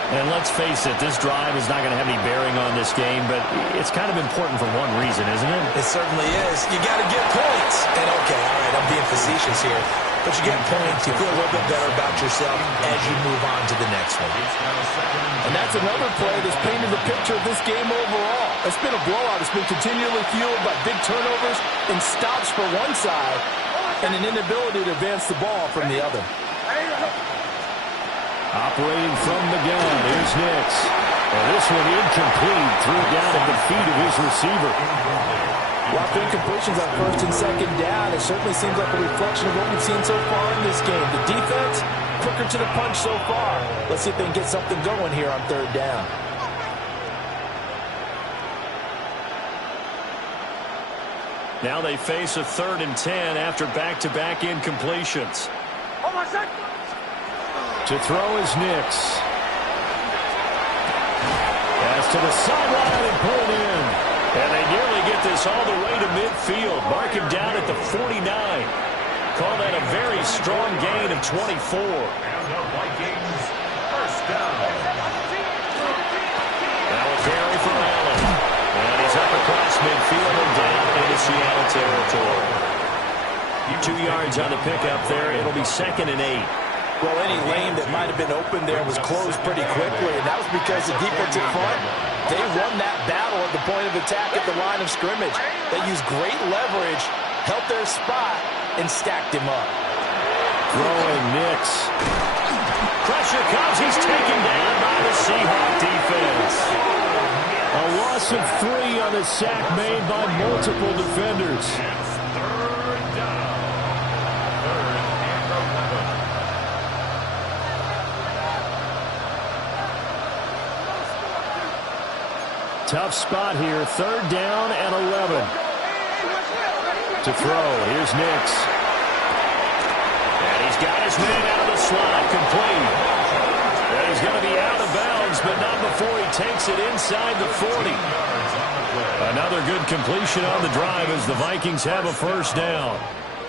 And let's face it, this drive is not going to have any bearing on this game, but it's kind of important for one reason, isn't it? It certainly is. You got to get points. And okay, all right, I'm being facetious here. But you get points, you feel a little bit better about yourself as you move on to the next one. And that's another play that's painted the picture of this game overall. It's been a blowout. It's been continually fueled by big turnovers and stops for one side and an inability to advance the ball from the other. Operating from the gun, here's Nix. And this one incomplete, threw it down at the feet of his receiver. While incompletions on first and second down, it certainly seems like a reflection of what we've seen so far in this game. The defense, quicker to the punch so far. Let's see if they can get something going here on third down. Now they face a 3rd and 10 after back-to-back incompletions. To throw is Nix. Pass to the sideline and pulled in. And they nearly get this all the way to midfield. Mark him down at the 49. Call that a very strong gain of 24. And the Vikings, first down. Now a carry from Allen. And he's up across midfield and down into Seattle territory. 2 yards on the pickup there. It'll be 2nd and 8. Well, any lane that might have been open there was closed pretty quickly, and that was because the defensive front, they won that battle at the point of attack at the line of scrimmage. They used great leverage, held their spot, and stacked him up. Throwing Nix. Pressure comes. He's taken down by the Seahawk defense. A loss of 3 on the sack made by multiple defenders. Tough spot here. 3rd down and 11. To throw, here's Nix. And he's got his man out of the slot, complete. And he's going to be out of bounds, but not before he takes it inside the 40. Another good completion on the drive as the Vikings have a first down.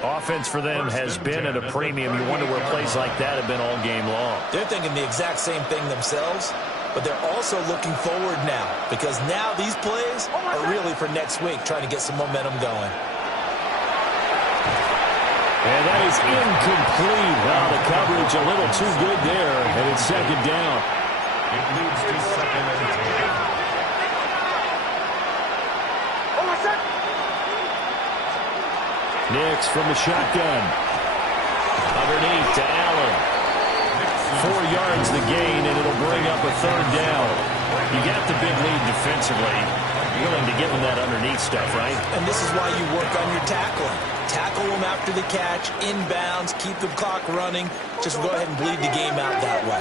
Offense for them has been at a premium. You wonder where plays like that have been all game long. They're thinking the exact same thing themselves, but they're also looking forward now, because now these plays are really for next week, trying to get some momentum going. And that is incomplete. Wow, the coverage a little too good there, and it's 2nd down. It leads to 2nd and 10. Nix from the shotgun. Underneath to Allen. 4 yards the gain, and it'll bring up a 3rd down. You got the big lead defensively. Willing to give them that underneath stuff, right? And this is why you work on your tackling. Tackle them after the catch, inbounds, keep the clock running. Just go ahead and bleed the game out that way.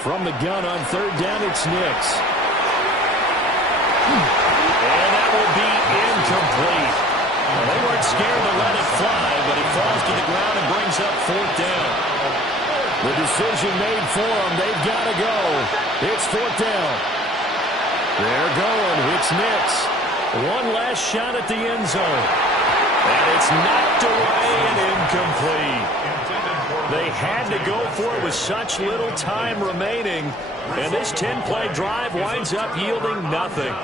From the gun on 3rd down, it's Nix. And that will be incomplete. Well, they weren't scared to let it fly, but it falls to the ground and brings up 4th down. The decision made for them. They've got to go. It's 4th down. They're going. It's Nix. One last shot at the end zone. And it's knocked away and incomplete. They had to go for it with such little time remaining. And this 10-play drive winds up yielding nothing.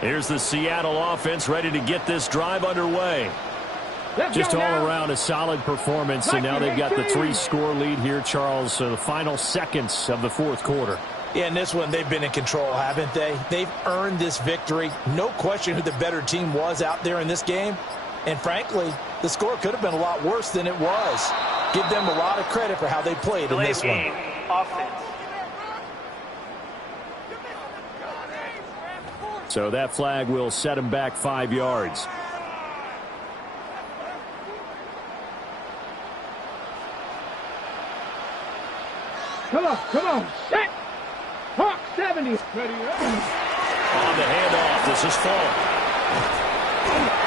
Here's the Seattle offense ready to get this drive underway. Just all around a solid performance, and now they've got the 3-score lead here, Charles. So the final seconds of the 4th quarter. Yeah, in this one, they've been in control, haven't they? They've earned this victory. No question who the better team was out there in this game. And frankly, the score could have been a lot worse than it was. Give them a lot of credit for how they played in this one. Offense. So that flag will set him back 5 yards. Come on. Set. Hawk 70. Ready. On the handoff, this is Falk.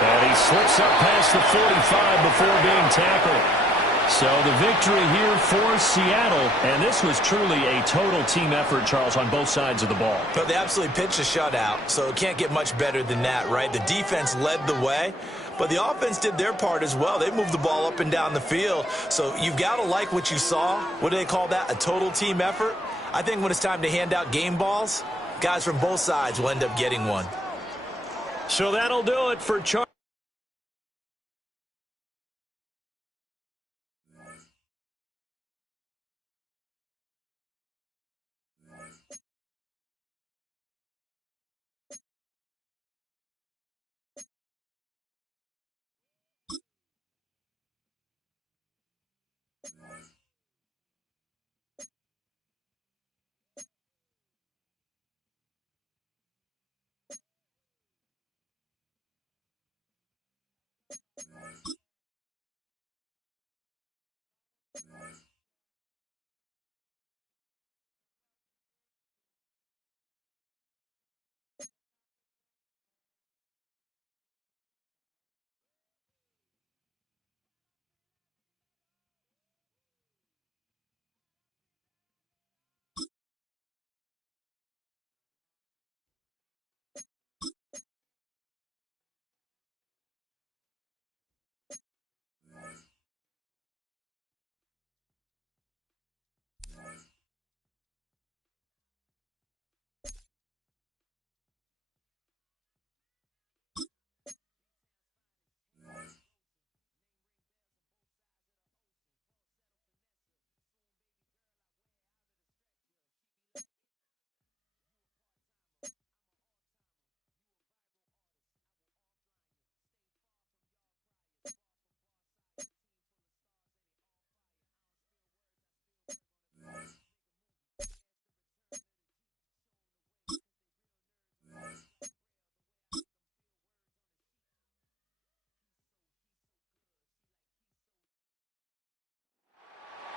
And he slips up past the 45 before being tackled. So the victory here for Seattle, and this was truly a total team effort, Charles, on both sides of the ball. But they absolutely pitched a shutout, so it can't get much better than that, right? The defense led the way, but the offense did their part as well. They moved the ball up and down the field, so you've got to like what you saw. What do they call that? A total team effort? I think when it's time to hand out game balls, guys from both sides will end up getting one. So that'll do it for Charles.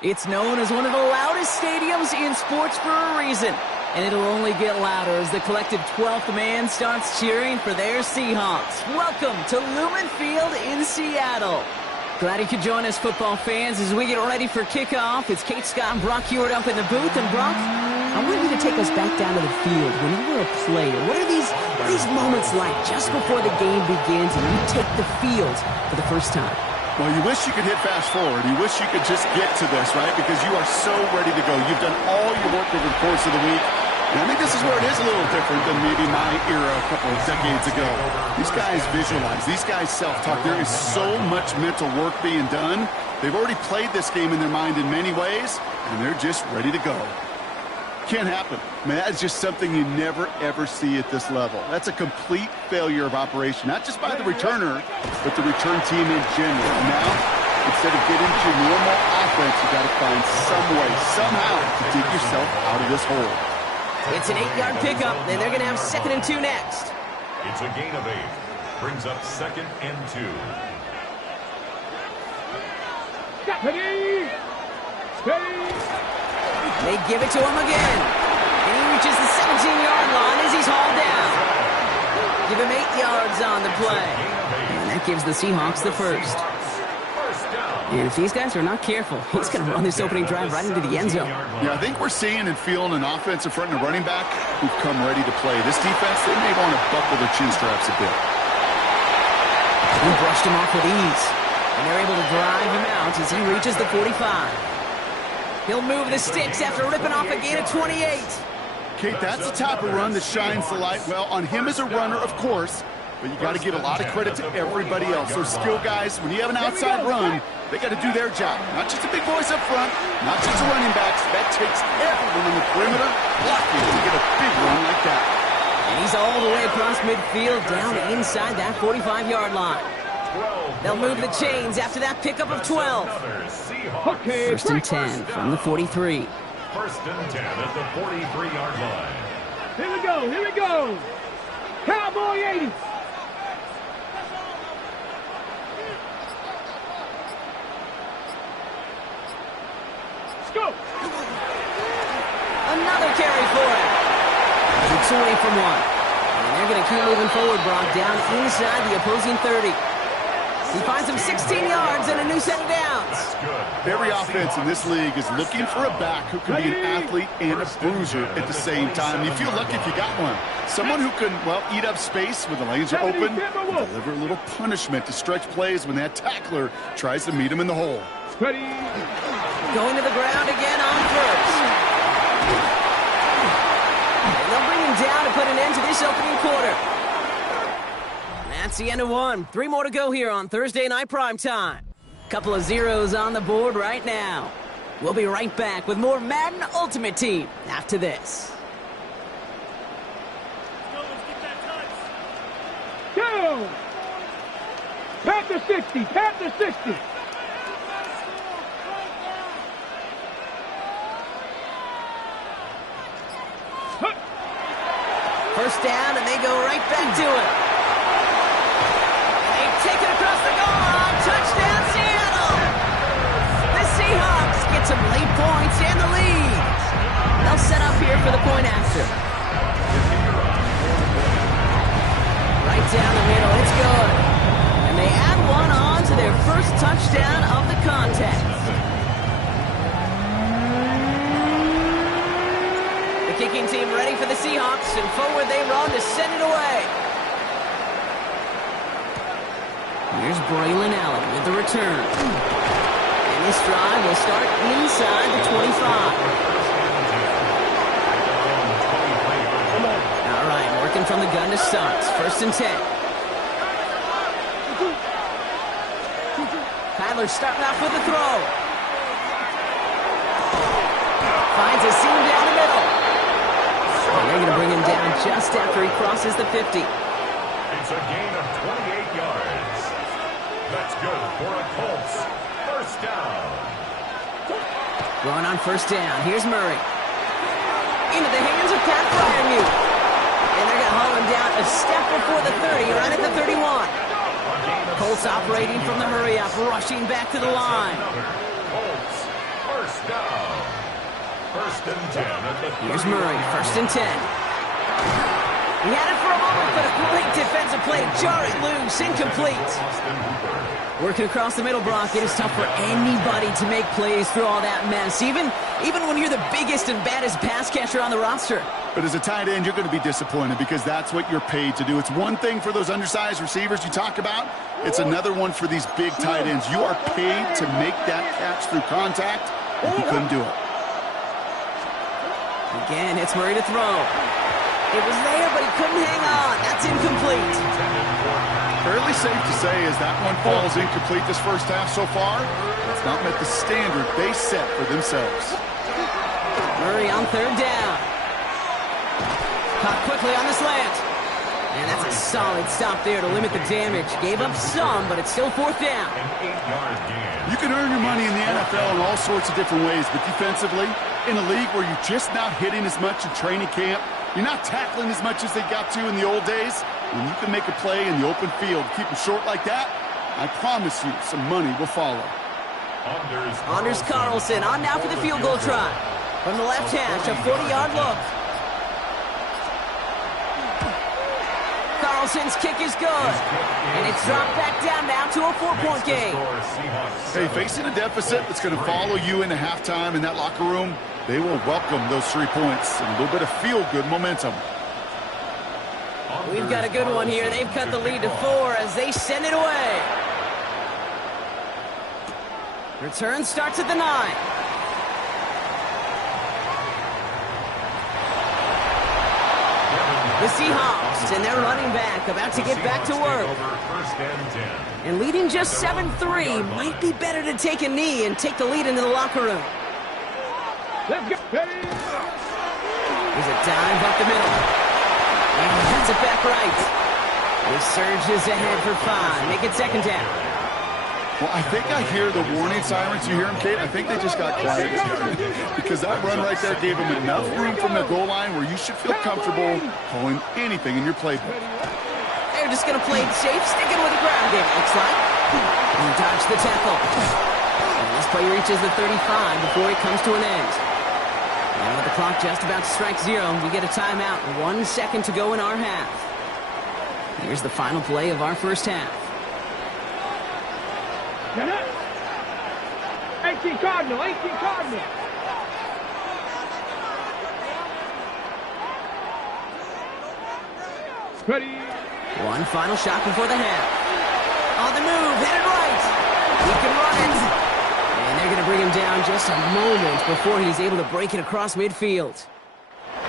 It's known as one of the loudest stadiums in sports for a reason, and it'll only get louder as the collective 12th man starts cheering for their Seahawks. Welcome to Lumen Field in Seattle. Glad you could join us, football fans, as we get ready for kickoff. It's Kate, Scott, and Brock Hewitt up in the booth. And Brock, I want you to take us back down to the field. When you were a player, what are these moments like just before the game begins and you take the field for the first time? Well, you wish you could hit fast forward. You wish you could just get to this, right? Because you are so ready to go. You've done all your work over the course of the week. And I think this is where it is a little different than maybe my era a couple of decades ago. These guys visualize. These guys self-talk. There is so much mental work being done. They've already played this game in their mind in many ways, and they're just ready to go. Can't happen. I mean, that's just something you never, ever see at this level. That's a complete failure of operation, not just by the returner, but the return team in general. And now, instead of getting to normal offense, you've got to find some way, somehow, to dig yourself out of this hole. It's an 8-yard pickup, and they're going to have 2nd and 2 next. It's a gain of 8. Brings up 2nd and 2. Steady! They give it to him again. And he reaches the 17-yard line as he's hauled down. Give him 8 yards on the play. And that gives the Seahawks the first. And if these guys are not careful, he's going to run this opening drive right into the end zone. Yeah, I think we're seeing and feeling an offense in front of the running back who've come ready to play. This defense, they may want to buckle their chin straps a bit. He brushed him off with ease. And they're able to drive him out as he reaches the 45. He'll move the sticks after ripping off a gain of 28. Kate, that's the type of run that shines the light, well, on him as a runner, of course, but you got to give a lot of credit to everybody else. Those skill guys, when you have an outside run, they got to do their job. Not just a big voice up front, not just the running backs. That takes everyone on the perimeter blocking to get a big run like that. And he's all the way across midfield, down inside that 45-yard line. They'll move the chains after that pickup of 12. Okay, 1st and 10 from the 43. 1st and 10 at the 43-yard line. Here we go. Cowboy 80. Let's go. just away from one. And they're going to keep moving forward, Brock, down inside the opposing 30. He finds him 16 yards and a new set of downs. Every offense in this league is looking for a back who can be an athlete and a bruiser at the same time. You feel lucky if you got one. Someone who can, well, eat up space when the lanes are open, deliver a little punishment to stretch plays when that tackler tries to meet him in the hole. Ready. Going to the ground again on first. And they'll bring him down to put an end to this opening quarter. That's the end of one. 3 more to go here on Thursday Night Primetime. Couple of zeros on the board right now. We'll be right back with more Madden Ultimate Team after this. Go! Panther 60, Panther 60. First down, and they go right back to it. Take it across the goal line. Touchdown, Seattle. The Seahawks get some late points and the lead. They'll set up here for the point after. Right down the middle. It's good. And they add one on to their first touchdown of the contest. The kicking team ready for the Seahawks, and forward they run to send it away. Here's Braylon Allen with the return. And this drive will start inside the 25. All right, working from the gun to start. First and 10. Kyler starting off with the throw. Finds a seam down the middle. And they're going to bring him down just after he crosses the 50. It's a gain of 28 yards. That's good for a Colts. First down. Going on first down. Here's Murray. Into the hands of Pat Fryermuth. And they're going to haul him down a step before the 30, right at the 31. Colts operating from the hurry-up, rushing back to the line. Colts. First down. First and 10 at the 30. Here's Murray. First and 10. He had it for a moment, but a great defensive play to jar it loose. Incomplete. Working across the middle, Brock. It is tough for anybody to make plays through all that mess, even when you're the biggest and baddest pass catcher on the roster. But as a tight end, you're going to be disappointed because that's what you're paid to do. It's one thing for those undersized receivers you talk about. It's another one for these big tight ends. You are paid to make that catch through contact, and he couldn't do it. Again, it's Murray to throw. It was there, but he couldn't hang on. That's incomplete. Fairly safe to say as that one falls incomplete this first half so far, it's not met the standard they set for themselves. Murray on third down. Caught quickly on the slant. And that's a solid stop there to limit the damage. Gave up some, but it's still fourth down. An 8-yard gain. You can earn your money in the NFL in all sorts of different ways, but defensively, in a league where you're just not hitting as much in training camp, you're not tackling as much as they got to in the old days, when you can make a play in the open field, keep them short like that, I promise you some money will follow. Anders Carlson on now for the field goal try. From the left hash, a 40-yard look. Carlson's kick is good. And it's dropped back down now to a 4-point game. Hey, facing a deficit that's going to follow you into halftime in that locker room, they will welcome those 3 points and a little bit of feel-good momentum. We've got a good one here. They've cut the lead to 4 as they send it away. Return starts at the 9. The Seahawks and their running back about to get back to work. And leading just 7-3, might be better to take a knee and take the lead into the locker room. Let's go. Here's a dive up the middle. And cuts it back right. He surges ahead for 5. Make it second down. Well, I think I hear the warning sirens. You hear them, Kate? I think they just got quiet because that run right there gave them enough room from the goal line where you should feel comfortable calling anything in your playbook. They're just going to play it safe, sticking with the ground game, it looks like. And dodge the tackle. And this play reaches the 35 before it comes to an end. Now with the clock just about to strike 0, we get a timeout. 1 second to go in our half. Here's the final play of our first half. 18 Cardinal, 18 Cardinal. Ready. One final shot before the half. On the move, headed right. He can run it. And they're going to bring him down just a moment before he's able to break it across midfield.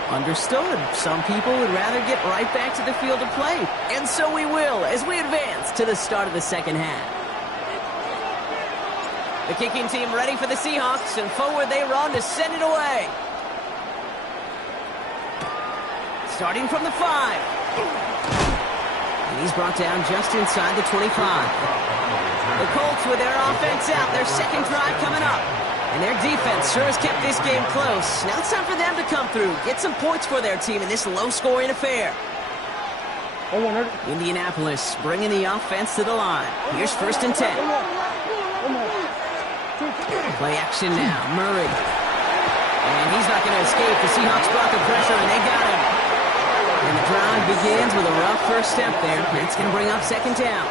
Understood. Some people would rather get right back to the field to play. And so we will as we advance to the start of the second half. The kicking team ready for the Seahawks, and forward they run to send it away. Starting from the 5. And he's brought down just inside the 25. The Colts with their offense out, their second drive coming up. And their defense sure has kept this game close. Now it's time for them to come through, get some points for their team in this low-scoring affair. Indianapolis bringing the offense to the line. Here's 1st and 10. Play action now, Murray. And he's not going to escape. The Seahawks brought the pressure, and they got him. And the drive begins with a rough first step there. That's going to bring up 2nd down.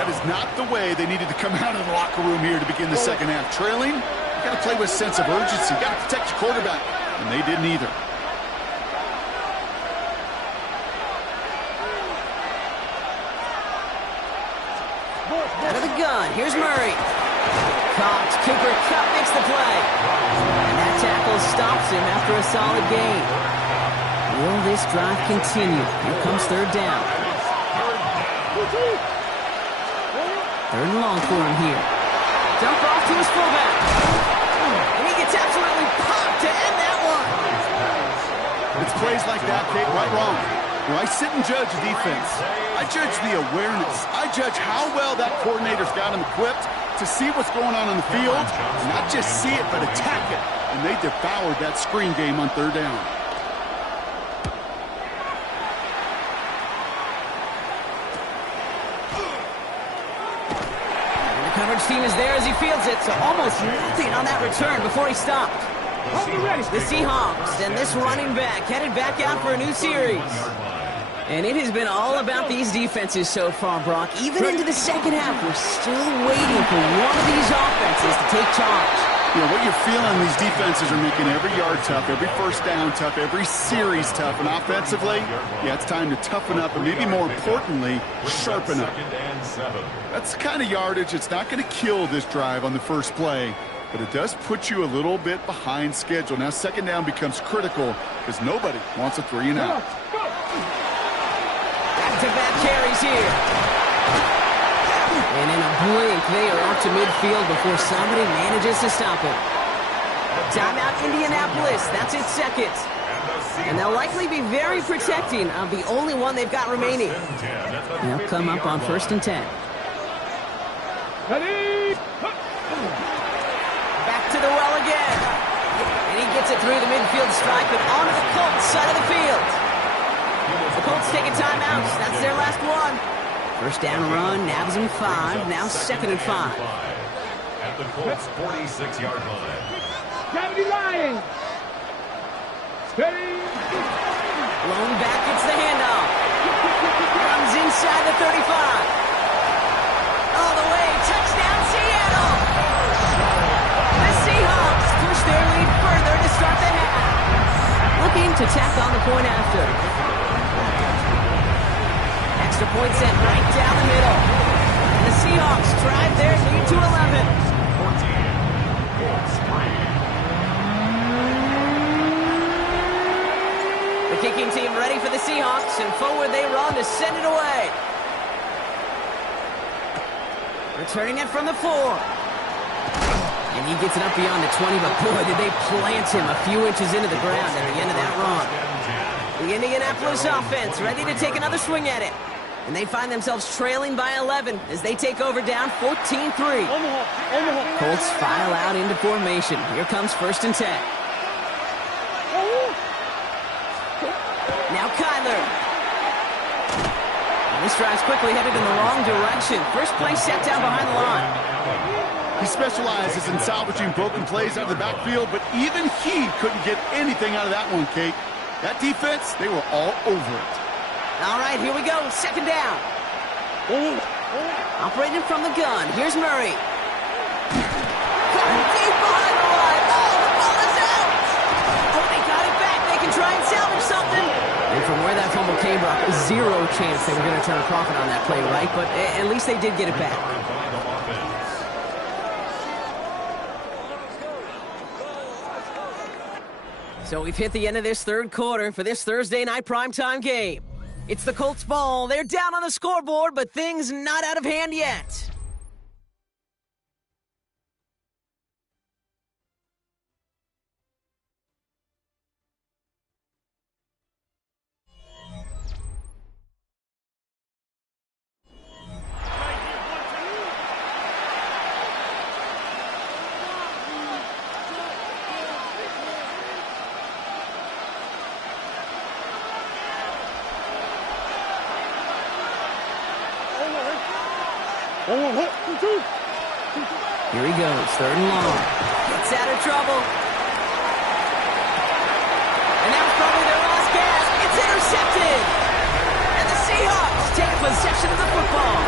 That is not the way they needed to come out of the locker room here to begin the second half. Trailing, you got to play with a sense of urgency. You got to protect your quarterback, and they didn't either. Out of the gun, here's Murray. Caught, Cooper Kupp makes the play. And that tackle stops him after a solid gain. Will this drive continue? Here comes 3rd down. 3rd and long for him here. Dump off to his fullback. And he gets absolutely popped to end that one. It's plays like that, Kate, right wrong. When I sit and judge a defense, I judge the awareness. I judge how well that coordinator's got him equipped to see what's going on the field, and not just see it, but attack it. And they devoured that screen game on 3rd down. Coverage team is there as he fields it, so almost nothing on that return before he stopped. The Seahawks and this running back headed back out for a new series. And it has been all about these defenses so far, Brock. Even into the second half, we're still waiting for one of these offenses to take charge. You know, what you're feeling, these defenses are making every yard tough, every first down tough, every series tough. And offensively, yeah, it's time to toughen up, and maybe more importantly, sharpen up. That's the kind of yardage that's not going to kill this drive on the first play, but it does put you a little bit behind schedule. Now, 2nd down becomes critical because nobody wants a 3 and out. Back-to-back carries here. And in a blink, they are off to midfield before somebody manages to stop it. Timeout, Indianapolis. That's its 2nd. And they'll likely be very protecting of the only one they've got remaining. They'll come up on 1st and 10. Back to the well again. And he gets it through the midfield strike, but onto the Colts side of the field. The Colts take a timeout. That's their last one. 1st down run, nabs him 5. Now 2nd and 5. At the Colts' 46-yard line. 70 Lions. Steady. Blown back, gets the handoff. Runs inside the 35. All the way, touchdown Seattle. The Seahawks push their lead further to start the half. Looking to tack on the point after. Extra point sent right down the middle. And the Seahawks drive their lead to 11. The kicking team ready for the Seahawks, and forward they run to send it away. Returning it from the 4. And he gets it up beyond the 20, but boy, did they plant him a few inches into the ground at the end of that run. The Indianapolis offense ready to take another swing at it. And they find themselves trailing by 11 as they take over down 14-3. Colts file out into formation. Here comes 1st and 10. Now Kyler. And this drive's quickly headed in the wrong direction. First play set down behind the line. He specializes in salvaging broken plays out of the backfield, but even he couldn't get anything out of that one, Kate. That defense, they were all over it. All right, here we go. Second down. Operating from the gun. Here's Murray. Deep behind the line. Oh, the ball is out. Oh, they got it back. They can try and salvage something. And from where that fumble came, Brock, zero chance they were going to turn a profit on that play, right? But at least they did get it back. So we've hit the end of this third quarter for this Thursday night primetime game. It's the Colts ball. They're down on the scoreboard, but things not out of hand yet. Here he goes, third and long. Gets out of trouble. And that was probably their last gasp. It's intercepted. And the Seahawks take possession of the football.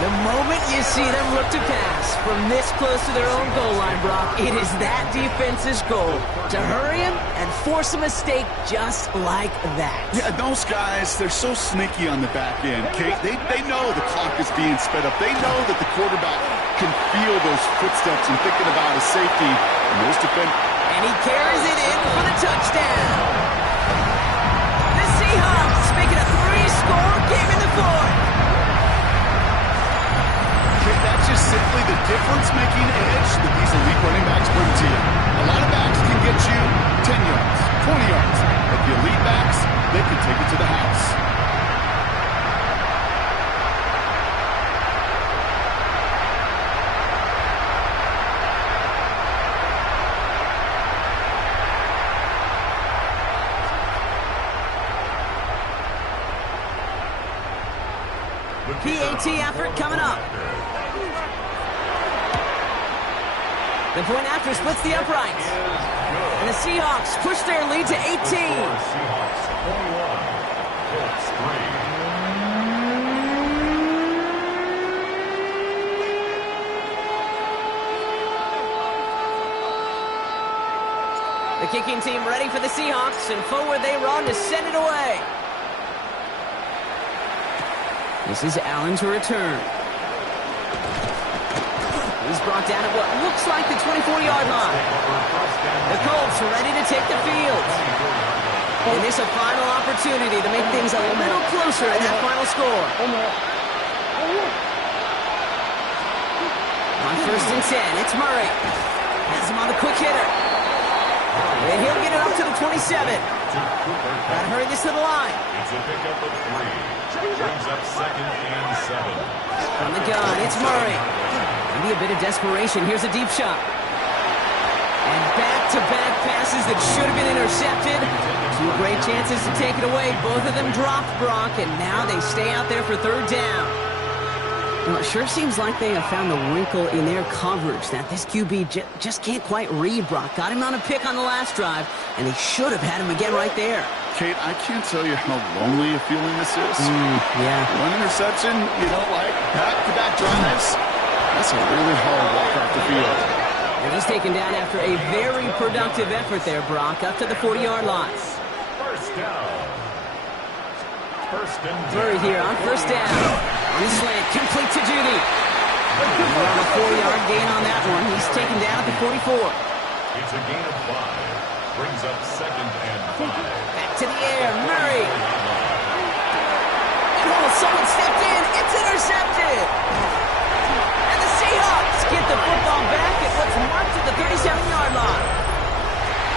The moment you see them look to pass from this close to their own goal line, Brock, it is that defense's goal to hurry him and force a mistake just like that. Yeah, those guys, they're so sneaky on the back end, Kate. They know the clock is being sped up. They know that the quarterback can feel those footsteps and thinking about his safety. And those defenders. And he carries it in for the touchdown. The Seahawks making a 3-score game in the fourth. That's just simply the difference-making edge that these elite running backs bring to you. A lot of backs can get you 10 yards, 20 yards. But the elite backs, they can take it to the house. PAT effort coming up. The point after splits the uprights. And the Seahawks push their lead to 18. Seahawks 21, Colts 3. The kicking team ready for the Seahawks, and forward they run to send it away. This is Allen to return. He's brought down at what looks like the 24-yard line. The Colts are ready to take the field. And this a final opportunity to make things a little closer in that final score. On 1st and 10, it's Murray. Has him on the quick hitter. And he'll get it up to the 27. Gotta hurry this to the line. It's a pickup of 3. Brings up 2nd and 7. From the gun, it's Murray. Maybe a bit of desperation. Here's a deep shot. And back-to-back passes that should have been intercepted. 2 great chances to take it away. Both of them dropped, Brock, and now they stay out there for 3rd down. Well, it sure seems like they have found the wrinkle in their coverage that this QB just can't quite read, Brock. Got him on a pick on the last drive, and they should have had him again right there. Kate, I can't tell you how lonely a feeling this is. Yeah. One interception, like back-to-back drives. That's a really hard walk off the field. And he's taken down after a very productive effort there, Brock, up to the 40-yard line. First down. First and 10. Murray here on 1st down. On the slant, complete to Judy. We're on a 4-yard gain on that one. He's taken down at the 44. It's a gain of 5. Brings up 2nd and 5. Back to the air, Murray. Oh, someone stepped in. It's intercepted. And the Seahawks get the football back at what's marked at the 37-yard line.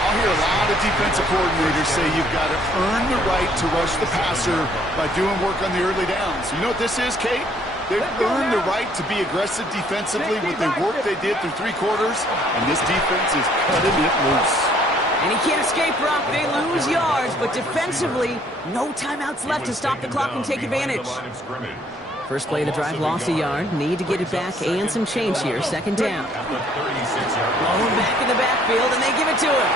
I'll hear a lot of defensive coordinators say you've got to earn the right to rush the passer by doing work on the early downs. You know what this is, Kate? They've earned the right to be aggressive defensively with the work they did through 3 quarters, and this defense is cutting it loose. And he can't escape, Brock. They lose yards, but defensively, no timeouts left to stop the clock and take advantage. First play of the drive lost a yard. Need to get it back and some change here. Second down. Rolling back in the backfield, and they give it to him.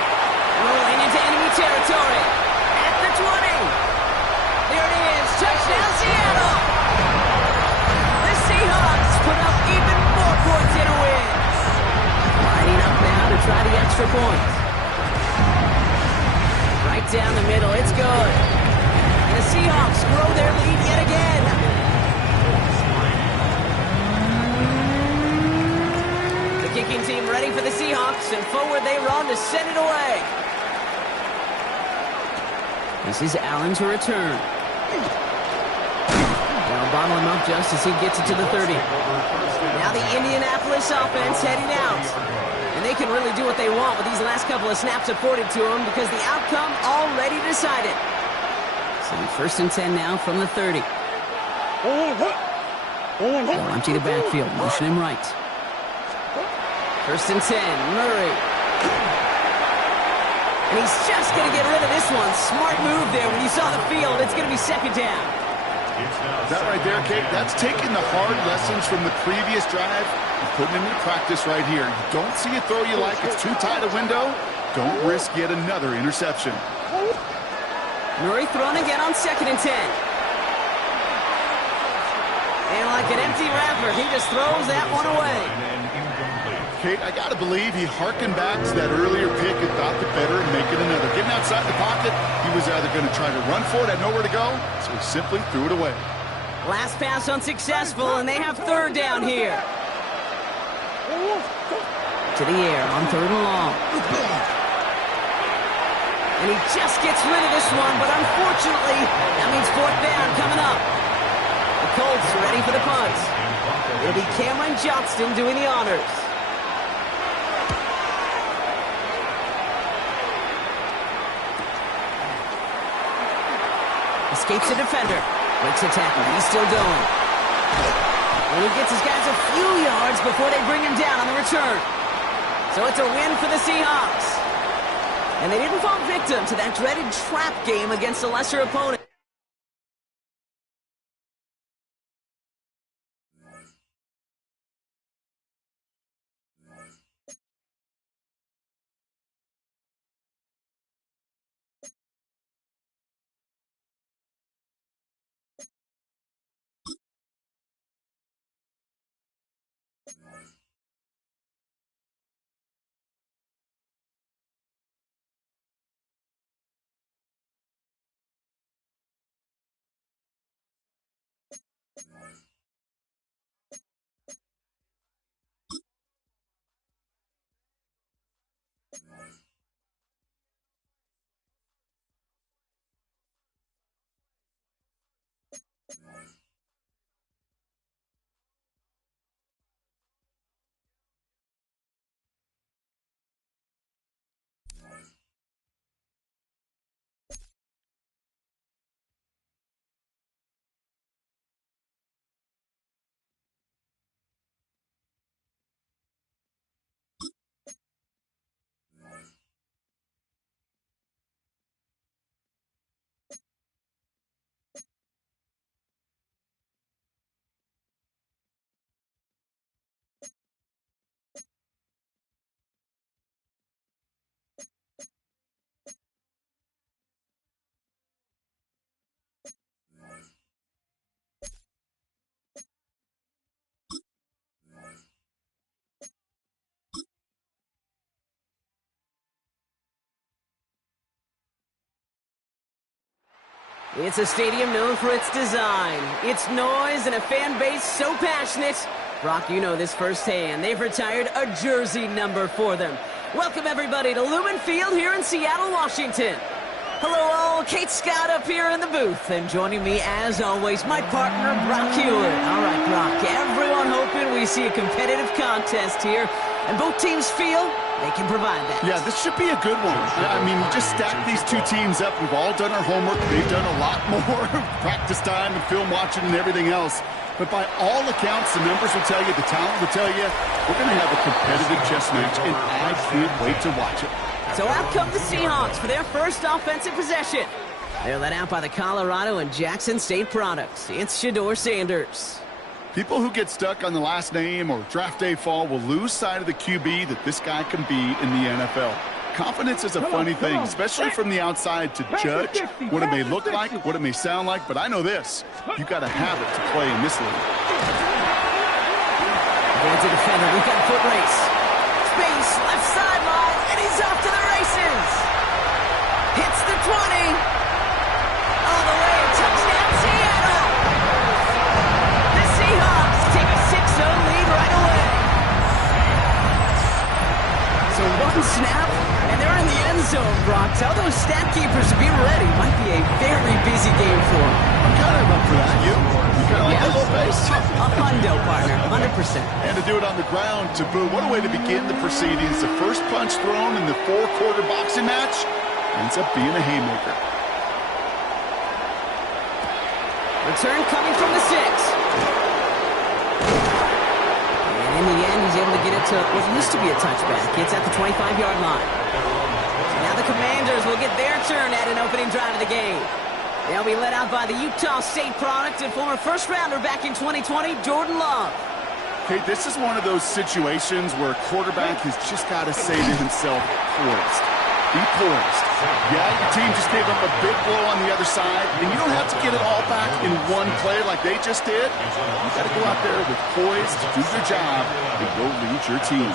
Rolling into enemy territory. At the 20. There it is. Touchdown, Seattle. The Seahawks put up even more points in a win. Lining up now to try the extra point. Right down the middle. It's good. And the Seahawks grow their lead yet again. The kicking team ready for the Seahawks, and forward they run to send it away. This is Allen to return. They'll bottle him up just as he gets it to the 30. Now the Indianapolis offense heading out. And they can really do what they want with these last couple of snaps afforded to them because the outcome already decided. So first and 10 now from the 30. They'll empty the backfield, motion him right. First and 10, Murray. And he's just going to get rid of this one. Smart move there. When you saw the field, it's going to be second down. That right there, Kate, that's taking the hard lessons from the previous drive and putting them into practice right here. You don't see a throw you like, it's too tight a window. Don't risk yet another interception. Murray thrown again on second and 10. And like an empty wrapper, he just throws that one away. Kate, I got to believe he hearkened back to that earlier pick and thought the better and make it another. Getting outside the pocket, he was either going to try to run for it, had nowhere to go, so he simply threw it away. Last pass unsuccessful, and they have third down here. To the air on third and long. And he just gets rid of this one, but unfortunately, that means fourth down coming up. The Colts ready for the punt. It'll be Cameron Johnston doing the honors. Escapes a defender. Breaks a tackle. He's still going. And he gets his guys a few yards before they bring him down on the return. So it's a win for the Seahawks. And they didn't fall victim to that dreaded trap game against a lesser opponent. It's a stadium known for its design, its noise, and a fan base so passionate. Brock, you know this firsthand. They've retired a jersey number for them. Welcome, everybody, to Lumen Field here in Seattle, Washington. Hello, all. Kate Scott up here in the booth. And joining me, as always, my partner, Brock Hewitt. All right, Brock, everyone hoping we see a competitive contest here. And both teams feel they can provide that. Yeah, this should be a good one. I mean, you just stack these two teams up. We've all done our homework. They've done a lot more practice time and film watching and everything else. But by all accounts, the numbers will tell you, the talent will tell you, we're going to have a competitive chess match, and I can't wait to watch it. So out come the Seahawks for their first offensive possession. They're led out by the Colorado and Jackson State products. It's Shedeur Sanders. People who get stuck on the last name or draft day fall will lose sight of the QB that this guy can be in the NFL. Confidence is a funny thing, especially from the outside, to judge what it may look like, what it may sound like, but I know this. You got to have it to play in this league. There's a defender. We've got a foot race. Space, left sideline, and he's off to the races. Hits the 20. All the way, touchdown, Seattle. The Seahawks take a 6-0 lead right away. So one snap, and they're in the end zone, Brock. Tell those stat keepers to be ready. Might be a very busy game for them. I'm kind of up for that. You kind of like that little pace? A hundo, partner, 100%. And to do it on the ground, to boot. What a way to begin the proceedings. The first punch thrown in the 4-quarter boxing match ends up being a haymaker. Return coming from the 6. And in the end, he's able to get it to what used to be a touchback. It's at the 25-yard line. Now the Commanders will get their turn at an opening drive of the game. They'll be led out by the Utah State product and former first-rounder back in 2020, Jordan Love. Okay, this is one of those situations where a quarterback has just got to say to himself, poised. Be poised. Yeah, your team just gave up a big blow on the other side, and you don't have to get it all back in one play like they just did. You got to go out there with poise to do your job and go lead your team.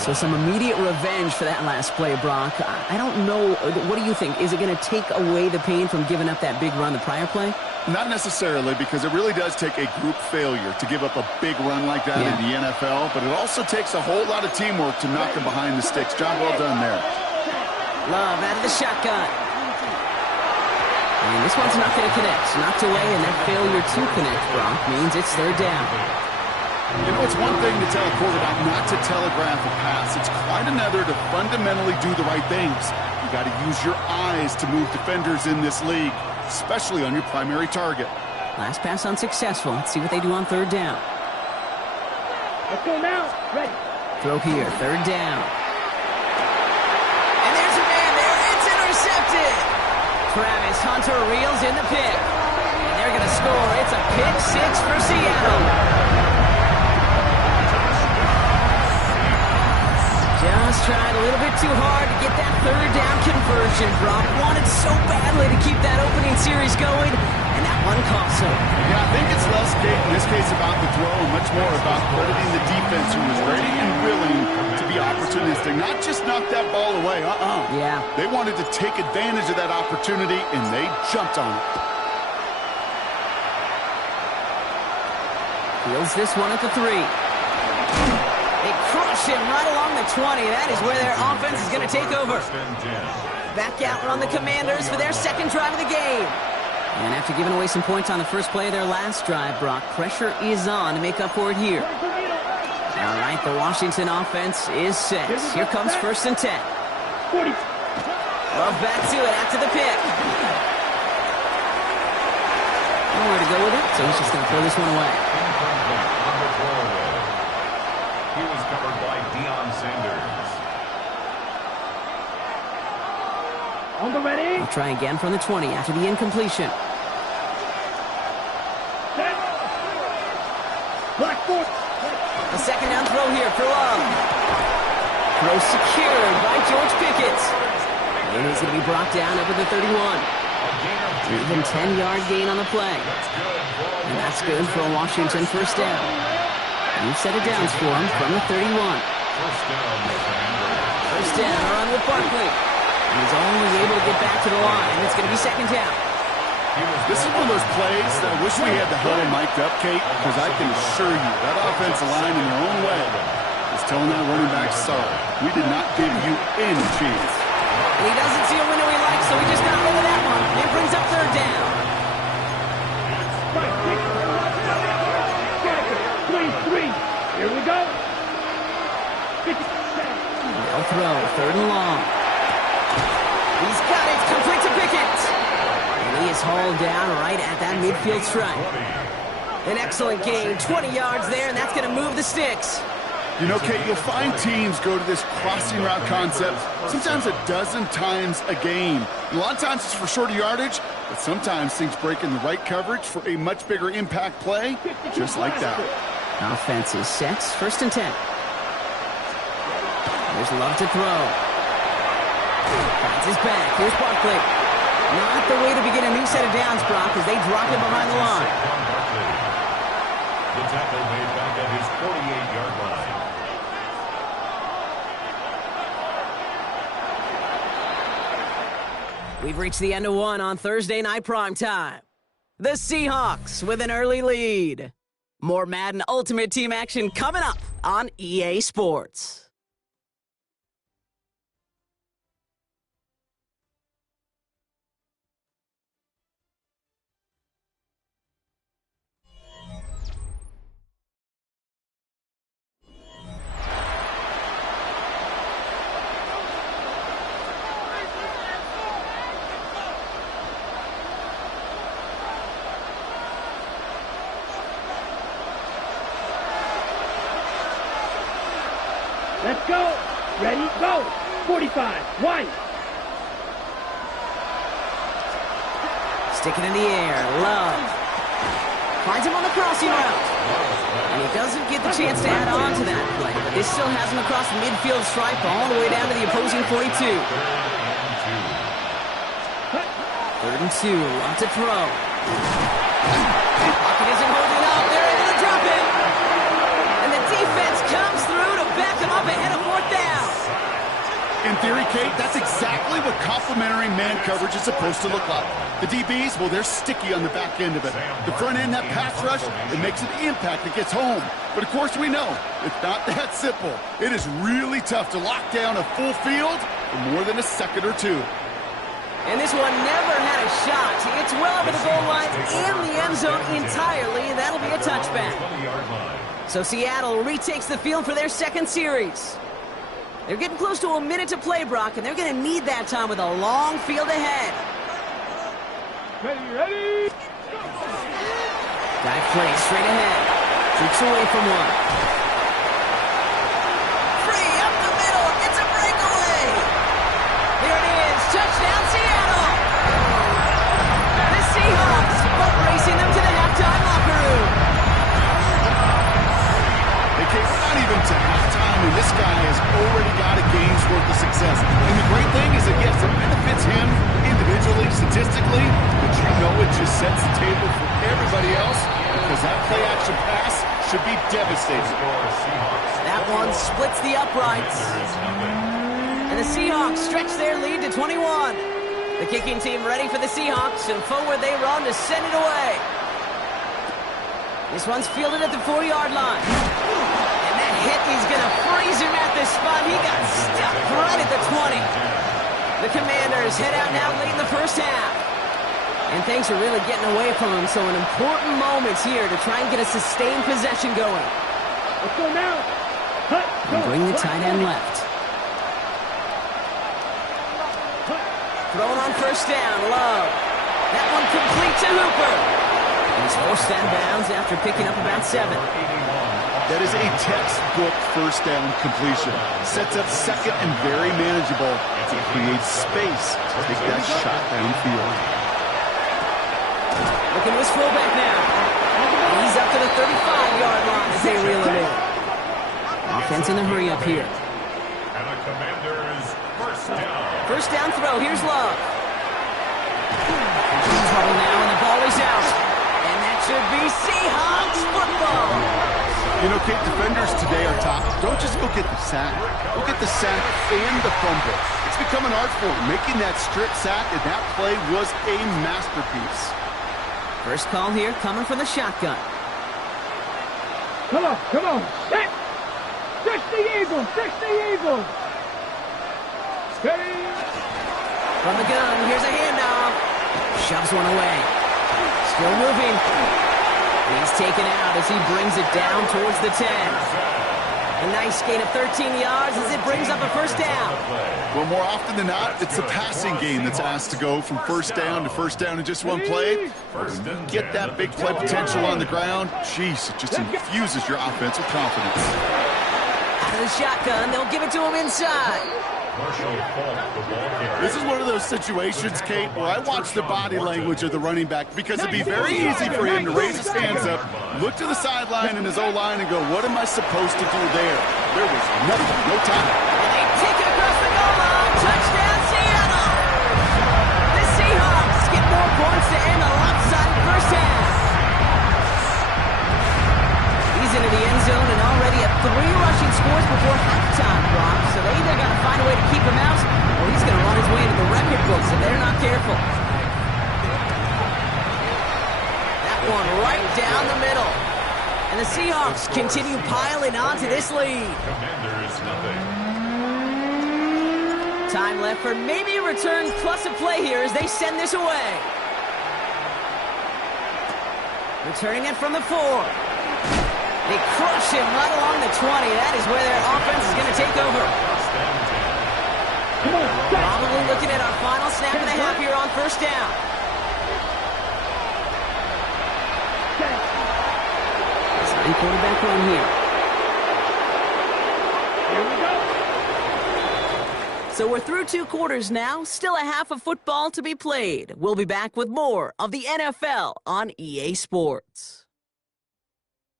So some immediate revenge for that last play, Brock. I don't know. What do you think? Is it going to take away the pain from giving up that big run the prior play? Not necessarily, because it really does take a group failure to give up a big run like that in the NFL, but it also takes a whole lot of teamwork to knock them behind the sticks. Job well done there. Love out of the shotgun. And this one's not going to connect. Knocked away, and that failure to connect, Brock, means it's third down. You know, it's one thing to tell a quarterback not to telegraph a pass. It's quite another to fundamentally do the right things. You got to use your eyes to move defenders in this league, especially on your primary target. Last pass unsuccessful. Let's see what they do on third down. Let's go now. Ready. Throw here, third down. And there's a man there. It's intercepted. Travis Hunter reels in the pick. And they're going to score. It's a pick 6 for Seattle. Just tried a little bit too hard to get that third down conversion. Brock wanted so badly to keep that opening series going, and that one cost him. Yeah, I think it's less, in this case, about the throw and much more about crediting the defense who was ready and willing to be opportunistic, not just knock that ball away. Yeah. They wanted to take advantage of that opportunity, and they jumped on it. Fields this one at the 3. They crush him right along the 20. That is where their offense is going to take over. Back out on the Commanders for their second drive of the game. And after giving away some points on the first play of their last drive, Brock, pressure is on to make up for it here. All right, the Washington offense is set. Here comes 1st and 10. Love back to it after the pick. Nowhere to go with it, so he's just going to throw this one away. He was covered by Deion Sanders. On the ready. We'll try again from the 20 after the incompletion. A second down throw here for Love. Throw secured by George Pickett. And he's going to be brought down up at the 31. Even 10-yard gain on the play. And that's good for a Washington first down. New set of downs for him from the 31. First down, a run with Barkley. He's only able to get back to the line. It's going to be second down. This is one of those plays that I wish we had the huddle mic'd up, Kate, because I can assure you that offensive line in their own way is telling that running back, sorry, we did not give you any chance. And he doesn't see a window he likes, so he just got rid of that one. It brings up third down. 23. Here we go. 57. They'll throw, third and long. He's got it, complete to Pickett. And he is hauled down right at that midfield stripe. An excellent gain, 20 yards there, and that's going to move the sticks. You know, Kate, you'll find teams go to this crossing route concept sometimes a dozen times a game. A lot of times it's for shorter yardage, But sometimes things break in the right coverage for a much bigger impact play, just like that. Offense is set. 1st and 10. There's Love to throw. Finds his back. Here's Barkley. Not the way to begin a new set of downs, Brock, as they drop him behind the line. The tackle made back at his 48-yard line. We've reached the end of one on Thursday Night Primetime. The Seahawks with an early lead. More Madden Ultimate Team action coming up on EA Sports. Let's go. Ready, go. 45, one. Stick it in the air. Love. Finds him on the crossing route. And he doesn't get the chance to add on to that play. But this still has him across the midfield stripe all the way down to the opposing 42. 3rd and 2. Love to throw. Pocket isn't holding up. They're into the drop in. And the defense comes through to back him up ahead of 4th down. In theory, Kate, that's exactly what complementary man coverage is supposed to look like. The DBs, well, they're sticky on the back end of it. The front end, that pass rush, it makes an impact. It gets home. But, of course, we know it's not that simple. It is really tough to lock down a full field for more than a second or two. And this one never had a shot. It's well over the goal line and the end zone entirely, and that'll be a touchback. So Seattle retakes the field for their 2nd series. They're getting close to a minute to play, Brock, and they're going to need that time with a long field ahead. Ready. Dive play straight ahead. Troops away from one. Free up the middle. It's a breakaway. There it is. Touchdown, Seattle. The Seahawks boat racing them to the halftime locker room. They came not even to halftime, and this guy has already got a game's worth of success. And the great thing is that, yes, it benefits him individually, statistically, but you know it just sets the table for everybody else because that play-action pass should be devastating. That one splits the uprights. And the Seahawks stretch their lead to 21. The kicking team ready for the Seahawks, and forward they run to send it away. This one's fielded at the 40-yard line. And that hit is going to freeze him at this spot. He got stuck right at the 20. The Commanders head out now late in the 1st half. And things are really getting away from him, so an important moment here to try and get a sustained possession going. Let's go now. And bring the tight end left. Throwing on 1st down, Love. That one complete to Hooper. And he's forced out of bounds after picking up about 7. That is a textbook 1st down completion. Sets up 2nd and very manageable. It creates space to take that shot downfield. Looking to his fullback now. He's up to the 35-yard line as they reel him in. Offense in the hurry up here. And the Commanders' 1st down. 1st down throw. Here's Love. He's trouble now, and the ball is out. And that should be Seahawks football. You know, Kate, defenders today are top. Don't just go get the sack. Go get the sack and the fumble. It's become an art form, making that strip sack, and that play was a masterpiece. First call here coming from the shotgun. Come on. Set. Stretch the eagle. Steady. From the gun, here's a handoff. Shoves one away. Still moving. He's taken out as he brings it down towards the 10. A nice gain of 13 yards as it brings up a 1st down. Well, more often than not, it's the passing game that's asked to go from 1st down to 1st down in just one play. When you get that big play potential on the ground, jeez, it just infuses your offense with confidence. Out of the shotgun, they'll give it to him inside. This is one of those situations, Kate, where I watch the body language of the running back because it'd be very easy for him to raise his hands up, look to the sideline in his O-line and go, what am I supposed to do there? There was nothing, no time. And they take it across the goal line. Touchdown, Seattle! The Seahawks get more points to end a lopsided first half. He's into the end zone and already at 3 rushing scores before halftime, Brock. So they either got to find a way to keep him out, or he's going to run his way into the record books if they're not careful. That one right down the middle. And the Seahawks continue piling on to this lead. Time left for maybe a return plus a play here as they send this away. Returning it from the 4. They crush him right along the 20. That is where their offense is going to take over. Probably looking at our final snap and a half here on first down. Design quarterback run here. Here we go. So we're through 2 quarters now. Still a half of football to be played. We'll be back with more of the NFL on EA Sports.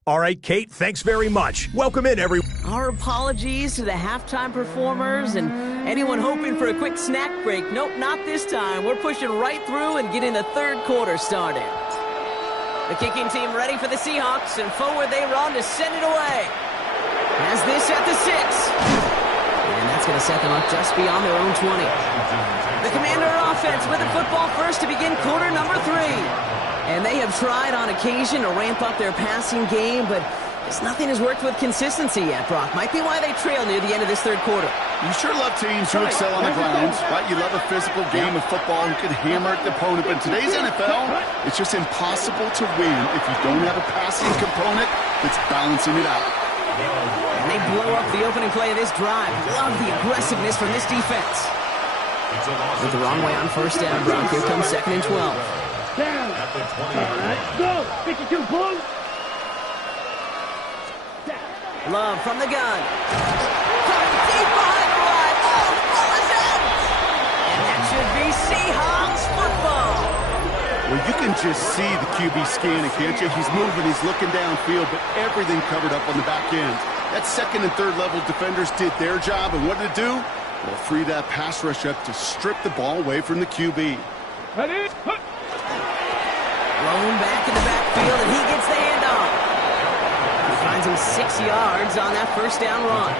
All right, Kate, thanks very much. Welcome in, everyone. Our apologies to the halftime performers and anyone hoping for a quick snack break. Nope, not this time. We're pushing right through and getting the third quarter started. The kicking team ready for the Seahawks, and forward they run to send it away. Has this at the 6. And that's going to set them up just beyond their own 20. The Commander offense with the football first to begin quarter number 3. And they have tried on occasion to ramp up their passing game, but just nothing has worked with consistency yet, Brock. Might be why they trail near the end of this third quarter. You sure love teams who excel on the ground, right? You love a physical game of football who can hammer at the opponent. But in today's NFL, it's just impossible to win if you don't have a passing component that's balancing it out. And they blow up the opening play of this drive. Love the aggressiveness from this defense. With the wrong way on first down, Brock. Here comes 2nd and 12. Down. Let's go. 52 blue. Love from the gun. Coming deep behind the line. Oh, the ball is out. And that should be Seahawks football. Well, you can just see the QB scanning, can't you? He's moving, he's looking downfield, but everything covered up on the back end. That 2nd and 3rd level defenders did their job, and what did it do? Well, free that pass rush up to strip the ball away from the QB. Ready? Blown back in the backfield, and he gets the handoff. He finds him 6 yards on that first down run.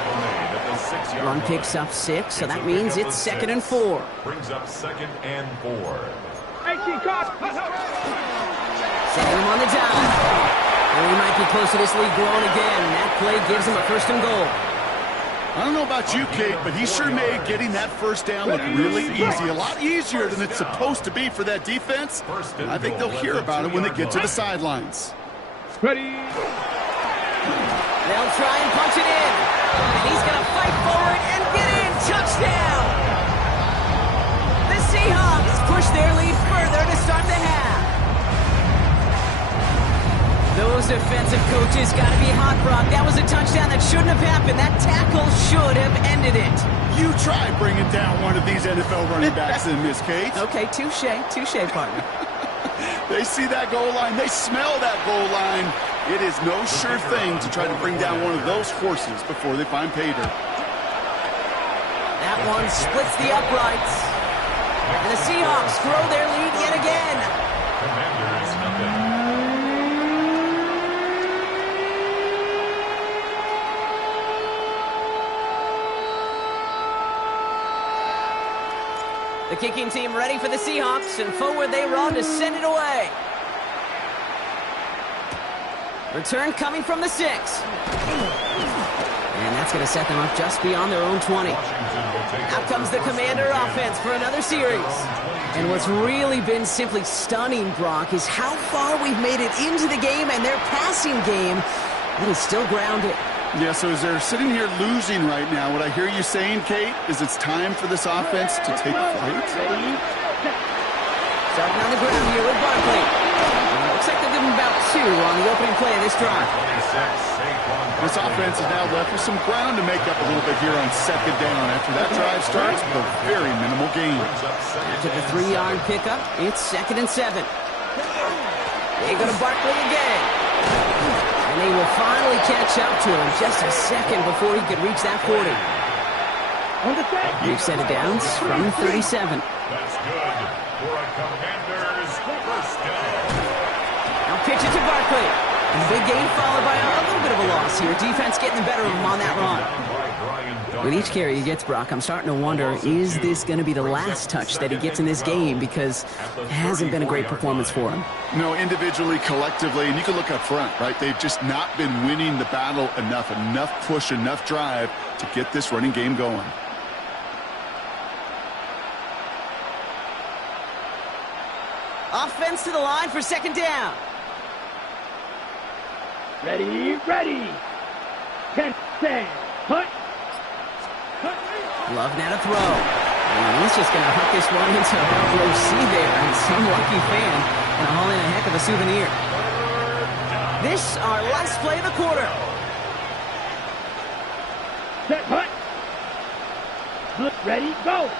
Run picks up 6, so that means it's 2nd and 4. Brings up 2nd and 4. 18 card. Setting him on the down. And he might be close to this lead growing again. That play gives him a 1st and goal. I don't know about you, Kate, but he sure made getting that first down look really easy. A lot easier than it's supposed to be for that defense. I think they'll hear about it when they get to the sidelines. Ready? They'll try and punch it in. And he's going to fight forward and get in. Touchdown! The Seahawks push their lead further to start the half. Those defensive coaches got to be hot, Brock. That was a touchdown that shouldn't have happened. That tackle should have ended it. You try bringing down one of these NFL running backs in, Miss Kate. Okay, touche, partner. They see that goal line. They smell that goal line. It is no sure thing to try to bring down one of those horses before they find pay dirt. That one splits the uprights. And the Seahawks grow their lead yet again. Commanders nothing. The kicking team ready for the Seahawks, and forward they run to send it away. Return coming from the 6. And that's going to set them up just beyond their own 20. Out comes the Commander offense for another series. And what's really been simply stunning, Brock, is how far we've made it into the game, and their passing game, it is still grounded. Yeah, so as they're sitting here losing right now, what I hear you saying, Kate, is it's time for this offense to take flight. Starting on the ground here with Barkley. Looks like the them about 2 on the opening play of this drive. This offense is now left with some ground to make up a little bit here on second down after that drive starts with a very minimal gain. After the 3-yard pickup, it's 2nd and 7. They go to Barkley again. And they will finally catch up to him just a second before he could reach that 40. New set of downs from the 37. That's good for a Commanders first down. Now pitch it to Barkley. And the big gain followed by a little bit of a loss here. Defense getting the better of him on that run. With each carry he gets, Brock, I'm starting to wonder, is this going to be the last touch that he gets in this game? Because it hasn't been a great performance for him. No, individually, collectively, and you can look up front, right? They've just not been winning the battle enough push, enough drive to get this running game going. Offense to the line for 2nd down. Ready, ready. 10, 10, hunt. Love now to throw. And he's just going to hook this one into row C there. And some lucky fan going to haul in a heck of a souvenir. This, our last play of the quarter. Set, hunt. Look, ready, go.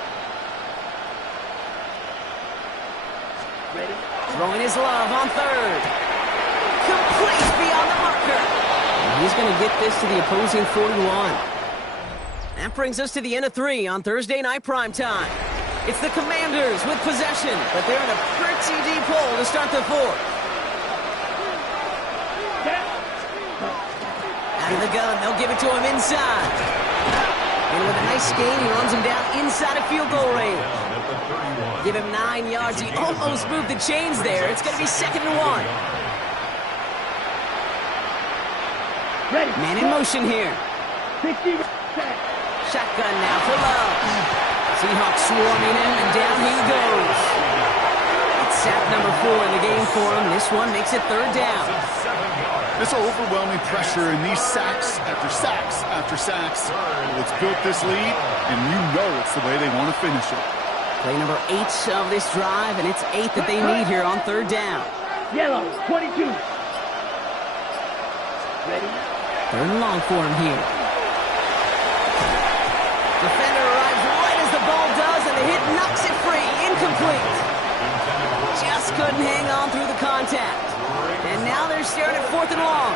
Ready. Throwing his love on 3rd. Complete beyond the marker. And he's going to get this to the opposing 41. That brings us to the end of 3 on Thursday night primetime. It's the Commanders with possession, but they're in a pretty deep hole to start the 4th. Out of the gun, they'll give it to him inside. And with a nice gain, he runs him down inside of field goal range. Give him 9 yards. He almost moved the chains there. It's going to be 2nd and 1. Ready. Man in motion here. 60. Shotgun now for Love. Seahawks swarming him, and down he goes. It's sack number 4 in the game for him. This one makes it 3rd down. This overwhelming pressure and these sacks after sacks after sacks. It's built this lead, and you know it's the way they want to finish it. Play number 8 of this drive, and it's 8 that they need here on 3rd down. Yellow, 22. Ready. 3rd and long for him here. Defender arrives right as the ball does, and the hit knocks it free. Incomplete. Just couldn't hang on through the contact. And now they're staring at 4th and long.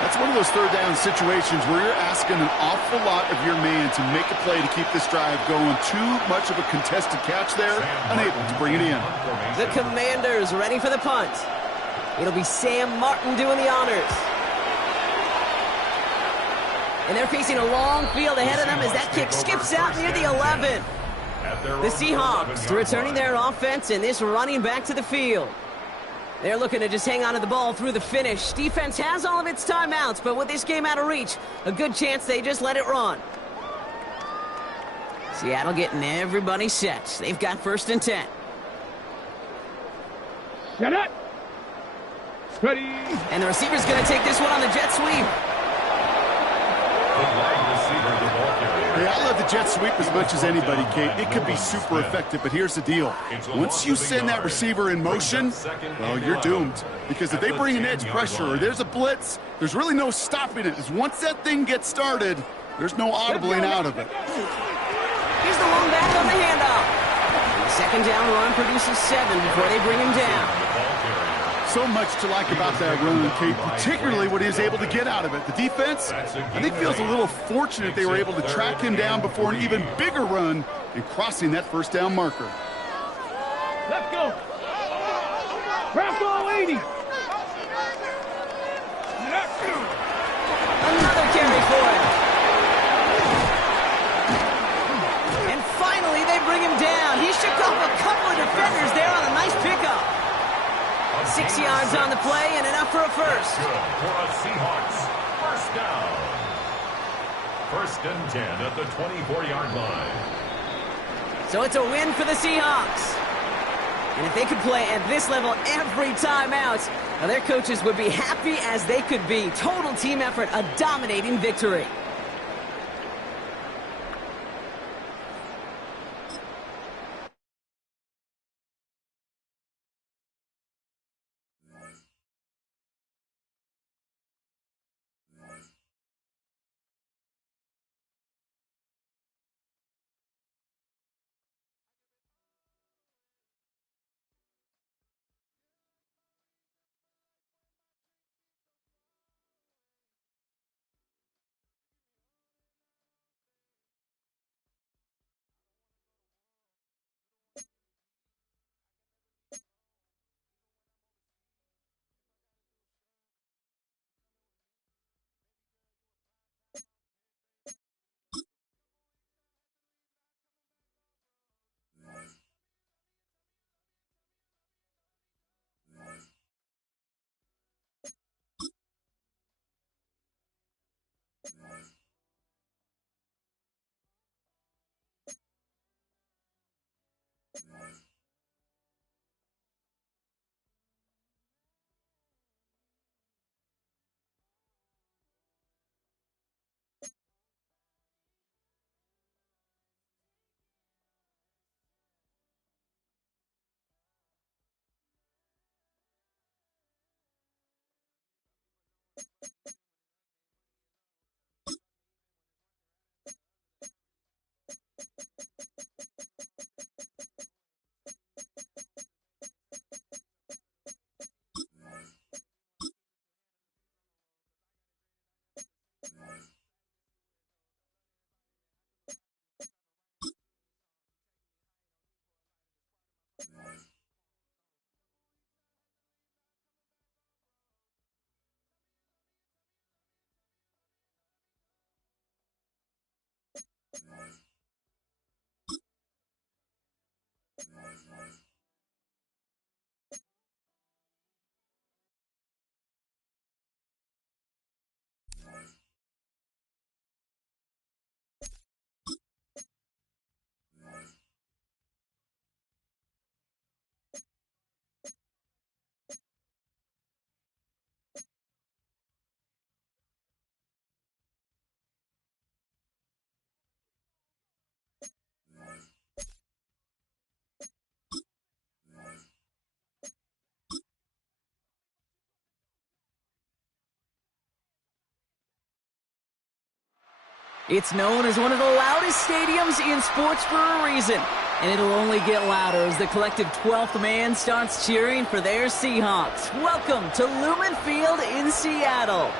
That's one of those 3rd down situations where you're asking an awful lot of your man to make a play to keep this drive going. Too much of a contested catch there, unable to bring it in. The Commanders ready for the punt. It'll be Sam Martin doing the honors. And they're facing a long field ahead of them as that kick skips out near the 11. The Seahawks returning their offense and this running back to the field. They're looking to just hang on to the ball through the finish. Defense has all of its timeouts, but with this game out of reach, a good chance they just let it run. Seattle getting everybody set. They've got 1st and 10. Set up. Ready. And the receiver's going to take this one on the jet sweep. Yeah, I love the jet sweep as much as anybody, Kate. It could be super effective, but here's the deal. Once you send that receiver in motion, well, you're doomed. Because if they bring an edge pressure or there's a blitz, there's really no stopping it. Once that thing gets started, there's no audibling out of it. Here's the long back on the handoff. The 2nd down run produces 7 before they bring him down. So much to like about that run, Kate, particularly what he was able to get out of it. The defense, I think, feels a little fortunate they were able to track him down before an even bigger run and crossing that 1st down marker. Let's go. Bravo 80. Another carry for him. And finally, they bring him down. He shook off a couple of defenders there on a nice pickup. 6 yards on the play and enough for a first. Good for a Seahawks first down. 1st and 10 at the 24-yard line. So it's a win for the Seahawks. And if they could play at this level every time out, their coaches would be happy as they could be. Total team effort, a dominating victory. It's known as one of the loudest stadiums in sports for a reason, and it'll only get louder as the collective 12th man starts cheering for their Seahawks. Welcome to Lumen Field in Seattle.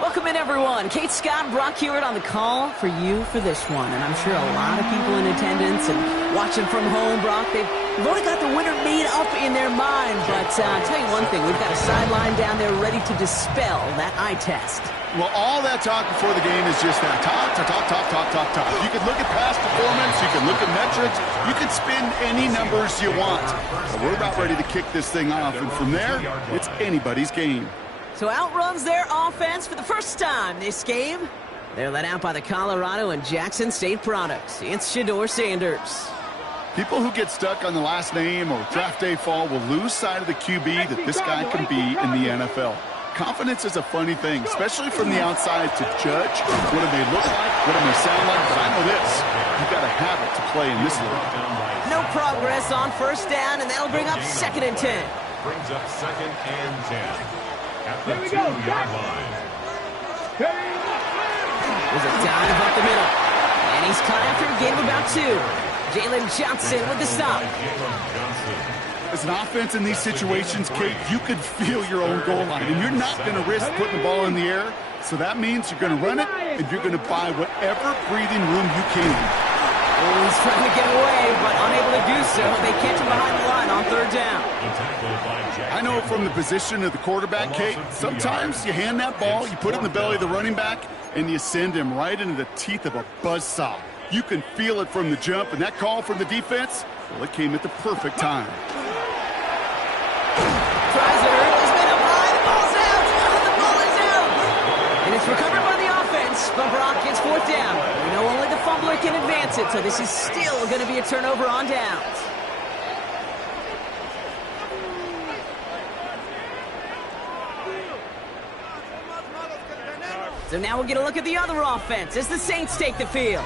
Welcome in, everyone. Kate Scott, Brock Hewitt on the call for you for this one, and I'm sure a lot of people in attendance and watching from home, Brock, they've already got the winner made up in their mind, but I'll tell you one thing, we've got a sideline down there ready to dispel that eye test. Well, all that talk before the game is just that. Talk. You can look at past performance. You can look at metrics. You can spin any numbers you want. But we're about ready to kick this thing off, and from there, it's anybody's game. So out runs their offense for the first time this game. They're led out by the Colorado and Jackson State products. It's Shedeur Sanders. People who get stuck on the last name or draft day fall will lose sight of the QB that this guy can be in the NFL. Confidence is a funny thing, especially from the outside to judge what do they look like, what do they sound like, but I know this, you've got to have it to play in this league. No progress on first down, and that'll bring up 2nd and 10. Brings up 2nd and 10 at the 2-yard line. There's a dive up the middle, and he's caught after a gain of about 2. Jalen Johnson with the stop. As an offense in these situations, Kate, you could feel your own goal line, and you're not going to risk putting the ball in the air. So that means you're going to run it, and you're going to buy whatever breathing room you can. Oh, he's trying to get away, but unable to do so. They catch him behind the line on 3rd down. I know from the position of the quarterback, Kate, sometimes you hand that ball, you put it in the belly of the running back, and you send him right into the teeth of a buzzsaw. You can feel it from the jump, and that call from the defense, well, it came at the perfect time. Tries it early, he's been up high, the ball's out, the ball is out. And it's recovered by the offense, but Brock gets 4th down. We know only the fumbler can advance it, so this is still going to be a turnover on downs. So now we'll get a look at the other offense as the Saints take the field.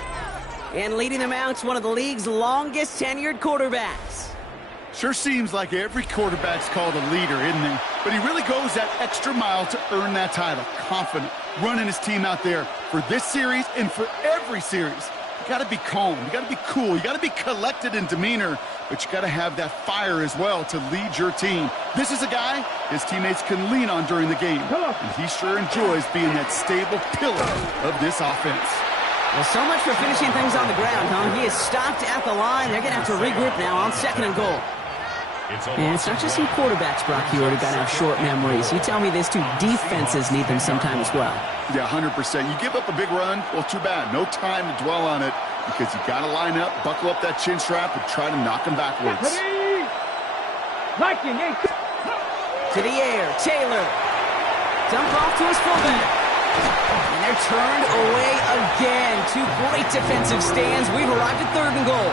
And leading them out is one of the league's longest tenured quarterbacks. Sure seems like every quarterback's called a leader, isn't he? But he really goes that extra mile to earn that title. Confident, running his team out there for this series and for every series. You got to be calm. You got to be cool. You got to be collected in demeanor. But you got to have that fire as well to lead your team. This is a guy his teammates can lean on during the game. And he sure enjoys being that stable pillar of this offense. Well, so much for finishing things on the ground, huh? He is stopped at the line. They're going to have to regroup now on 2nd and goal. And it's not just some quarterbacks, Brock Hewitt, who got to have short memories. You tell me this too, defenses need them sometime as well. Yeah, 100%. You give up a big run, well, too bad. No time to dwell on it because you got to line up, buckle up that chin strap, and try to knock them backwards. To the air, Taylor. Dump off to his fullback. And they're turned away again. 2 great defensive stands. We've arrived at 3rd and goal.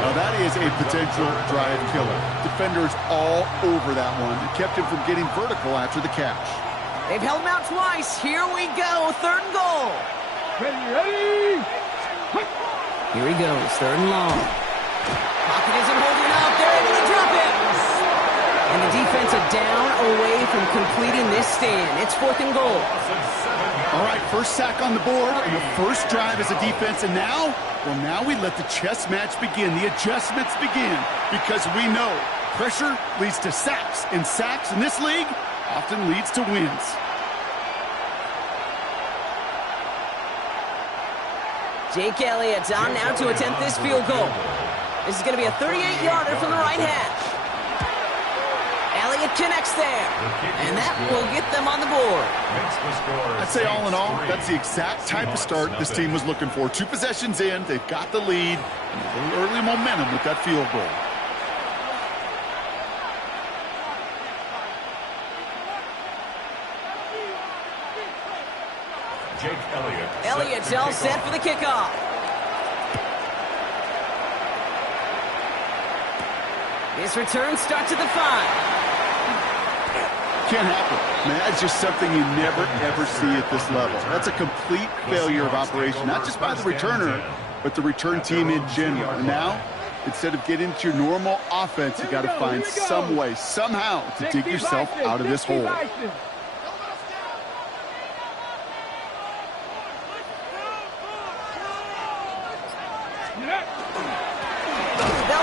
Now that is a potential drive killer. Defenders all over that one. It kept him from getting vertical after the catch. They've held him out twice. Here we go. 3rd and goal. Ready. Here he goes. 3rd and long. Pocket isn't holding up. They're able to drop it. And the defense a down away from completing this stand. It's 4th and goal. All right, first sack on the board, and the first drive as a defense, and now, well, now we let the chess match begin. The adjustments begin, because we know pressure leads to sacks, and sacks in this league often leads to wins. Jake Elliott on now to attempt this field goal. This is going to be a 38-yarder from the right hash. Elliott connects there, and that will get them on the board. I'd say all in all, that's the exact type of start this team was looking for. 2 possessions in, they've got the lead, and a little early momentum with that field goal. Jake Elliott. Elliott's all set for the kickoff. This return starts at the 5. Can't happen. Man, that's just something you never, ever see at this level. That's a complete failure of operation, not just by the returner, but the return team in general. And now, instead of getting into your normal offense, you got to find some way, somehow, to dig yourself out of this hole. They'll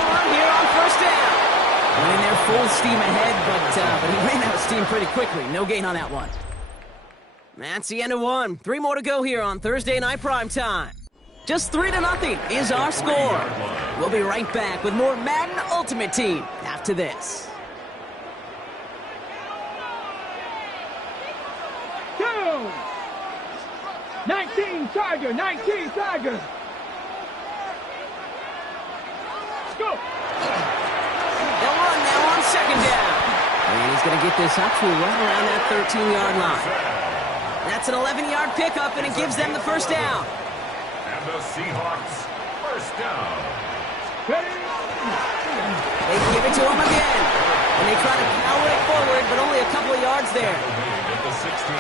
run here on first down. Running there full steam ahead, but he ran out of steam pretty quickly. No gain on that one. That's the end of one. 3 more to go here on Thursday Night Prime Time. Just 3-0 is our score. We'll be right back with more Madden Ultimate Team after this. 19 Tiger, 19 Tiger. Go. They'll run now on second down. And he's going to get this up to right around that 13-yard line. That's an 11-yard pickup, and it gives them the first down. And the Seahawks, first down. They give it to him again. And they try to power it forward, but only a couple of yards there.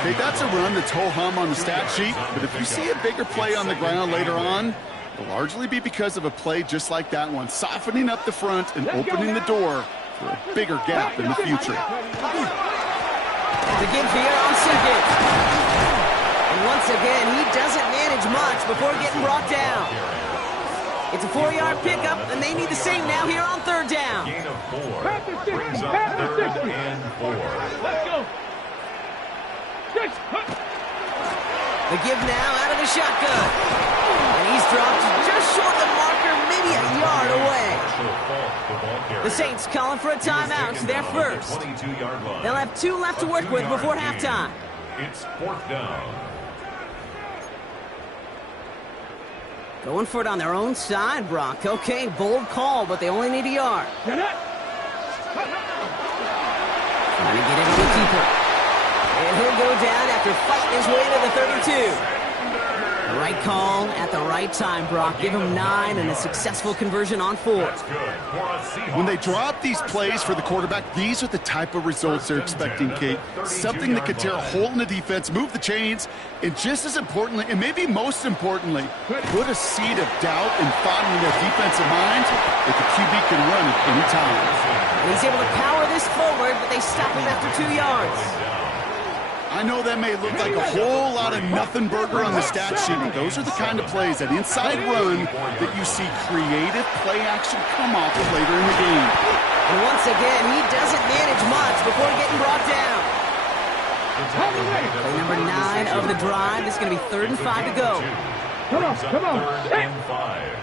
Okay, that's a run that's ho-hum on the stat sheet, but if you see a bigger play on the ground later on, it'll largely be because of a play just like that one, softening up the front and opening the door for a bigger gap in the future. The give here on second. And once again, he doesn't manage much before getting brought down. It's a 4-yard pickup, and they need the same now here on third down. Gain of 4 brings up 3rd and 4. Let's go. The give now out of the shotgun. And he's dropped just short of the marker, maybe a yard away. The Saints calling for a timeout. They're first. They'll have 2 left to work with before halftime. It's 4th down. Going for it on their own side, Brock. Okay, bold call, but they only need a yard. Trying to get it on the keeper. And he'll go down after fighting his way to the 32. The right call at the right time, Brock. Give him 9 and a successful conversion on 4. When they draw up these plays for the quarterback, these are the type of results they're expecting, Kate. Something that could tear a hole in the defense, move the chains, and just as importantly, and maybe most importantly, put a seed of doubt and thought in their defensive minds that the QB can run at any time. And he's able to power this forward, but they stop him after 2 yards. I know that may look like a whole lot of nothing burger on the stat sheet, but those are the kind of plays, that inside run, that you see creative play action come off of later in the game. And once again, he doesn't manage much before getting brought down. Play number 9 of the drive. This is going to be 3rd and 5 to go. Come on, come on. 3rd and 5.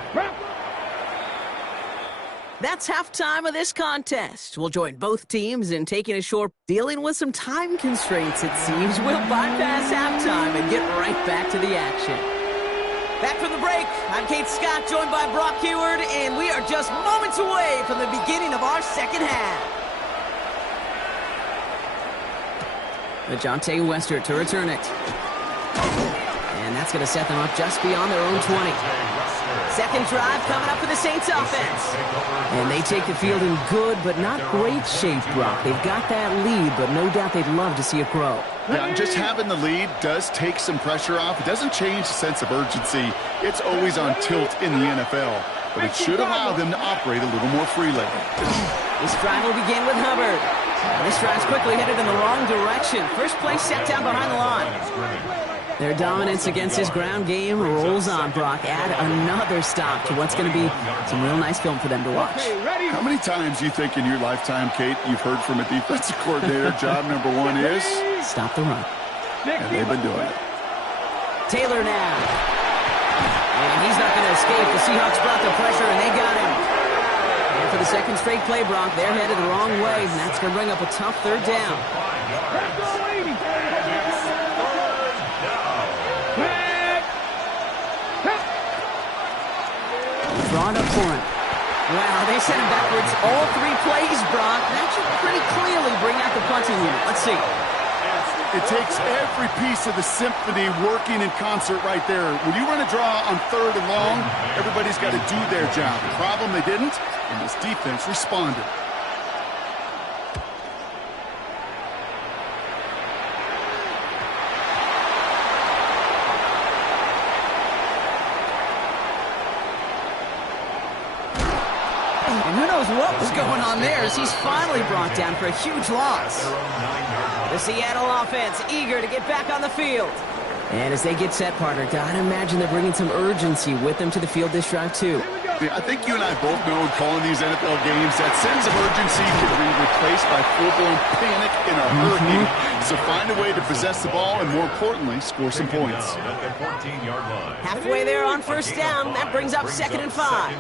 That's halftime of this contest. We'll join both teams in taking a short, dealing with some time constraints, it seems. We'll bypass halftime and get right back to the action. Back from the break, I'm Kate Scott, joined by Brock Heward, and we are just moments away from the beginning of our second half. Ajante Westert to return it. And that's going to set them up just beyond their own 20. Second drive coming up for the Saints offense. And they take the field in good but not great shape, Brock. They've got that lead, but no doubt they'd love to see it grow. Yeah, just having the lead does take some pressure off. It doesn't change the sense of urgency. It's always on tilt in the NFL. But it should allow them to operate a little more freely. This drive will begin with Hubbard. This drive's quickly headed in the wrong direction. First play set down behind the line. Their dominance against his ground game rolls on, Brock. Add another stop to what's going to be some real nice film for them to watch. How many times do you think in your lifetime, Kate, you've heard from a defensive coordinator, job number one is? Stop the run. And they've been doing it. Taylor now. And he's not going to escape. The Seahawks brought the pressure, and they got him. And for the second straight play, Brock, they're headed the wrong way, and that's going to bring up a tough third down. Drawn up for him. Wow, they sent him backwards all 3 plays, Brock. That should pretty clearly bring out the punting unit. Let's see. It takes every piece of the symphony working in concert right there. When you run a draw on 3rd and long, everybody's got to do their job. The problem, they didn't, and this defense responded. And who knows what was going on there as he's finally brought down for a huge loss. The Seattle offense eager to get back on the field. And as they get set, partner, gotta imagine they're bringing some urgency with them to the field this drive, too. I think you and I both know in calling these NFL games that sense of urgency can be replaced by full-blown panic in a hurry. So find a way to possess the ball and, more importantly, score some points. Halfway there on first down. That brings up 2nd and 5.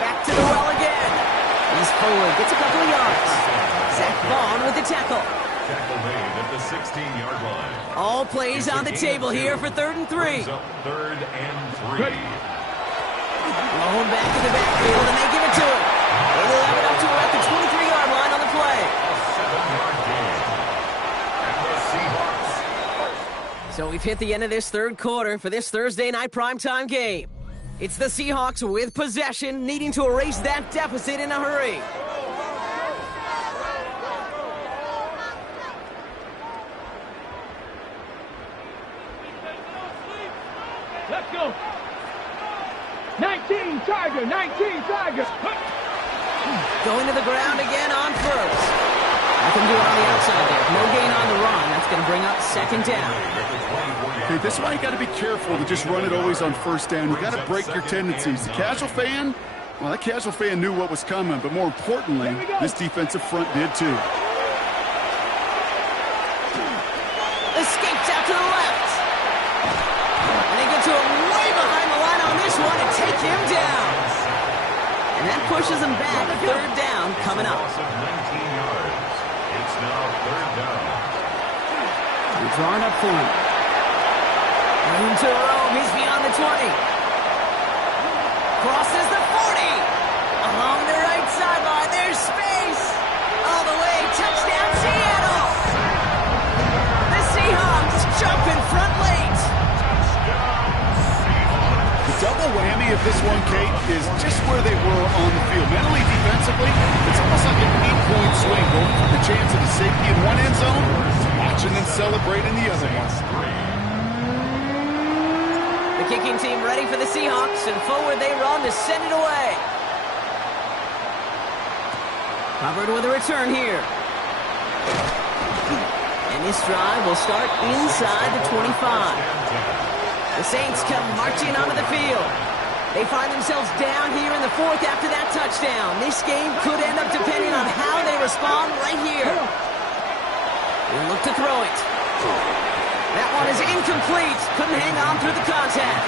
Back to the well again. He's forward, gets a couple of yards. Saquon with the tackle. Tackle made at the 16-yard line. All plays on the table here for 3rd and 3. 3rd and 3. Blown back to the backfield, and they give it to him. They will have it up to him at the 23-yard line on the play. A 7-yard gain. And the Seahawks. So we've hit the end of this 3rd quarter for this Thursday night primetime game. It's the Seahawks with possession, needing to erase that deficit in a hurry. Let's go. 19 Tiger, 19 Tiger. Going to the ground again on first. Nothing to do on the outside there. No gain on the run. That's going to bring up 2nd down. Okay, this is why you got to be careful to just run it always on 1st down. You got to break your tendencies. The casual fan, well, that casual fan knew what was coming, but more importantly, this defensive front did too. Escapes out to the left. And they get to him way behind the line on this one and take him down. And that pushes him back. 3rd down coming up. It's now 3rd down. They're drawing up for him. Room to roam. He's beyond the 20. Crosses the 40. Along the right sideline. There's space. All the way. Touchdown, Seattle. The Seahawks jump in front late. The double whammy of this one, Kate, is just where they were on the field. Mentally, defensively, it's almost like an 8-point swing, going for the chance of the safety in one end zone, watching them celebrate in the other one. The kicking team ready for the Seahawks, and forward they run to send it away. Covered with a return here. And this drive will start inside the 25. The Saints come marching onto the field. They find themselves down here in the 4th after that touchdown. This game could end up depending on how they respond right here. They look to throw it. That one is incomplete. Couldn't hang on through the contact.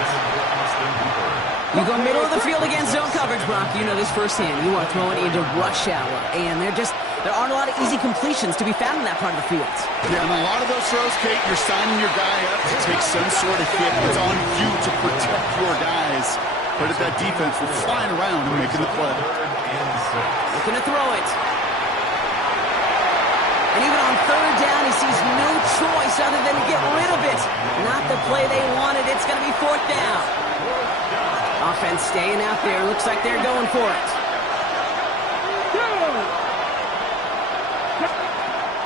You go middle of the field against zone coverage, Brock. You know this firsthand. You are throwing into rush hour, and there aren't a lot of easy completions to be found in that part of the field. Yeah, and a lot of those throws, Kate, you're signing your guy up to take some sort of hit. It's on you to protect your guys. But at that defense, we're flying around and making the play. Looking to throw it. And even on 3rd down, he sees no choice other than to get rid of it. Not the play they wanted. It's going to be 4th down. Offense staying out there. Looks like they're going for it.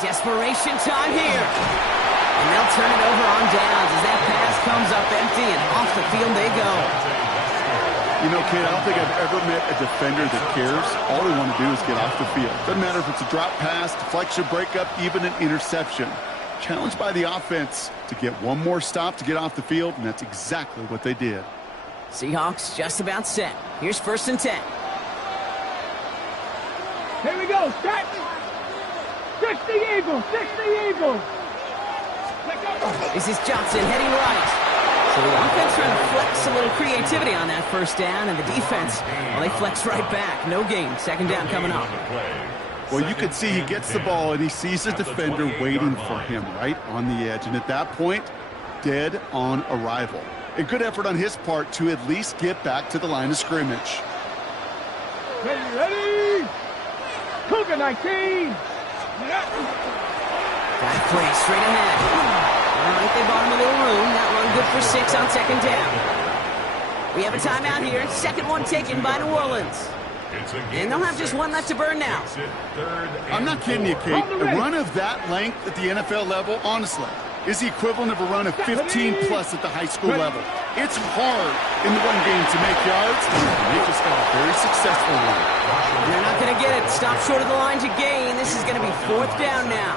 Desperation time here. And they'll turn it over on downs as that pass comes up empty and off the field they go. You know, kid, I don't think I've ever met a defender that cares. All they want to do is get off the field. Doesn't matter if it's a drop pass, deflection, breakup, even an interception. Challenged by the offense to get one more stop to get off the field, and that's exactly what they did. Seahawks just about set. Here's 1st and 10. Here we go, set. 60 Eagles, 60 Eagles. This is Johnson heading right. So the offense trying to flex a little creativity on that 1st down, and the defense, well, they flex right back. No gain. 2nd down coming up. Well, you can see he gets the ball, and he sees a defender waiting for him right on the edge. And at that point, dead on arrival. A good effort on his part to at least get back to the line of scrimmage. Ready? Cougar 19. Got it free, straight ahead. All right, they bought him a little room. That one good for 6 on 2nd down. We have a timeout here. 2nd one taken by New Orleans. And they'll have just one left to burn now. I'm not kidding you, Kate. A run of that length at the NFL level, honestly, is the equivalent of a run of 15-plus at the high school level. It's hard in the run game to make yards, and they just got a very successful one. They're not going to get it. Stop short of the line to gain. This is going to be 4th down now.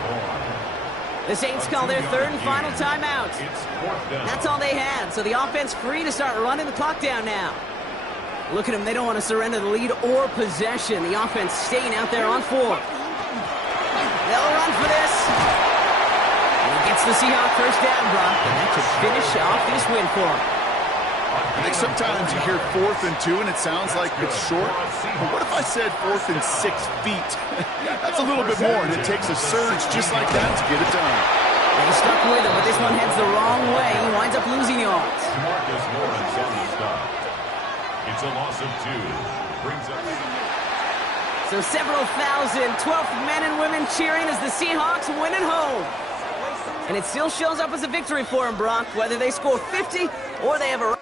The Saints call their 3rd and final timeout. That's all they had, so the offense free to start running the clock down now. Look at them. They don't want to surrender the lead or possession. The offense staying out there on 4. They'll run for this. And he gets the Seahawks 1st down, Brock, and that should finish off this win for him. I think sometimes you hear 4th and 2, and it sounds like it's short. But what if I said 4th and 6 feet? That's a little bit more, and it takes a surge just like that to get it done. They stuck with him, but this one heads the wrong way. He winds up losing yards. Marcus Lawrence on the stop. It's a loss of 2. Brings up... So several thousand 12th men and women cheering as the Seahawks win at home. And it still shows up as a victory for them, Brock, whether they score 50 or they have a...